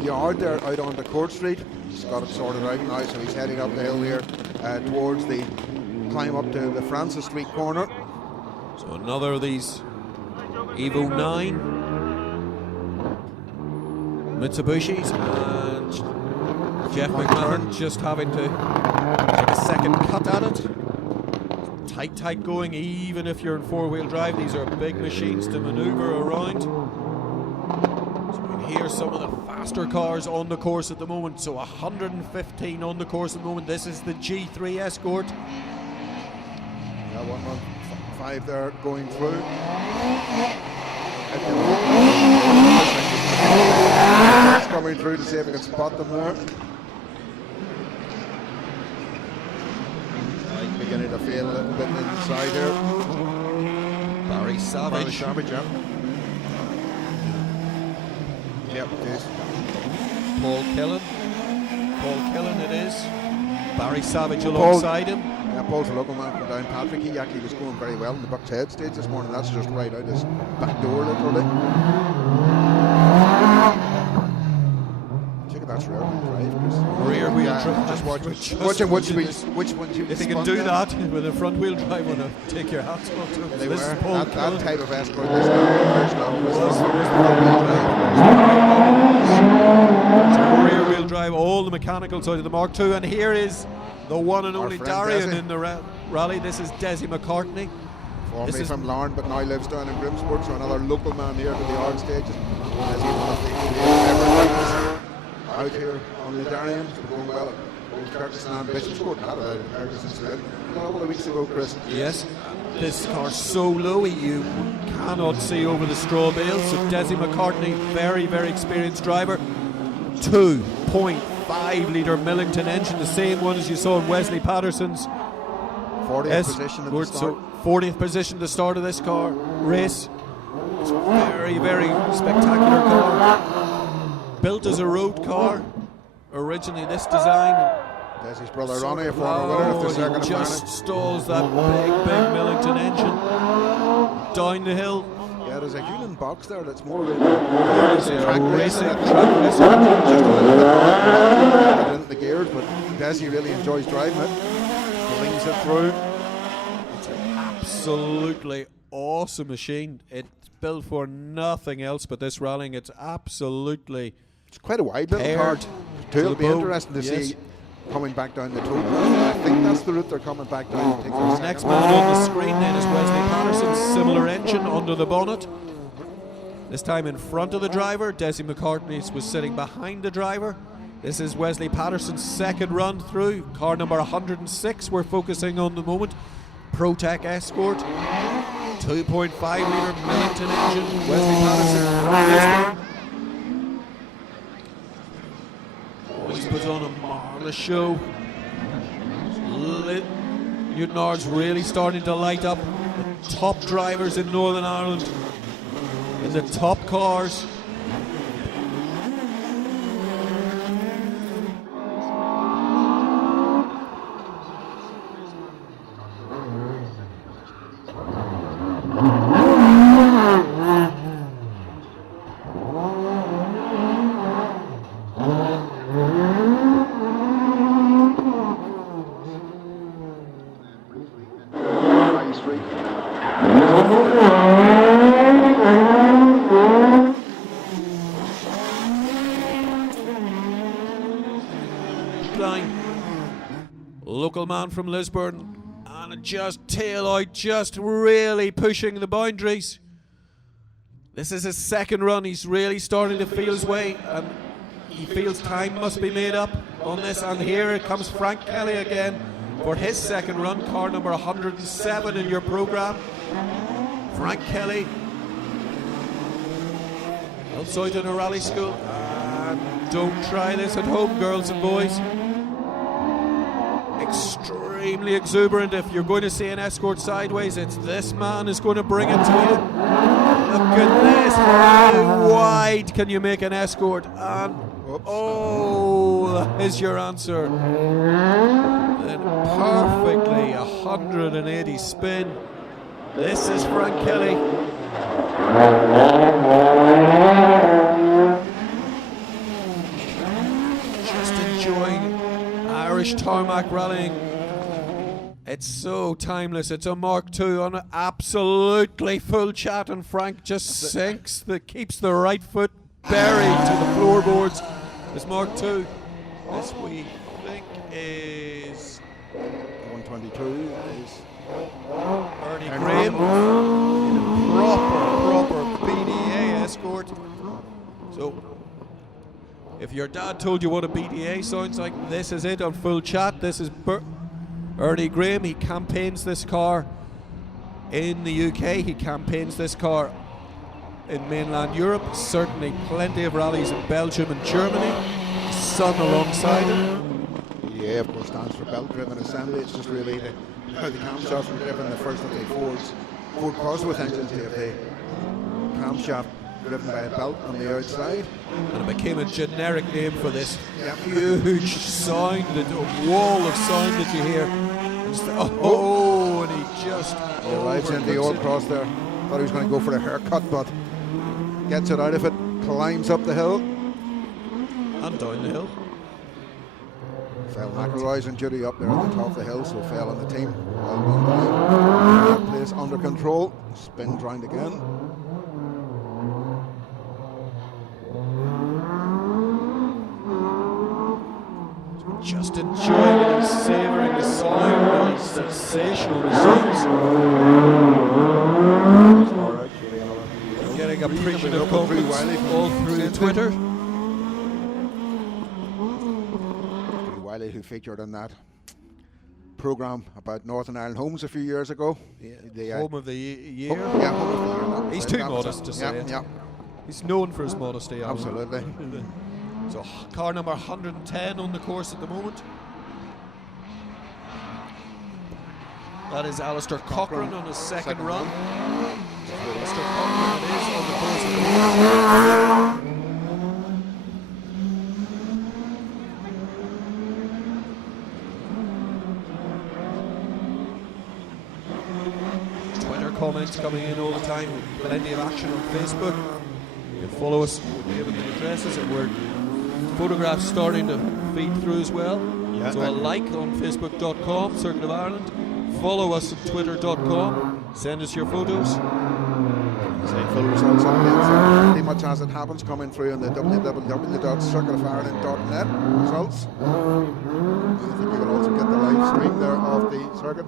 yard there out onto Court Street. He's got it sorted out now, so he's heading up the hill here towards the climb up to the Francis Street corner. So another of these Evo 9 Mitsubishis, and Jeff McMahon just having to take a second cut at it. Tight going, even if you're in four-wheel drive. These are big machines to maneuver around. So we can hear some of the faster cars on the course at the moment. So 115 on the course at the moment. This is the G3 Escort. Yeah, 115 there going through. It's coming through to see if we can spot them there. Beginning to feel a little bit inside here. Barry Savage. Yeah. Yep, it is. Paul Killen it is. Barry Savage alongside him. Yeah, Paul's a local man from down Patrick. He actually was going very well in the Buckshead stage this morning. That's just right out his back door, literally. That's rear wheel drive. Rear wheel drive. Just watch which one you. If you can do that with a front wheel drive, want to take your hats off to they this were. is Paul that type of Escort. This rear wheel drive, all the mechanical side of the Mark II, and here is the one and only Darian in the rally. This is Desi McCartney. Formerly from Larne, but now lives down in Grimsport, so another local man here to the Ards stage. As he one of the out here on the Darien, going well at Curtis and Bishopscourt. Not about it, Curtis instead. A couple of weeks ago, Chris. Yes, this car's so low you cannot see over the straw bales. So Desi McCartney, very experienced driver. 2.5 litre Millington engine, the same one as you saw in Wesley Patterson's 40th position at the start. So 40th position at the start of this car race. It's a very spectacular car. Built as a road car, originally this design. Desi's brother Ronnie, a former winner of the second of just stalls that big Millington engine down the hill. Yeah, there's a Hewlin box there that's more racing. Just a little bit into the gears, but Desi really enjoys driving it. Flings it through. It's an absolutely awesome machine. It's built for nothing else but this rallying. It's absolutely. It's quite a wide little car. It'll be interesting to see coming back down the toll. I think that's the route they're coming back down. The next man on the screen then is Wesley Patterson. Similar engine under the bonnet. This time in front of the driver. Desi McCartney was sitting behind the driver. This is Wesley Patterson's second run through. Car number 106 we're focusing on the moment. ProTech Escort. 2.5 litre Millington engine. Wesley Patterson. He's put on a marvellous show. Newton Ards really starting to light up. The top drivers in Northern Ireland in the top cars. Local man from Lisburn, and just tail out, just really pushing the boundaries. This is his second run. He's really starting to feel his way, and he feels time must be made up on this. And here it comes Frank Kelly again for his second run, car number 107 in your programme. Frank Kelly, outside in a rally school. And don't try this at home, girls and boys. Extremely exuberant. If you're going to see an Escort sideways, it's this man is going to bring it to you. Look at this. How wide can you make an Escort? And is your answer. Then perfectly 180 spin. This is Frank Kelly. Just enjoying Irish tarmac rallying. It's so so timeless. It's a Mark II on absolutely full chat, and Frank just sinks, keeps the right foot buried to the floorboards. This Mark II, this we think is 122 is Ernie Graham in a proper BDA escort. So if your dad told you what a BDA sounds like, this is it on full chat. This is Ernie Graham. He campaigns this car in the UK. He campaigns this car in mainland Europe. Certainly plenty of rallies in Belgium and Germany. His son alongside him. Yeah, of course, stands for belt driven assembly. It's just really how the camshafts were driven. The first of the Ford Cosworth engines, they have the camshaft driven by a belt on the outside. And it became a generic name for this huge sound, the wall of sound that you hear. And he just arrives in the old cross there. Thought he was going to go for a haircut, but gets it out of it, climbs up the hill. And down the hill. Fell McElroy's on duty up there at the top of the hill, so fell on the team. Well done down. That place under control. Spins round again. Just enjoying it and savouring the sound, these sensational results. Getting appreciative comments all through Twitter. Wiley, who featured in that programme about Northern Ireland homes a few years ago. Home of the year. Home of the year. He's too modest to say it. He's known for his modesty. Absolutely. So car number 110 on the course at the moment. That is Alistair Cochrane on his second run. Alistair Cochrane it is on the course at the moment. Twitter comments coming in all the time. Plenty of action on Facebook. You can follow us with the addresses, and we're photographs starting to feed through as well. Yeah, so a like on facebook.com, Circuit of Ireland. Follow us at twitter.com. Send us your photos. Full results updates pretty much as it happens coming through on the www.circuitofireland.net results. I think you will also get the live stream there of the circuit.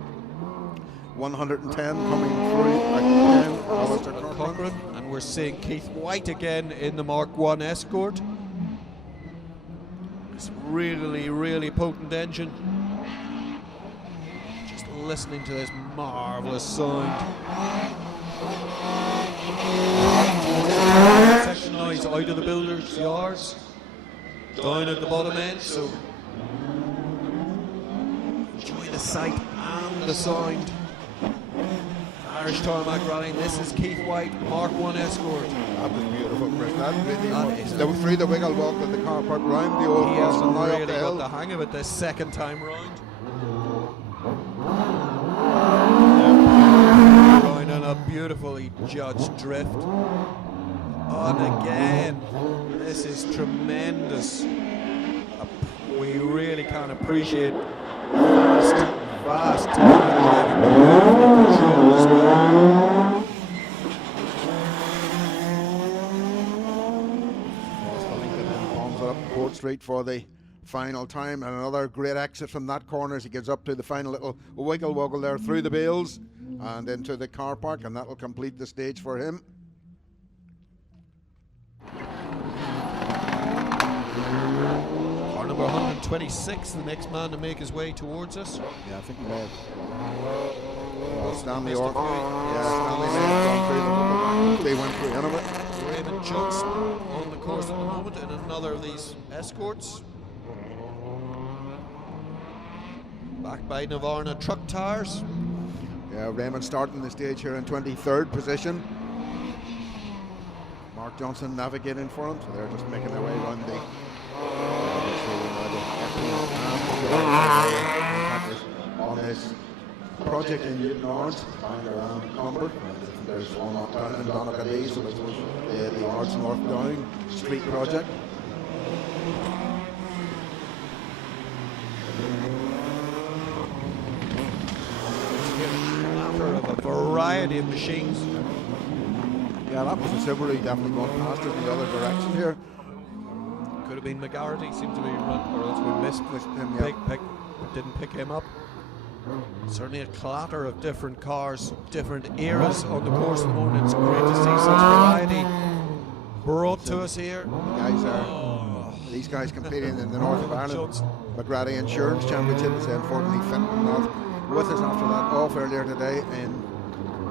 110 coming through again. Alistair Cochrane. And we're seeing Keith White again in the Mark I Escort. This really, really potent engine. Just listening to this marvellous sound. Section now is out of the builder's yards, down at the bottom end, so enjoy the sight and the sound. Irish Tarmac Rally. This is Keith White, Mark I Escort. That was beautiful, Chris. That was through the wiggle walk to the car park round the old cross and now really up the hill. got the hang of it this second time round. Round on a beautifully judged drift. And again, this is tremendous. We really can appreciate fast driving, control as well. Bombs it up Port Street for the final time, and another great exit from that corner as he gets up to the final little wiggle there through the bales and into the car park, and that will complete the stage for him. Car number 126, the next man to make his way towards us. Yeah, I think we have Stanley Orr. Stanley may have gone through they went through anyway. Raymond Johnson on the course at the moment in another of these escorts. Back by Navarna Truck Tires. Yeah, Raymond starting the stage here in 23rd position. Mark Johnson navigating for him, so they're just making their way around the on this project in Newton Ards, around Cumber. There's one up down in Donegal, so this was the Ards North Down Street project. plenty of machines. Yeah, that was a Subaru definitely going past us in the other direction here. Could have been McGarity, seemed to be run, or else we missed him, yeah. Didn't pick him up. Certainly a clatter of different cars, different eras on the course at the moment. It's great to see such variety brought to us here. These guys competing in the North of Ireland McGrady Insurance Championship is unfortunately not with us after that off earlier today in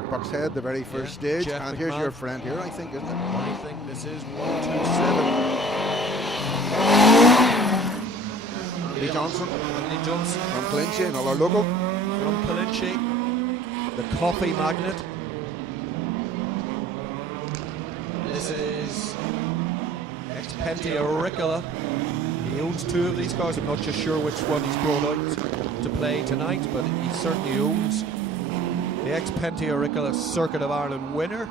Buckshead, the very first stage. Jeff and McMahon. Here's your friend here, I think, isn't it? I think this is 127. Lee Johnson Anthony Johnson from Clinchy, another local. from Palinchy, the coffee magnet. This is ex-Penty Auricola. He owns two of these cars. I'm not just sure which one he's brought out to play tonight, but he certainly owns the ex-Penty Auricola Circuit of Ireland winner.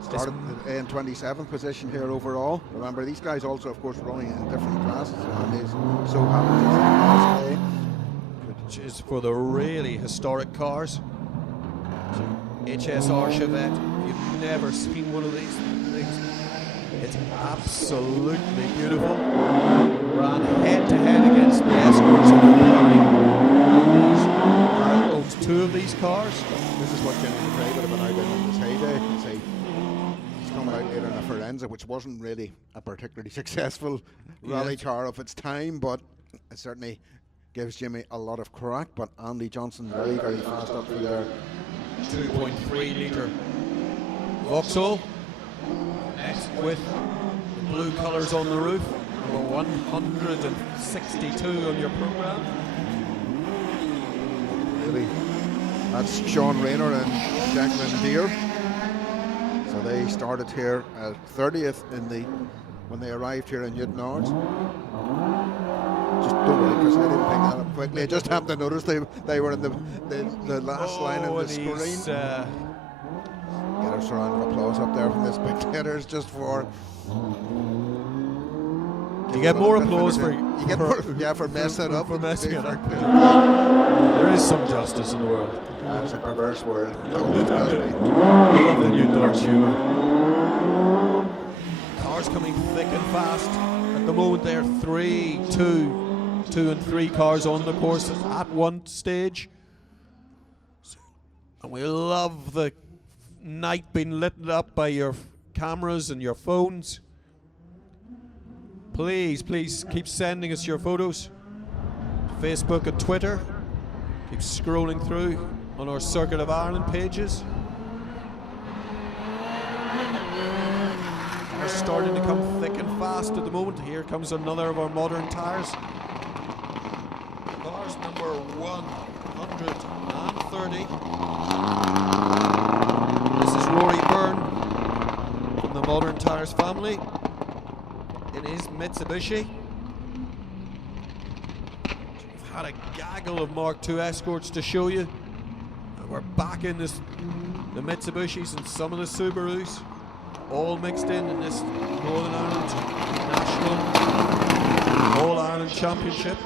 Started in 27th position here overall. Remember, these guys also, of course, running in different classes, and is so happens he's in Class A. Which is for the really historic cars. HSR Chevette. If you've never seen one of these things, it's absolutely beautiful. Ran head to head against the Escorts in the line. Owns two of these cars. This is what Jimmy McRae would have been out in his heyday. You can see he's coming out later in a Forenza, which wasn't really a particularly successful rally car of its time, but it certainly gives Jimmy a lot of crack. But Andy Johnson very, very fast up through there. 2.3 litre Vauxhall, next with the blue colours on the roof, number 162 on your programme. Really, that's Sean Rayner and Jacqueline Deere. So they started here at 30th when they arrived here in Newton Ards. Just don't worry, because I didn't pick that up quickly. I just happened to notice they were in the last line of the screen. Get us a round of applause up there from the spectators just for. You get more applause for messing it up. For messing it up. There is some justice in the world. That's a perverse world. I love the Newton Ards humour. Cars coming thick and fast. At the moment, there are 3, 2 and 3 cars on the course at one stage. And we love the night being lit up by your cameras and your phones. Please keep sending us your photos. Facebook and Twitter. Keep scrolling through on our Circuit of Ireland pages. Are starting to come thick and fast at the moment. Here comes another of our modern tyres. Cars number 130. This is Rory Byrne from the Modern Tyres family in his Mitsubishi. We've had a gaggle of Mark II Escorts to show you. And we're back in the Mitsubishis and some of the Subarus, all mixed in this Northern Ireland National All-Ireland Championship.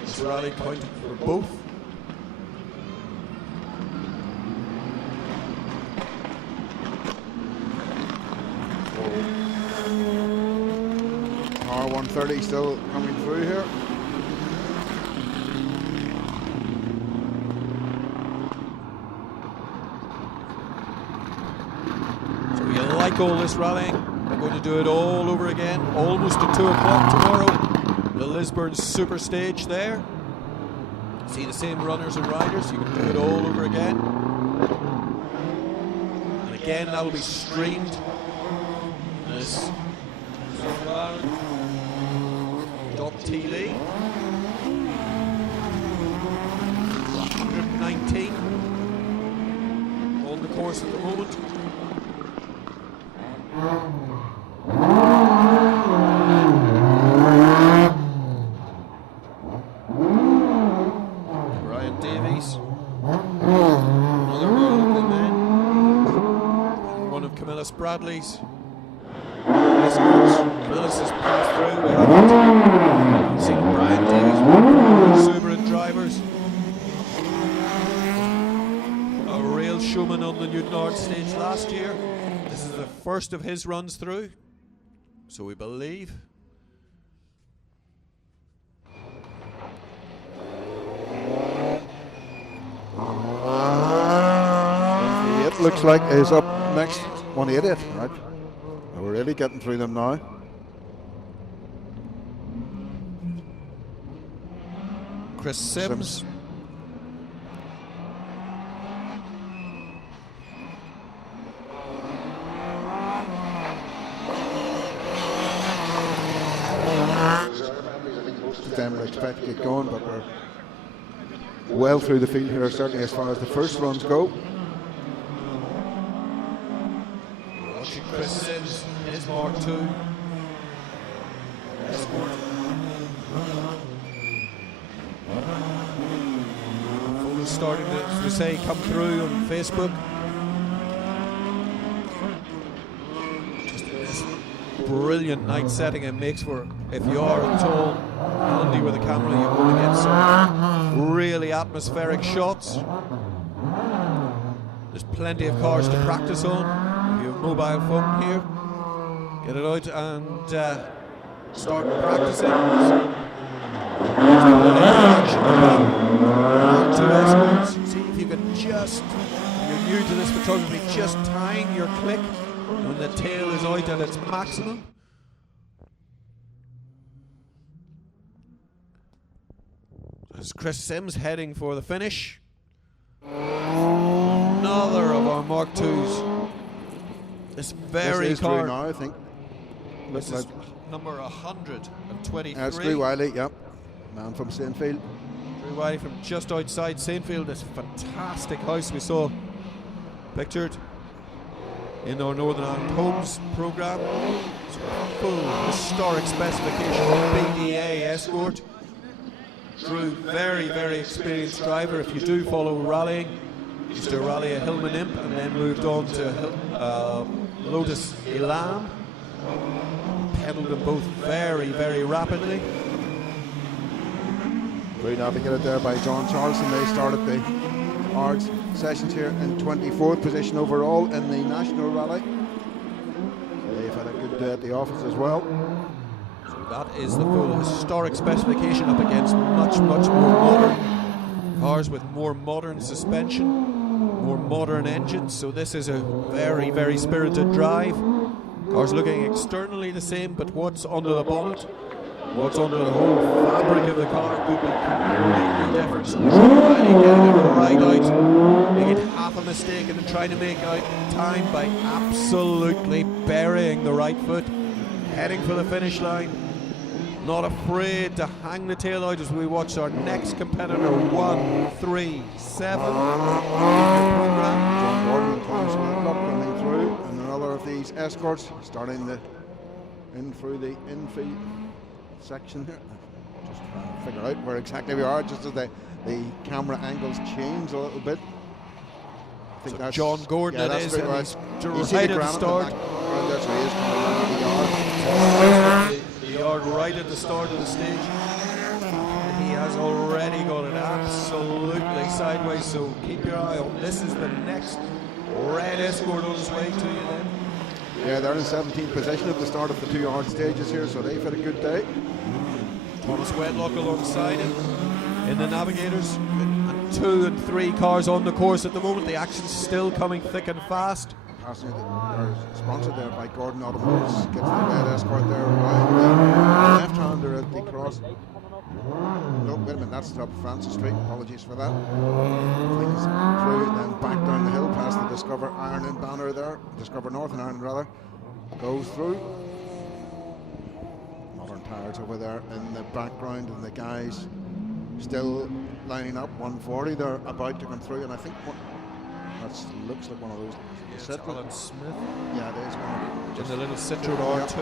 This rally counted for both. R130 still coming through here. So you like all this rallying? We're going to do it all over again, almost at 2 o'clock tomorrow. The Lisburn Super Stage there. See the same runners and riders. You can do it all over again. And again, that will be streamed. This .tv 119 on the course at the moment. Brian Davies, another local man, one of Camillus Bradley's escorts. Camillus has passed through. We haven't seen Brian Davies, one of the exuberant drivers. showman on the Newton Ards stage last year. This is the first of his runs through, so we believe. It looks like is up next. 188, right? We're really getting through them now. Chris Sims. Them are expected to get going, but we're well through the field here, certainly as far as the first runs go. Watching Chris Sims, his Mark II. Photos starting to, as we say, come through on Facebook. Just this brilliant night setting it makes for, if you are at all handy with a camera, you're going to get some really atmospheric shots. There's plenty of cars to practice on. If you have a mobile phone here, get it out and start practicing. See if you can just, if you're new to this photography, just time your click when the tail is out at its maximum. There's Chris Sims heading for the finish. Another of our Mark IIs. This very this is car. now, I think. This is number 123. That's Drew Wiley, yep. Man from Saintfield. Drew Wiley from just outside Saintfield. This fantastic house we saw pictured in our Northern Ireland Homes programme. It's a full historic specification BDA escort. Drew, very, very experienced driver. If you do follow rallying, used to rally a Hillman Imp and then moved on to Lotus Elan. Pedalled them both very, very rapidly. Very navigated there by John Charleston. They started the Ards sessions here in 24th position overall in the National Rally. They've had a good day at the office as well. So that is the full historic specification up against much, much more modern cars with more modern suspension, more modern engines. So this is a very, very spirited drive. Cars looking externally the same, but what's under the bonnet, what's under the whole fabric of the car would be completely different. So really getting it right out, making half a mistake and then trying to make out time by absolutely burying the right foot, heading for the finish line, not afraid to hang the tail out as we watch our next competitor, 137 in the program. John Gordon and Thomas Whitlock running through, and another of these escorts starting in through the infield section here. Just trying to figure out where exactly we are, just as the camera angles change a little bit. I think So that's John Gordon it is, and he's right at the start. That's where he is coming down the yard. The yard right at the start of the stage. He has already got it absolutely sideways, so keep your eye on. This is the next red escort on his way to you then. Yeah, they're in 17th position at the start of the 2 yard stages here, so they've had a good day. Thomas Whitlock alongside him in the Navigators. And 2 and 3 cars on the course at the moment. The action's still coming thick and fast. Passenger that are sponsored there by Gordon Automobiles gets the red escort there around the left-hander at the cross. No, wait a minute, that's up Francis Street. Apologies for that. Things through, then back down the hill past the Discover Ireland banner there. Discover Northern Ireland rather. Goes through. Modern tires over there in the background, and the guys still lining up. 140, they're about to come through, and I think that looks like one of those. Alan Smith. Yeah, it is one. Just a little Citroen R2.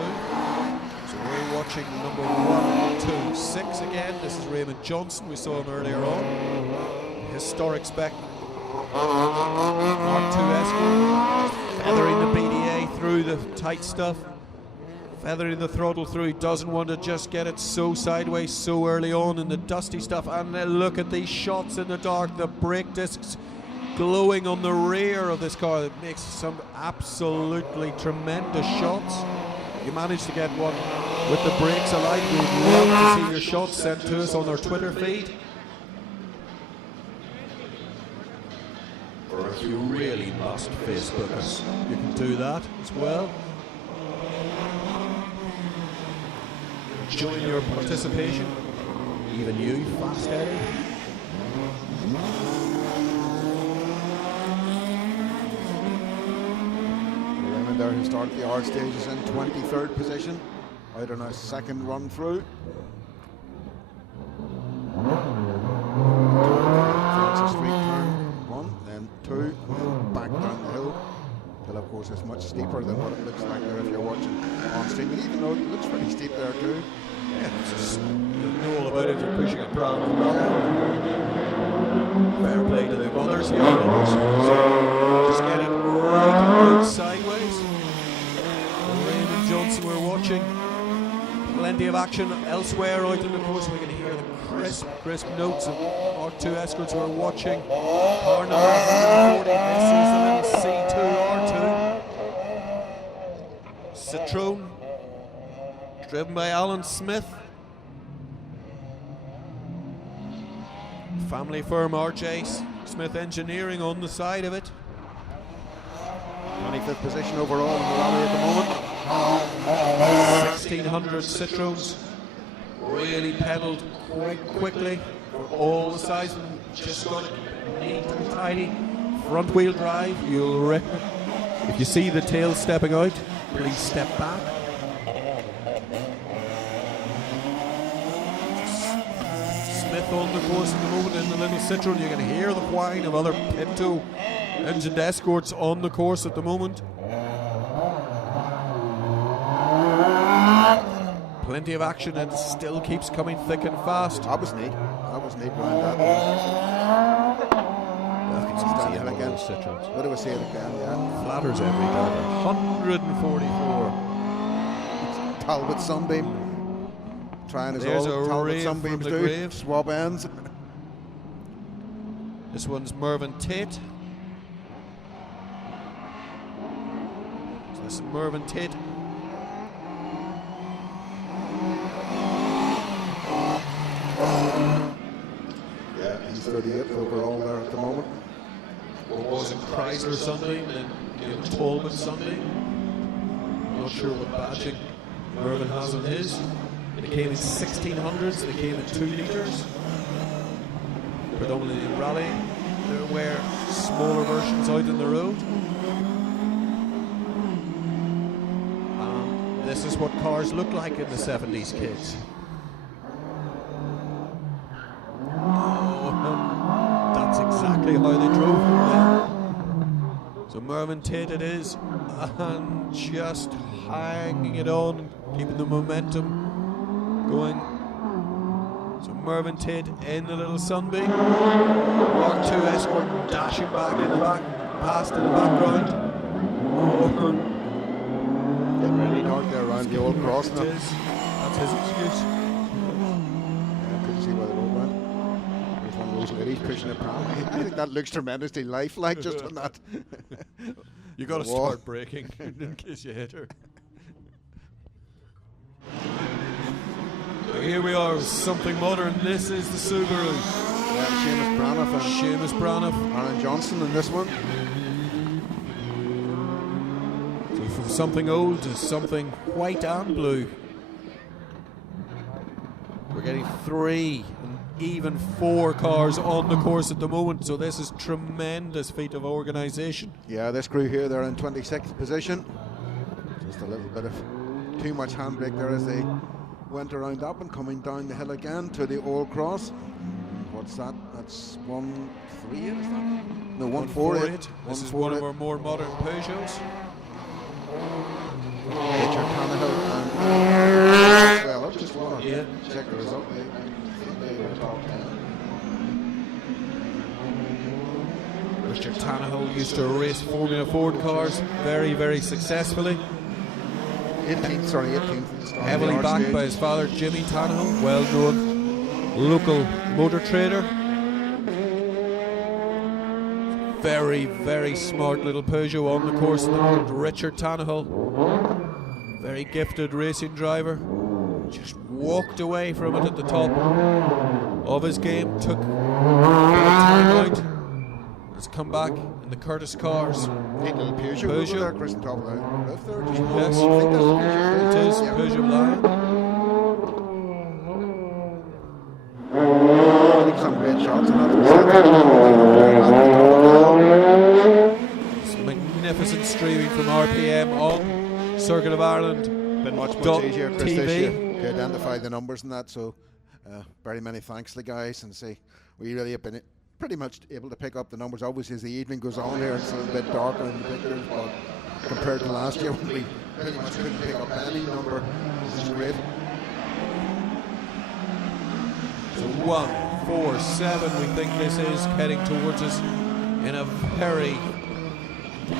So we're watching number 126 again. This is Raymond Johnson. We saw him earlier on. Historic spec Mark II escort. Feathering the BDA through the tight stuff. Feathering the throttle through. He doesn't want to just get it so sideways so early on in the dusty stuff. And look at these shots in the dark. The brake discs glowing on the rear of this car that makes some absolutely tremendous shots. You managed to get one with the brakes alight. We'd love to see your shots sent to us on our Twitter feed. Or if you really must Facebook us, you can do that as well. Join your participation. Even you, Fast Eddie. Raymond there, who started the Ards stage, is in 23rd position, out on a second run through. Francis Street turn 1, then 2, and then back down the hill. Till of course it's much steeper than what it looks like there if you're watching on stream. And even though it looks pretty steep there too. Yeah, it's just, you know all about it, you're pushing it proud. Fair play to the others here. Just get it right out sideways. Raymond Johnson, we're watching. Plenty of action elsewhere out in the course. We can hear the crisp notes of our two escorts who are watching. Car number 140, this is the little C2R2. Citroen, driven by Alan Smith. Family firm RJ Smith Engineering on the side of it. 25th position overall in the rally at the moment. 1600 Citroens, really pedalled quite quickly for all the size of them. Just got it neat and tidy. Front wheel drive. If you see the tail stepping out, please step back. Smith on the course at the moment in the little Citroen. You can hear the whine of other Pinto engined escorts on the course at the moment. Plenty of action, and still keeps coming thick and fast. That was neat. That was neat round that. Again. What do we see it again? Yeah. Flatters every driver. 144. Talbot Sunbeam. Trying as There's all a Talbot rave Sunbeams from the do. grave. Swab ends. This one's Mervyn Tate. So this is Mervyn Tate. Yeah, he's 38th overall there at the moment. Or was it Chrysler Sunday, and then Talbot Sunday? Not sure what badging Mervyn has on his. They came in 1600s, they came in 2 litres. Predominantly in rally. There were smaller versions out in the road. This is what cars look like in the 70s, kids. That's exactly how they drove them. So Mervyn Tate it is, and just hanging it on, keeping the momentum going. So Mervyn Tate in the little Sunbeam. Mark II escort dashing back in the back, past in the background. Getting really dark there around the old cross now. That's his excuse. Yeah, couldn't see where the road went. There's one of those ladies pushing a pram. I think that looks tremendously lifelike just on that. You got to start braking in case you hit her. So here we are with something modern. This is the Subaru. Yeah, Seamus Braniff and Seamus Braniff. Aaron Johnson in this one. So from something old to something white and blue. We're getting 3 and even 4 cars on the course at the moment, so this is tremendous feat of organisation. Yeah, this crew here, they're in 26th position. Just a little bit of too much handbrake there as they went around up and coming down the hill again to the old cross. What's that? That's 138, is that? No, 148. This is one of our more modern Peugeots. Richard Tannehill and well, I just want to check the result. They were top 10. Richard Tannehill used to race Formula Ford cars very, very successfully. 18th. Heavily backed by his father, Jimmy Tannehill, well-known local motor trader. Very, very smart little Peugeot on the course at the moment. Richard Tannehill, very gifted racing driver, just walked away from it at the top of his game, took a time out, has come back in the Curtis cars. Neat little Peugeot over there, Chris, on top of that roof there. Yes, I think that's a Peugeot. it is Yeah. Peugeot Lion. Some great shots on that. It's magnificent streaming from RPM on Circuit of Ireland. Been much easier, Chris, this year to identify the numbers and that. So, very many thanks to the guys, and say we really have been pretty much able to pick up the numbers. Obviously, as the evening goes on here, it's a little bit darker in the pictures, but compared to last year when we pretty much couldn't pick up any number, this is great. So 1, 4, 7, we think this is heading towards us in a very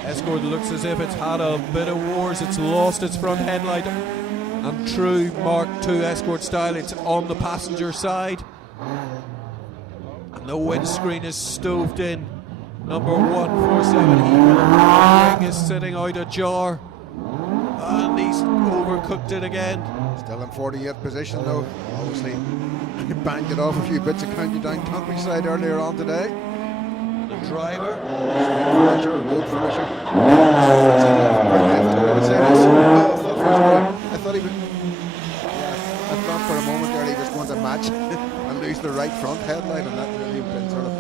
Escort looks as if it's had a bit of wars. It's lost its front headlight, and true Mark II Escort style, it's on the passenger side, and the windscreen is stoved in. Number 147, the ring is sitting out ajar, and he's overcooked it again. Still in 48th position though. Obviously he banged it off a few bits of county down countryside earlier on today. The driver, road finisher. I thought he would. I thought for a moment there he was going to match and lose the right front headlight, and that really been sort of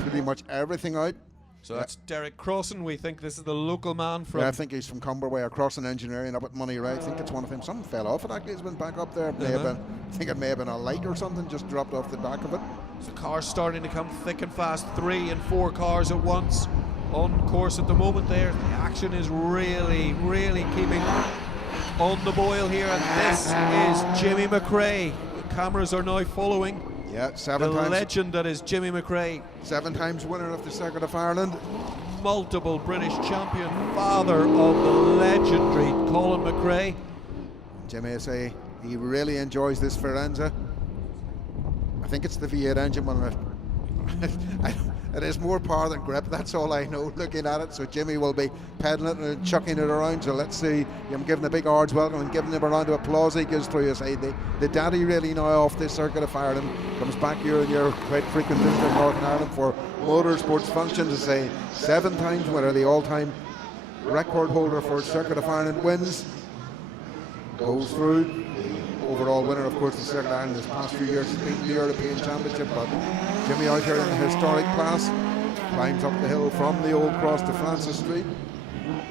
pretty much everything out. so that's Derek Crossan. We think this is the local man from. Yeah, I think he's from Cumberway, across in engineering up at Money Right. I think it's one of them. Something fell off it actually. It's been back up there. May have been, I think it may have been a light or something just dropped off the back of it. The cars starting to come thick and fast, 3 and 4 cars at once on course at the moment there. The action is really, really keeping on the boil here, and this is Jimmy McRae. The cameras are now following. Yeah, The seven times. legend that is Jimmy McRae. 7 times winner of the Circuit of Ireland. Multiple British champion, father of the legendary Colin McRae. Jimmy, I say, he really enjoys this Firenze. I think it's the V8 engine one. It is more power than grip, that's all I know looking at it. So Jimmy will be pedaling it and chucking it around. So let's see. I'm giving a big Ards welcome and giving him a round of applause. He goes through his side. The daddy really now off this Circuit of Ireland. Comes back here and you're quite frequent visitor in Northern Ireland for motorsports functions. To say 7 times winner, the all-time record holder for Circuit of Ireland wins. Goes through. Overall winner, of course, the Circuit of Ireland this past few years has been the European Championship, but Jimmy out here in the historic class climbs up the hill from the Old Cross to Francis Street.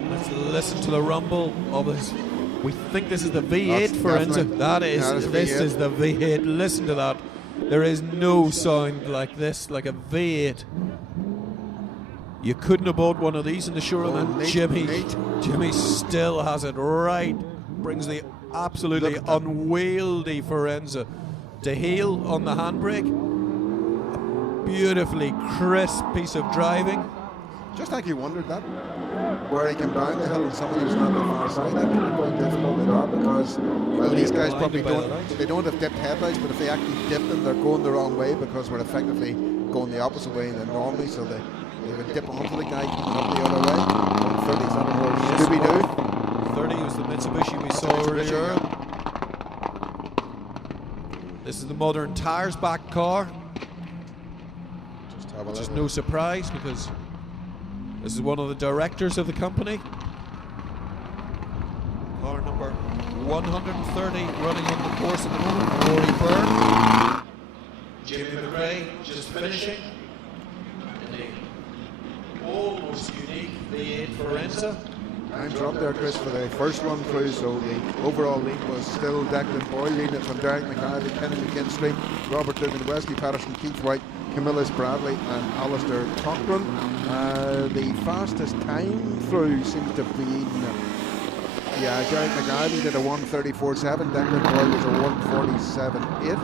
Let's listen to the rumble of this. We think this is the V8 Firenze. This is the V8. Listen to that. There is no sound like this, like a V8. You couldn't have bought one of these in the showroom, and Jimmy still has it right. Brings the absolutely unwieldy Firenze to heel on the handbrake. A beautifully crisp piece of driving. Just like you wondered that, where he came down the hill and somebody was on the far side, that could be quite difficult with that, because well, these guys probably don't have dipped headlights, but if they actually dip them, they're going the wrong way because we're effectively going the opposite way than normally, so they would dip onto the guy coming up the other way. 130 is that a more Scooby-Doo? 30 was the Mitsubishi we saw earlier. This is the modern tyres back car. Just no surprise, because this is one of the directors of the company. Car number 130 running on the course at the moment. Rory Byrne. Jimmy McRae just finishing in the almost unique V8 Firenze. Times are up there, Chris, for the first run through, so the overall lead was still Declan Boyle, leading it from Derek McCarthy, Kenny McKinstry, Robert Dugan, Wesley Patterson, Keith White, Camillus Bradley and Alistair Cochran. The fastest time through seems to be Derek McCarthy did a 1:34.7, Declan Boyle was a 1:47.8.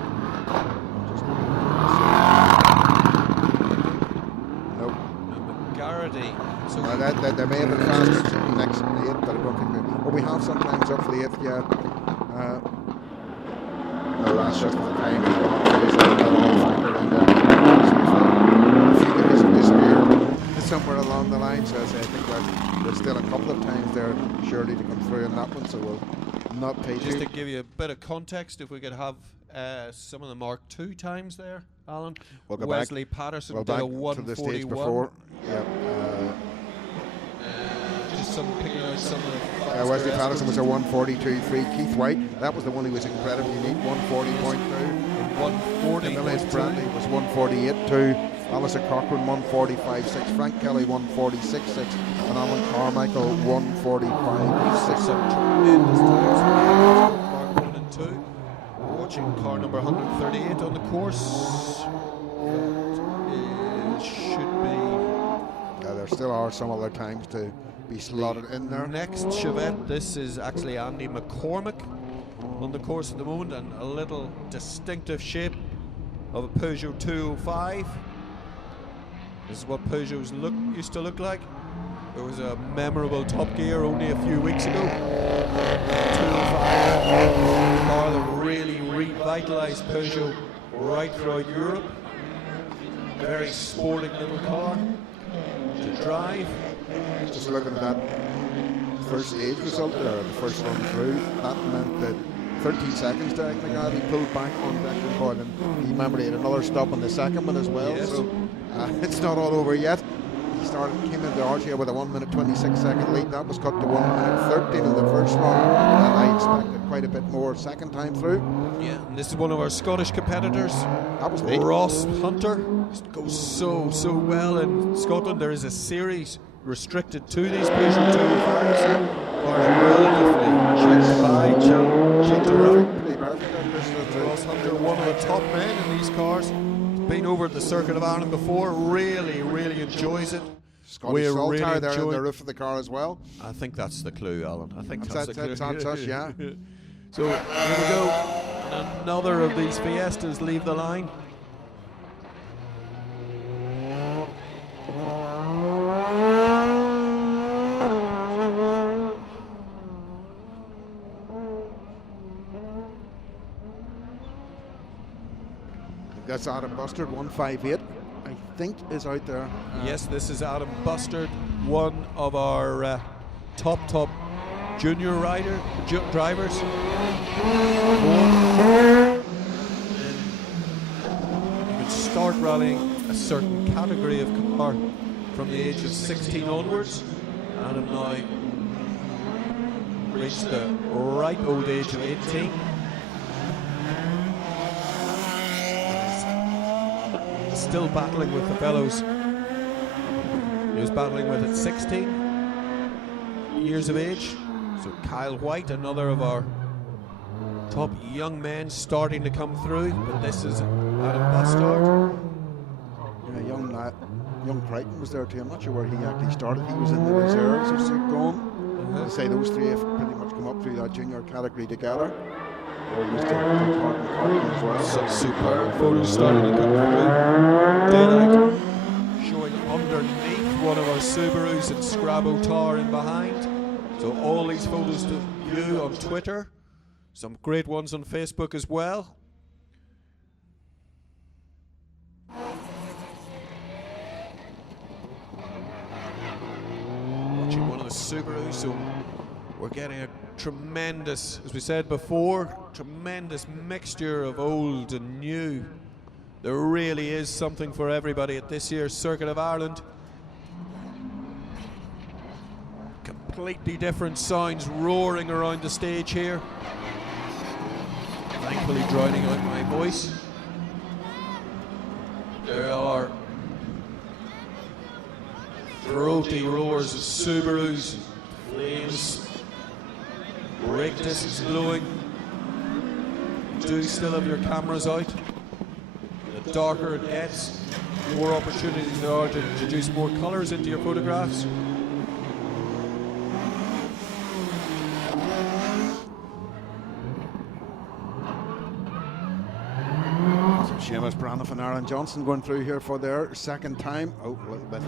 Nope. McGarity. So there may have been faster next to the 8th, but I don't think but we have sometimes up for the 8th, yeah. No, that's just the time. It's somewhere along the line. So I think there's still a couple of times there surely to come through in that one. So we'll not pay Just too. to give you a bit of context, if we could have some of the Mark II times there, Alan. We'll go Wesley Patterson Well, did back a to the stage 141. before. Yeah. Just some picking out some of the Wesley faster Patterson was estimates. a 142.3. Keith White, that was the one who was incredibly neat, 140.2. 140. Emilius Bradley was 148.2. Alistair Cochran 145.6. Frank Kelly 146.6. And Alan Carmichael 145.6. Some tremendous times. Mark 1 and 2. We're watching car number 138 on the course. It should be. Yeah, there still are some other times to be slotted in there. Next Chevette, this is actually Andy McCormick on the course at the moment, and a little distinctive shape of a Peugeot 205. This is what Peugeots used to look like. There was a memorable Top Gear only a few weeks ago. 205, a car that really revitalised Peugeot right throughout Europe. Very sporting little car to drive. Just looking at that first stage result there, the first run through, that meant that 13 seconds to McGrath, he pulled back on Declan Boyle, and he remember he had another stop on the second one as well. Yes. So it's not all over yet. He came into Ards here with a 1 minute 26 second lead. That was cut to 1 minute 13 in the first run, and I expected quite a bit more second time through. Yeah, and this is one of our Scottish competitors. That was neat. Ross Hunter. Goes so well in Scotland. There is a series restricted to these Peugeot 205s. Ross Hunter, one of the top men in these cars. Been over at the Circuit of Ireland before. Really enjoys it. Scottish We're Saltire really there in enjoying. the roof of the car as well. I think that's the clue, Alan. I think That's that's the clue. that's us, yeah. So here we go. Another of these Fiestas leave the line. That's Adam Bustard, 158, I think, is out there. Yes, this is Adam Bustard, one of our top junior drivers. You can start rallying a certain category of car from the age of 16 onwards. Adam now reached the ripe old age of 18. Still battling with the fellows he was battling with at 16 years of age. So Kyle White, another of our top young men starting to come through, but this is Adam Bustard. Yeah, young Crichton was there too. I'm not sure where he actually started. He was in the reserves of Gone. I'd say those three have pretty much come up through that junior category together. Some superb photos starting to come through. Daylight showing underneath one of our Subarus and Scrabo Tar in behind. So all these photos to view on Twitter. Some great ones on Facebook as well. Watching one of the Subarus, so we're getting a tremendous, as we said before, tremendous mixture of old and new. There really is something for everybody at this year's Circuit of Ireland. Completely different sounds roaring around the stage here. Thankfully drowning out my voice. There are throaty roars of Subarus, flames, brake discs blowing. Do still have your cameras out. The darker it gets, more opportunities there are to introduce more colours into your photographs. Seamus Braniff and Aaron Johnson going through here for their second time. Oh, a little bit.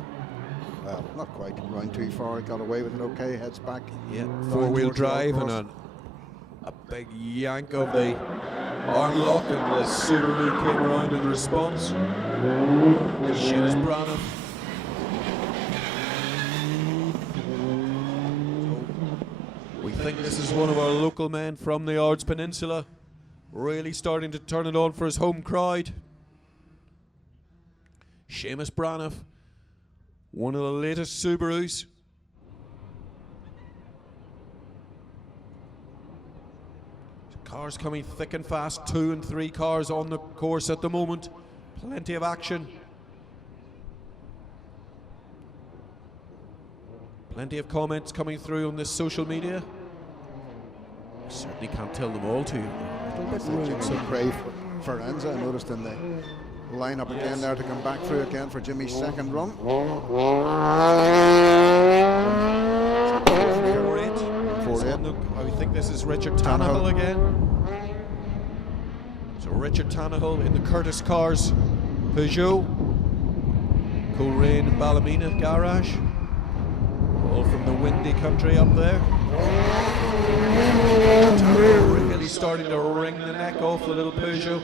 Well, not quite. Round too far. Got away with it okay. Heads back. Yeah, four-wheel drive and a big yank of the arm lock, and the Subaru came around in response. Seamus Braniff one of our local men from the Ards Peninsula, really starting to turn it on for his home crowd. Seamus Braniff, one of the latest Subarus. Cars coming thick and fast, 2 and 3 cars on the course at the moment. Plenty of action. Plenty of comments coming through on this social media. Certainly can't tell them all to you. Jimmy McRae for Enza. I noticed in the lineup again there to come back through again for Jimmy's second run. I think this is Richard Tannehill again. So Richard Tannehill in the Curtis Cars Peugeot, Coleraine and Ballymena garage, all from the windy country up there. Tannehill really starting to wring the neck off the little Peugeot.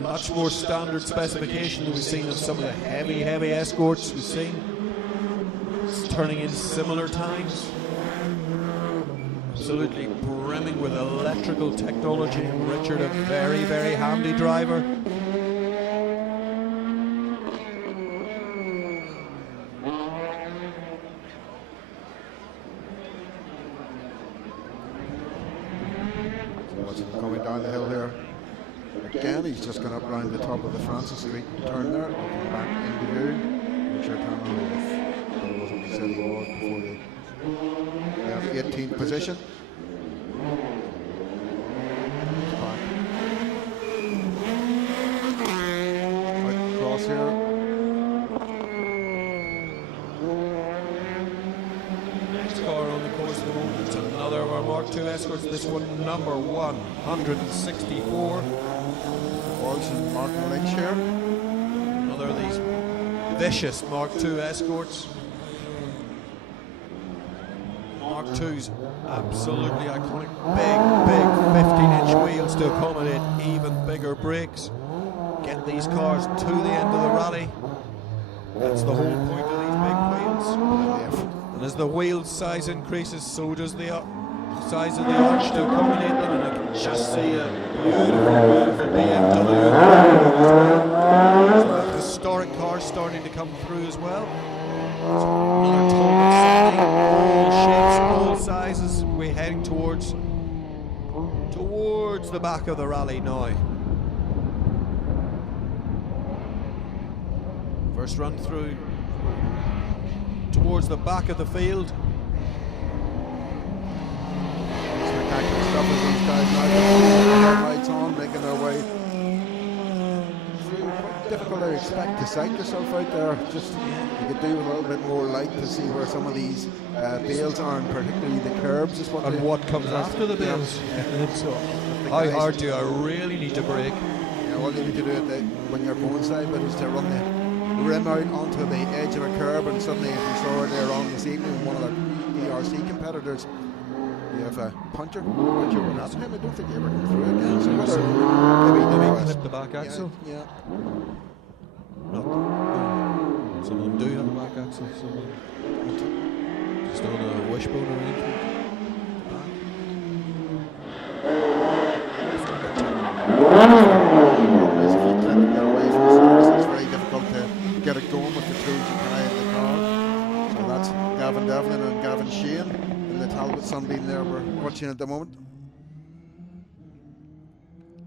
Much more standard specification than we've seen of some of the heavy escorts we've seen. It's turning in similar times. Absolutely brimming with electrical technology. Richard, a very, very handy driver. Coming down the hill here. Again, he's just gone up round the top of the Francis Street turn there, back into view. Richard Tannehill, that wasn't what he said he was before the 18th position. Back. Right across here. Next car on the course at the moment is another of our Mark II escorts. This one, number 164. And Martin Lynch here. Another of these vicious Mark II escorts. Mark II's absolutely iconic. Big 15-inch wheels to accommodate even bigger brakes. Get these cars to the end of the rally. That's the whole point of these big wheels. And as the wheel size increases, so does the size of the arch to accommodate them, and I can just see a beautiful BMW. So that historic car starting to come through as well. So another Talbot Sunday, all shapes, all sizes. We're heading towards the back of the rally now. First run through towards the back of the field. Spectacular stuff as these guys now lights on, making their way through. Quite difficult to expect to sight yourself out there. Just you could do with a little bit more light to see where some of these bales are, and particularly the curbs is what. And what comes after the bales. So how hard do I really need to brake? Yeah, all you need to do when you're going side, but is to run the rim out onto the edge of a curb, and suddenly, if you saw earlier on this evening, one of the ERC competitors. You have a puncher with that him. I don't think he ever came through again. So maybe clip the back axle. Yeah. Some of them do have a back axle. Some of them just on a wishbone arrangement. It's very difficult to get it going with the tools you carry in the car. So that's Gavin Devlin and Gavin Sheehan. The Talbot Sunbeam there we're watching at the moment.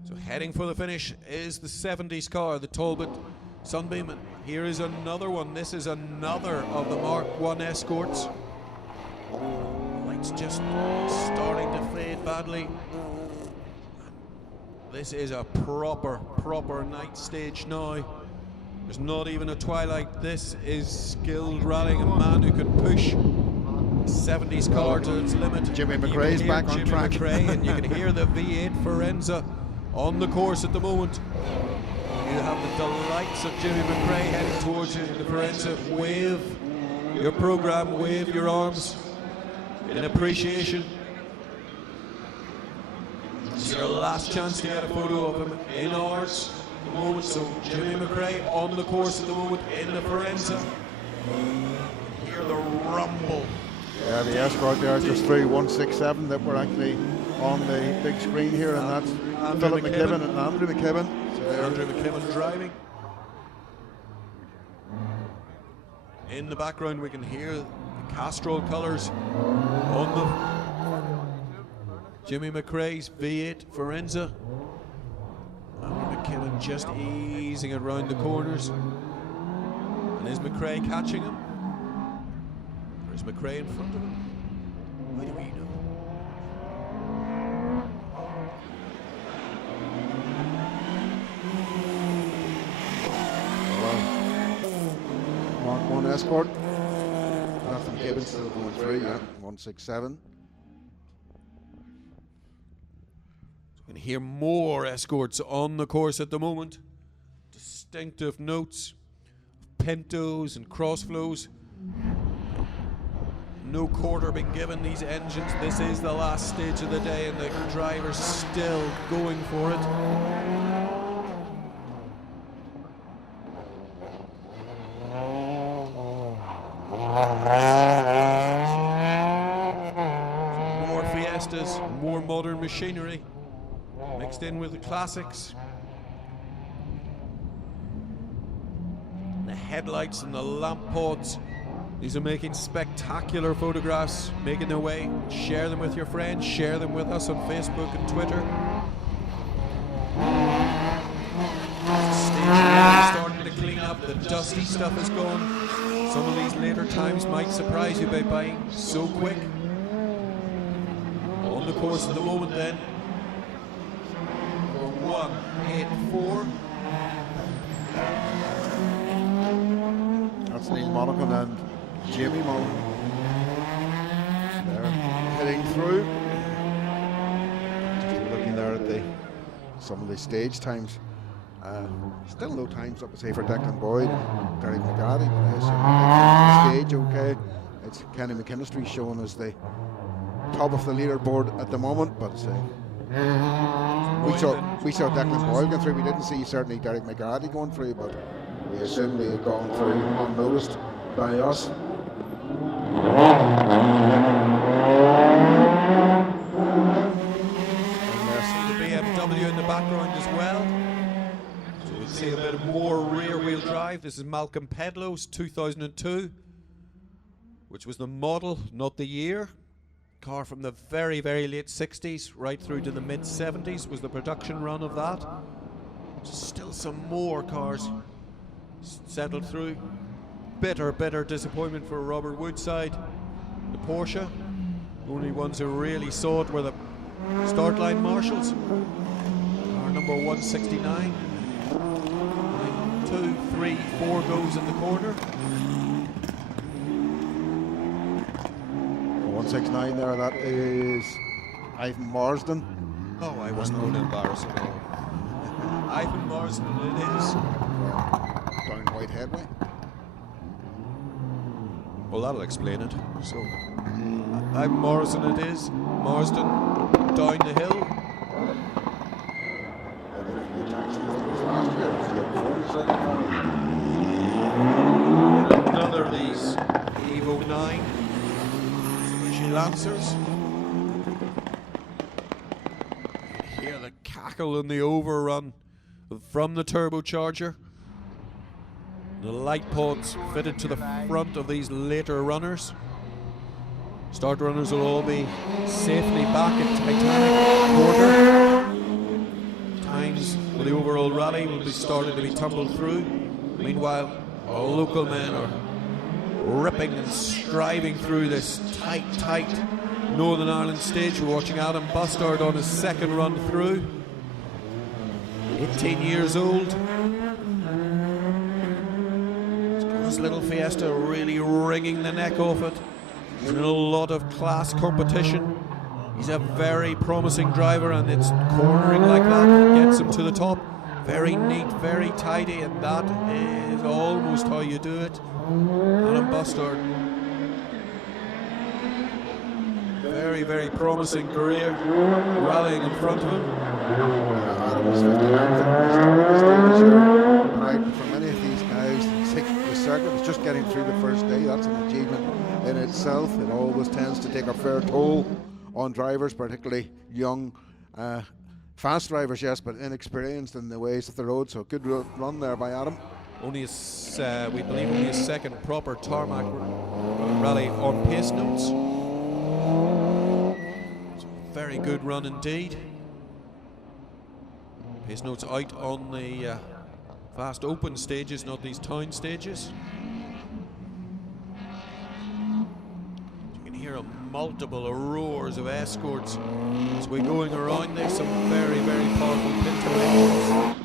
So heading for the finish is the 70s car, the Talbot Sunbeam. And here is another one. This is another of the Mark I escorts. Lights just starting to fade badly. This is a proper night stage now. There's not even a twilight. This is skilled rallying, a man who can push 70s car to its limit. Jimmy McRae's back on track. McRae, and you can hear the V8 Forenza on the course at the moment. You have the delights of Jimmy McRae heading towards you. The Forenza, wave your program, wave your arms in appreciation. This is your last chance to get a photo of him in Ards at the moment. So Jimmy McRae on the course at the moment in the Forenza. Hear the rumble Yeah, the escort there just through 167 that we're actually on the big screen here, and that's Philip McKibben and Andrew McKibben. So Andrew McKibben driving. In the background we can hear the Castrol colours on the Jimmy McRae's V8 Forenza. Andrew McKibben just easing it round the corners. And is McRae catching him? Or is McRae in front of him? Why do we know? Mark 1 escort. After McKibben still going through, yeah, 167. You can hear more escorts on the course at the moment. Distinctive notes of Pintos and Crossflows. No quarter being given these engines. This is the last stage of the day and the driver's still going for it. More Fiestas, more modern machinery mixed in with the classics. The headlights and the lamp pods, these are making spectacular photographs, making their way. Share them with your friends, share them with us on Facebook and Twitter. The stage is starting to clean up, the dusty stuff is gone. Some of these later times might surprise you by buying so quick. On the course at the moment then, 184. That's Neil Monaghan and Jamie Monaghan. They're heading through. Just looking there at some of the stage times. Still no times up to say for Declan Boyd and Derek McGarry, but I assume the stage okay. It's Kenny McKinstry showing us the top of the leaderboard at the moment, but we saw Declan Boyd going through. We didn't see certainly Derek McGarry going through, but we assume they had gone through unnoticed by us. See the BMW in the background as well. So we'll see a bit more rear wheel drive. This is Malcolm Pedlow's 2002, which was the model, not the year. Car from the very, very late 60s right through to the mid 70s was the production run of that. Still some more cars settled through. Bitter disappointment for Robert Woodside. The Porsche, the only ones who really saw it were the start line marshals. Car number 169. 2, 3, 4 goes in the corner. 169 there, that is Ivan Marsden. Oh, I wasn't going to embarrass him. Ivan Marsden it is. Down Whitehead way. Well, that'll explain it. So, Ivan Marsden it is. Marsden down the hill. Another of these Evo 9 Lancers. You hear the cackle and the overrun from the turbocharger. The light pods fitted to the front of these later runners. Start runners will all be safely back at Titanic quarter. Times for the overall rally will be starting to be tumbled through. Meanwhile, our local men are ripping and striving through this tight Northern Ireland stage. We're watching Adam Bustard on his second run through. 18 years old. This little Fiesta really wringing the neck off it. He's in a lot of class competition. He's a very promising driver, and it's cornering like that that gets him to the top. Very neat, very tidy, and that is almost how you do it. Adam Bustard. Very promising career. Rallying in front of him. For many of these guys, the circuit. It's just getting through the first day. That's an achievement in itself. It always tends to take a fair toll on drivers, particularly young, fast drivers, yes, but inexperienced in the ways of the road. So good run there by Adam. Only we believe only a second proper tarmac rally on pace notes. It's a very good run indeed. Pace notes out on the fast open stages, not these town stages. You can hear multiple roars of escorts as we're going around. There's some very, very powerful Pinto engines.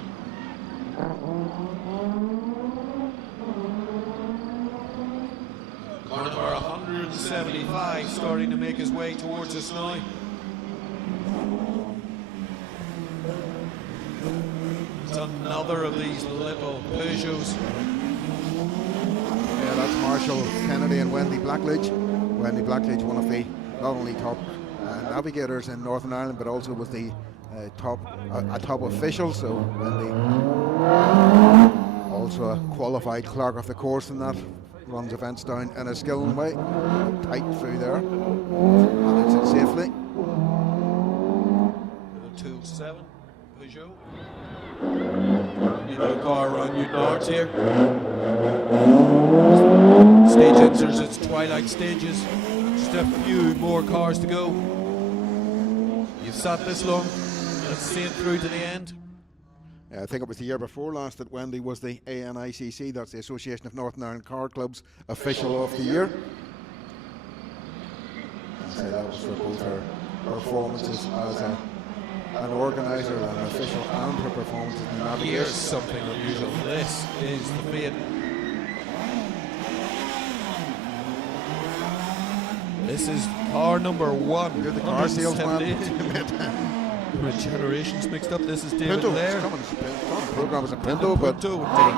Car number 175 starting to make his way towards us now. It's another of these little Peugeots. Yeah, that's Marshall Kennedy and Wendy Blackledge. Wendy Blackledge, one of the not only top navigators in Northern Ireland, but also was the top official. So Wendy, also a qualified clerk of the course in that, runs events down in a skilled way, tight through there, managed it safely. 207 Peugeot. New car around Newton Ards here. Stage enters its twilight stages. Just a few more cars to go. You've sat this long, let's see it through to the end. I think it was the year before last that Wendy was the ANICC, that's the Association of Northern Ireland Car Clubs, official of the year. And so that was for both her performances as an organiser and an official, and her performances in the navigation. Here's something unusual. This is the Fiat. This is car number 1. You're the car salesman. With generations mixed up. This is David Pinto. Laird. It's coming as a program as a Pinto, but Pinto, I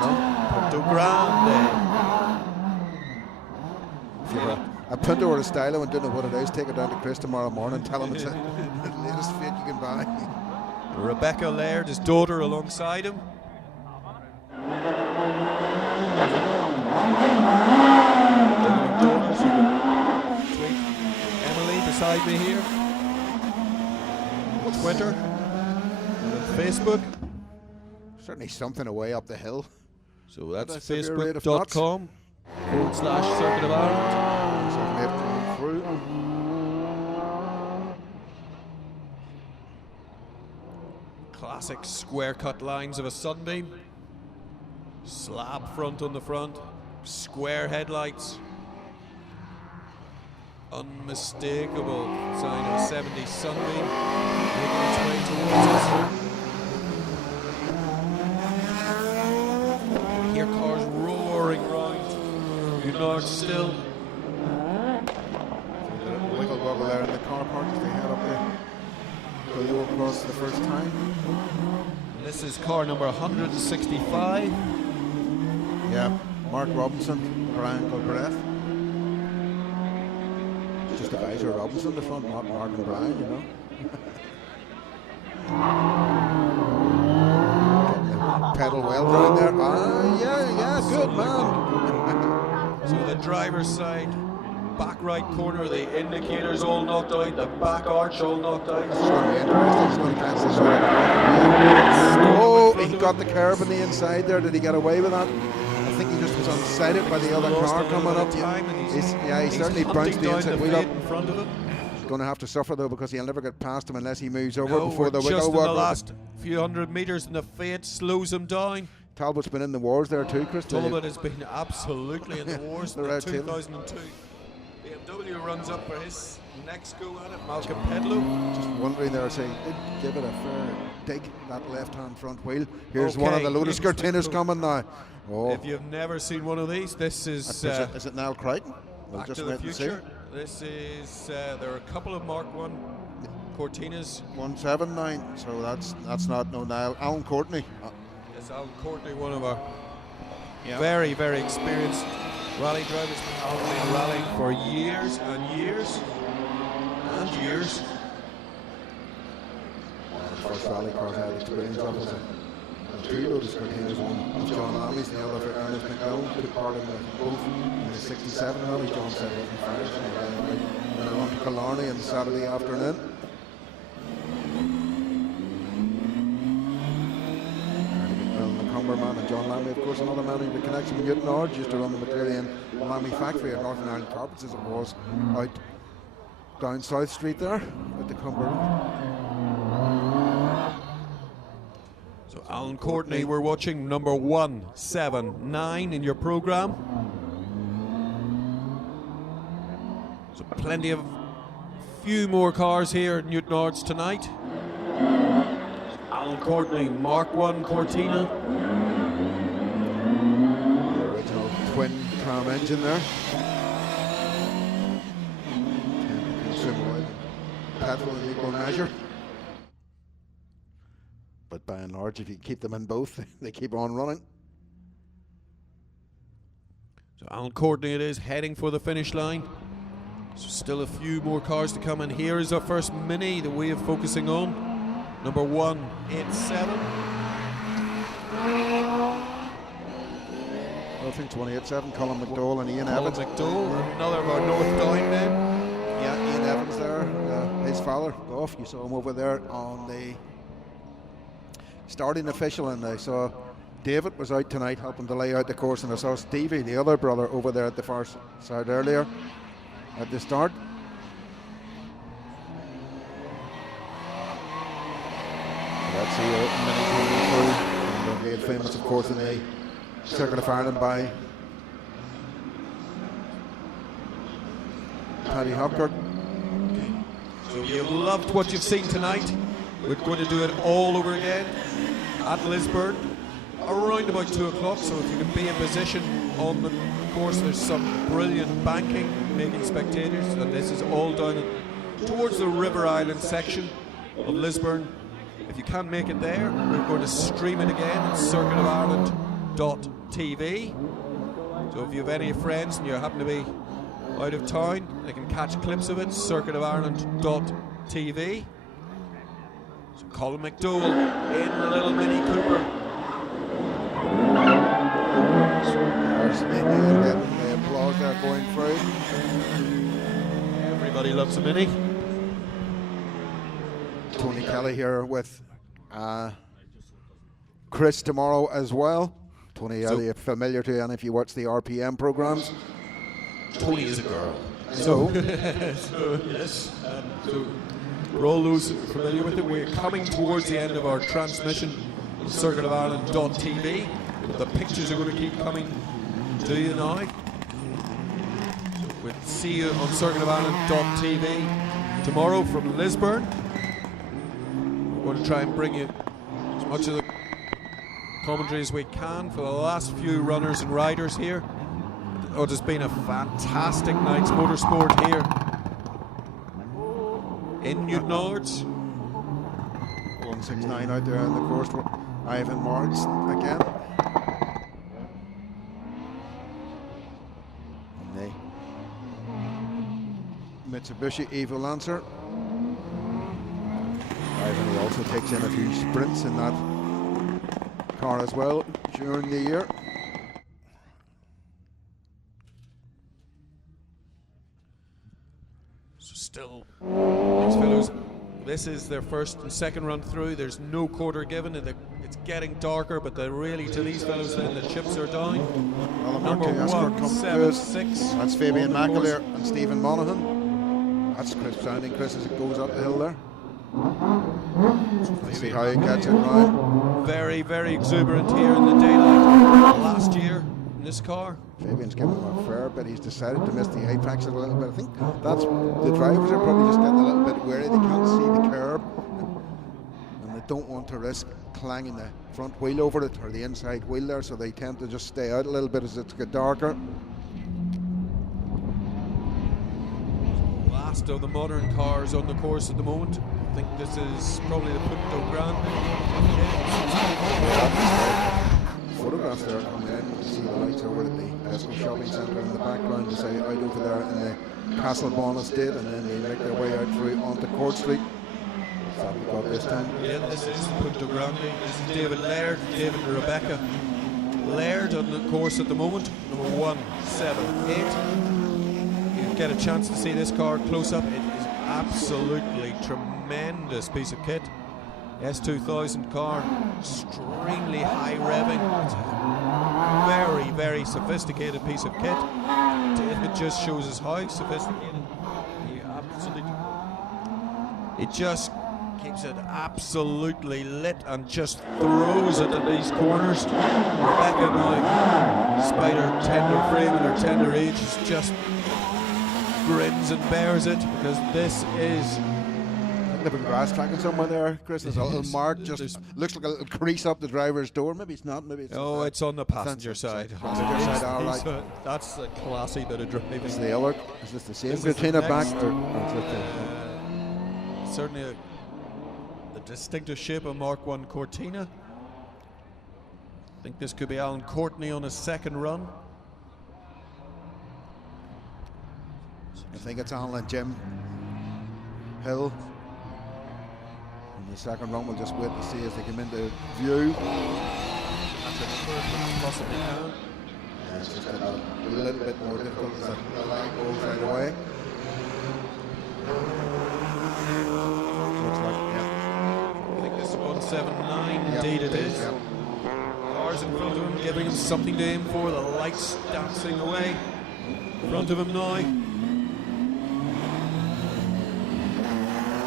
Pinto Grande. if you're a Pinto or a Stylo and don't know what it is, take it down to Chris tomorrow morning and tell him it's the latest Fiat you can buy. Rebecca Laird, his daughter, alongside him. Emily beside me here. Twitter, and Facebook. Certainly something away up the hill. So that's That's a severe rate of knots. facebook.com/Circuit of Ireland. Certainly have to go through. Classic square cut lines of a Sunbeam. Slab front on the front. Square headlights. Unmistakable sign of a 70s Sunbeam making its way towards us. We hear cars roaring round. Newton Ards still. Wiggle wobble there in the car park as they head up the Go across for the first time. This is car number 165. Yeah, Mark Robinson, Brian Galbraith. Just Advisor Robinson, the front, not Mark and Brian, you know. Pedal well down there. Yeah, good man. So the driver's side, back right corner, the indicators all knocked out, the back arch all knocked out. It's going to be interesting. It's going to catch this one. Oh, he got the curb on the inside there. Did he get away with that? I think he just was unsighted by the other car coming up. He certainly bounced the inside wheel up. In front of him. He's going to have to suffer though, because he'll never get past him unless he moves over No, before the just wiggle in the wobble. last few hundred metres, and the Fiat slows him down. Talbot's been in the wars there too, Chris. Talbot has been absolutely in the wars The in red tail. 2002. BMW runs up for his next go at it, Malcolm Pedlow. Just wondering there, saying, did give it a fair dig, that left-hand front wheel. Here's one of Okay, the Lotus please, Cortinas Pinto. coming now. Oh, If you've never seen one of these, this is is it Niall Crichton? We'll Back just to the wait and see. Future. This is there are a couple of Mark 1 Cortinas. 179, so that's not no Niall. Alan Courtney. It's Alan Courtney, one of our very, very experienced rally drivers. Alan's been rallying for years and years and years. First rally car I had experience of was Two Lotus Cortinas, one was John Lammy's and the other for Ernest McMillan. Took part in both in the 67 rally. John said it wasn't finished. And then on to Killarney on the Saturday afternoon. Man and John Lammy, of course, another man who had a connection with Newton Ards, used to run the Material Lammy factory at Northern Ireland Carpets as it was out down South Street there at the Cumberland. So Alan Courtney, we're watching number 179 in your programme. So plenty of few more cars here at Newton Ards tonight. Alan Courtney, Mark 1 Cortina. The original twin tram engine there. Consume petrol in equal measure. But by and large, if you keep them in both, they keep on running. So Alan Courtney it is, heading for the finish line. So still a few more cars to come, and here is our first Mini that we are focusing on. Number 187. I think 287, Colin McDowell and Ian Evans. McDowell, another of our North Down men. Yeah, Ian Evans there, his father, Goff. You saw him over there on the starting official, and I saw David was out tonight helping to lay out the course, and I saw Stevie, the other brother, over there at the far side earlier at the start. That's the Mini coming through, and made famous, of course, in the Circuit of Ireland by Paddy Hopkirk. So you've loved what you've seen tonight. We're going to do it all over again at Lisburn around about 2 o'clock. So if you can be in position on the course, there's some brilliant banking making spectators, and this is all down towards the River Island section of Lisburn. If you can't make it there, we're going to stream it again at circuitofireland.tv. So if you have any friends and you happen to be out of town, they can catch clips of it, circuitofireland.tv. So Colin McDowell in the little Mini Cooper. There's the applause there going through. Everybody loves a Mini. Tony Kelly here with Chris tomorrow as well. Tony Elliott, familiar to you, and if you watch the RPM programs. Tony is a girl. So yes. So for all those familiar with it, we're coming towards the end of our transmission on circuitofireland.tv. The pictures are going to keep coming to you now. So we'll see you on circuitofireland.tv tomorrow from Lisburn. We're going to try and bring you as much of the commentary as we can for the last few runners and riders here. Oh, it's been a fantastic night's motorsport here in Newton Ards. 169 out there on the course for Ivan Marks again. And the Mitsubishi Evo Lancer. Ivan also takes in a few sprints in that car as well during the year. So still, these fellows, this is their first and second run through. There's no quarter given, and it's getting darker, but they're really, to these fellows, then the chips are down. Well, Number 176. That's Fabian McAleer and Stephen Monaghan. That's crisp sounding, Chris, as it goes up the hill there. Let's see how he gets it right. Very, very exuberant here in the daylight. Last year in this car. Fabian's given him a fair bit. He's decided to miss the apex a little bit. I think that's the drivers are probably just getting a little bit wary. They can't see the curb, and they don't want to risk clanging the front wheel over it or the inside wheel there, so they tend to just stay out a little bit as it's get darker. Last of the modern cars on the course at the moment. I think this is probably the Punto Grande. Photographs there coming in. You see the lights over at the Tesco shopping centre in the background. They say out over there in the Castle Bon estate, and then they make their way out through onto Court Street that we got this time. Yeah, this is Punto Grande. This is David Laird, David and Rebecca Laird on the course at the moment, number 178. You get a chance to see this car close up. It is absolutely tremendous piece of kit. S2000 car, extremely high revving. It's a very, very sophisticated piece of kit. It just shows us how sophisticated. It just keeps it absolutely lit and just throws it at these corners. Rebecca now, despite her tender frame and her tender age, just grins and bears it, because this is Living grass tracking somewhere there, Chris. There's a little mark, just looks like a little crease up the driver's door. Maybe it's not. Maybe it's. Oh, it's on the passenger side. Passenger side, all right. That's a classy bit of driving. Is the other? Is this the same Cortina back? Certainly the distinctive shape of Mark I Cortina. I think this could be Alan Courtney on his second run. I think it's Alan and Jim Hill. In the second run, we'll just wait to see as they come into view. That's it, possibly can. Yeah, it's just a little bit more difficult as the line goes right away. Looks like, yeah. I think this is 179, indeed it is. Yeah. Cars in front of him, giving him something to aim for. The lights dancing away in front of him now.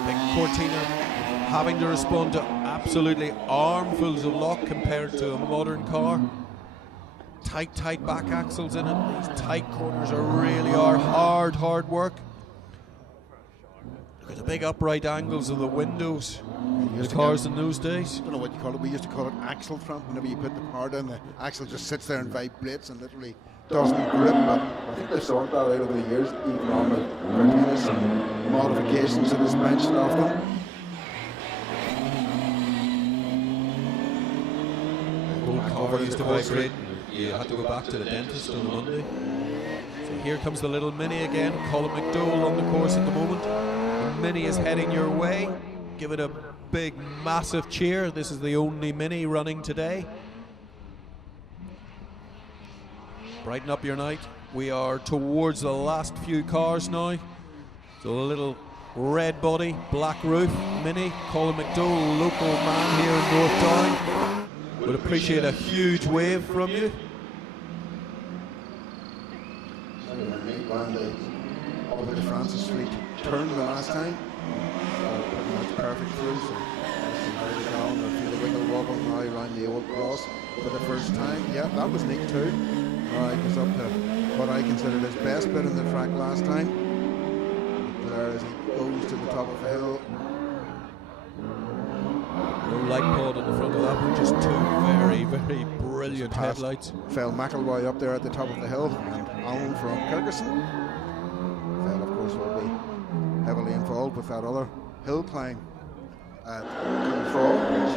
Big Cortina having to respond to absolutely armfuls of lock compared to a modern car. Tight back axles in it. These tight corners really are hard work. Look at the big upright angles of the windows. The cars in those days. I don't know what you call it. We used to call it axle front. Whenever you put the power down, the axle just sits there and vibrates and literally doesn't grip. But I think they've sorted that out over the years, even on the Cortinas and modifications to the suspension of them. Old car used to vibrate. You had to go back to the dentist on a Monday. So here comes the little Mini again. Colin McDowell on the course at the moment. The Mini is heading your way. Give it a big, massive cheer. This is the only Mini running today. Brighten up your night. We are towards the last few cars now. So a little red body, black roof, Mini. Colin McDowell, local man here in North Down. Would appreciate a huge wave from you. Over the Francis Street turn the last time. Pretty much perfect through. So down or through the wiggle wobble now around the old cross for the first time. Yeah, that was neat too. Alright, goes up to what I considered his best bit in the track last time. There as he goes to the top of the hill. No light pod on the front of that one, just two very brilliant headlights. Phil McElroy up there at the top of the hill, and Alan from Kirkerson. Phil, of course, will be heavily involved with that other hill climb at Fall, which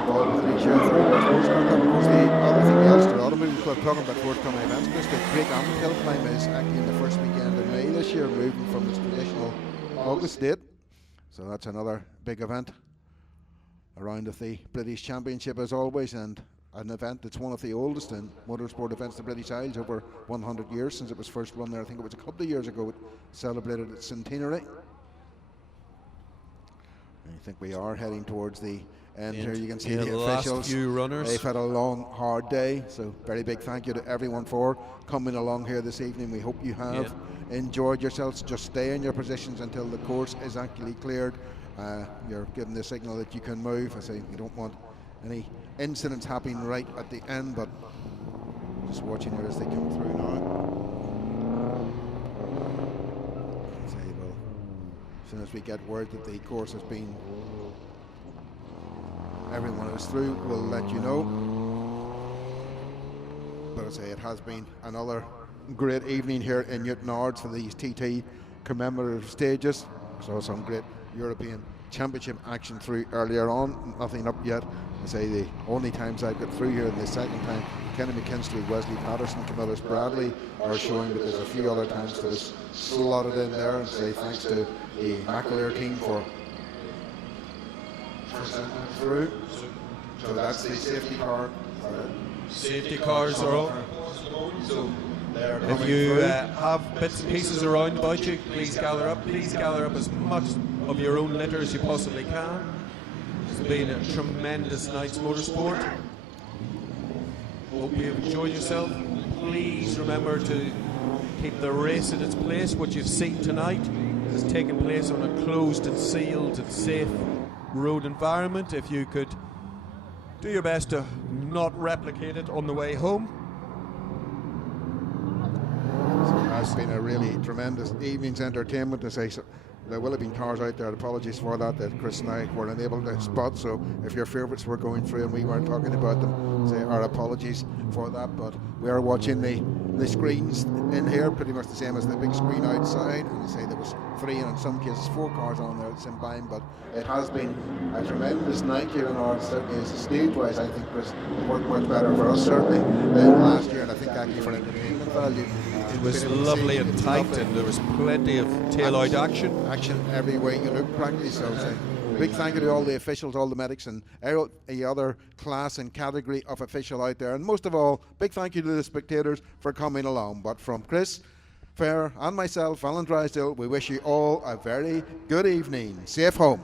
involved with each year. Of course, the other thing else, the Automotive Club talking about forthcoming events, but the Great Amber Hill climb is actually in the first weekend in May this year, moving from its traditional August date. So that's another big event around of the British Championship as always, and an event that's one of the oldest in motorsport events, the British Isles, over 100 years since it was first run there. I think it was a couple of years ago it celebrated its centenary. I think we are heading towards the end here. You can see the officials. Last few runners. They've had a long, hard day, so very big thank you to everyone for coming along here this evening. We hope you have enjoyed yourselves. Just stay in your positions until the course is actually cleared. You're given the signal that you can move. I say you don't want any incidents happening right at the end, but just watching here as they come through now. Say, well, as soon as we get word that the course has been, everyone who's through will let you know. But I say it has been another great evening here in Newton Ards for these TT commemorative stages. So some great European Championship action through earlier on. Nothing up yet. I say the only times I've got through here, the second time, Kenny McKinstry, Wesley Patterson, Camillus Bradley are showing, but there's a few other times that was slotted in there. And say thanks to the McAleer team for through. So that's the safety car. Safety cars are on. So they're If coming you through. have bits and pieces around about you, please gather up. Please gather up as much of your own litter as you possibly can. It's been a tremendous night's motorsport. Hope you've enjoyed yourself. Please remember to keep the race in its place. What you've seen tonight has taken place on a closed and sealed and safe road environment. If you could do your best to not replicate it on the way home. It has been a really tremendous evening's entertainment. As I say, there will have been cars out there. Apologies for that Chris and I were unable to spot. So if your favourites were going through and we weren't talking about them, say our apologies for that. But we are watching the screens in here, pretty much the same as the big screen outside. And I say there was 3 and in some cases 4 cars on there at the same time. But it has been a tremendous night here in Ards. Certainly, as a stage-wise, I think Chris worked much better for us certainly than last year, and I think actually for entertainment value. It was lovely and tight, and there was plenty of tail-out action. Action every way you look, practically. So, big thank you to all the officials, all the medics, and every other class and category of official out there. And most of all, big thank you to the spectators for coming along. But from Chris Fair and myself, Alan Drysdale, we wish you all a very good evening. Safe home.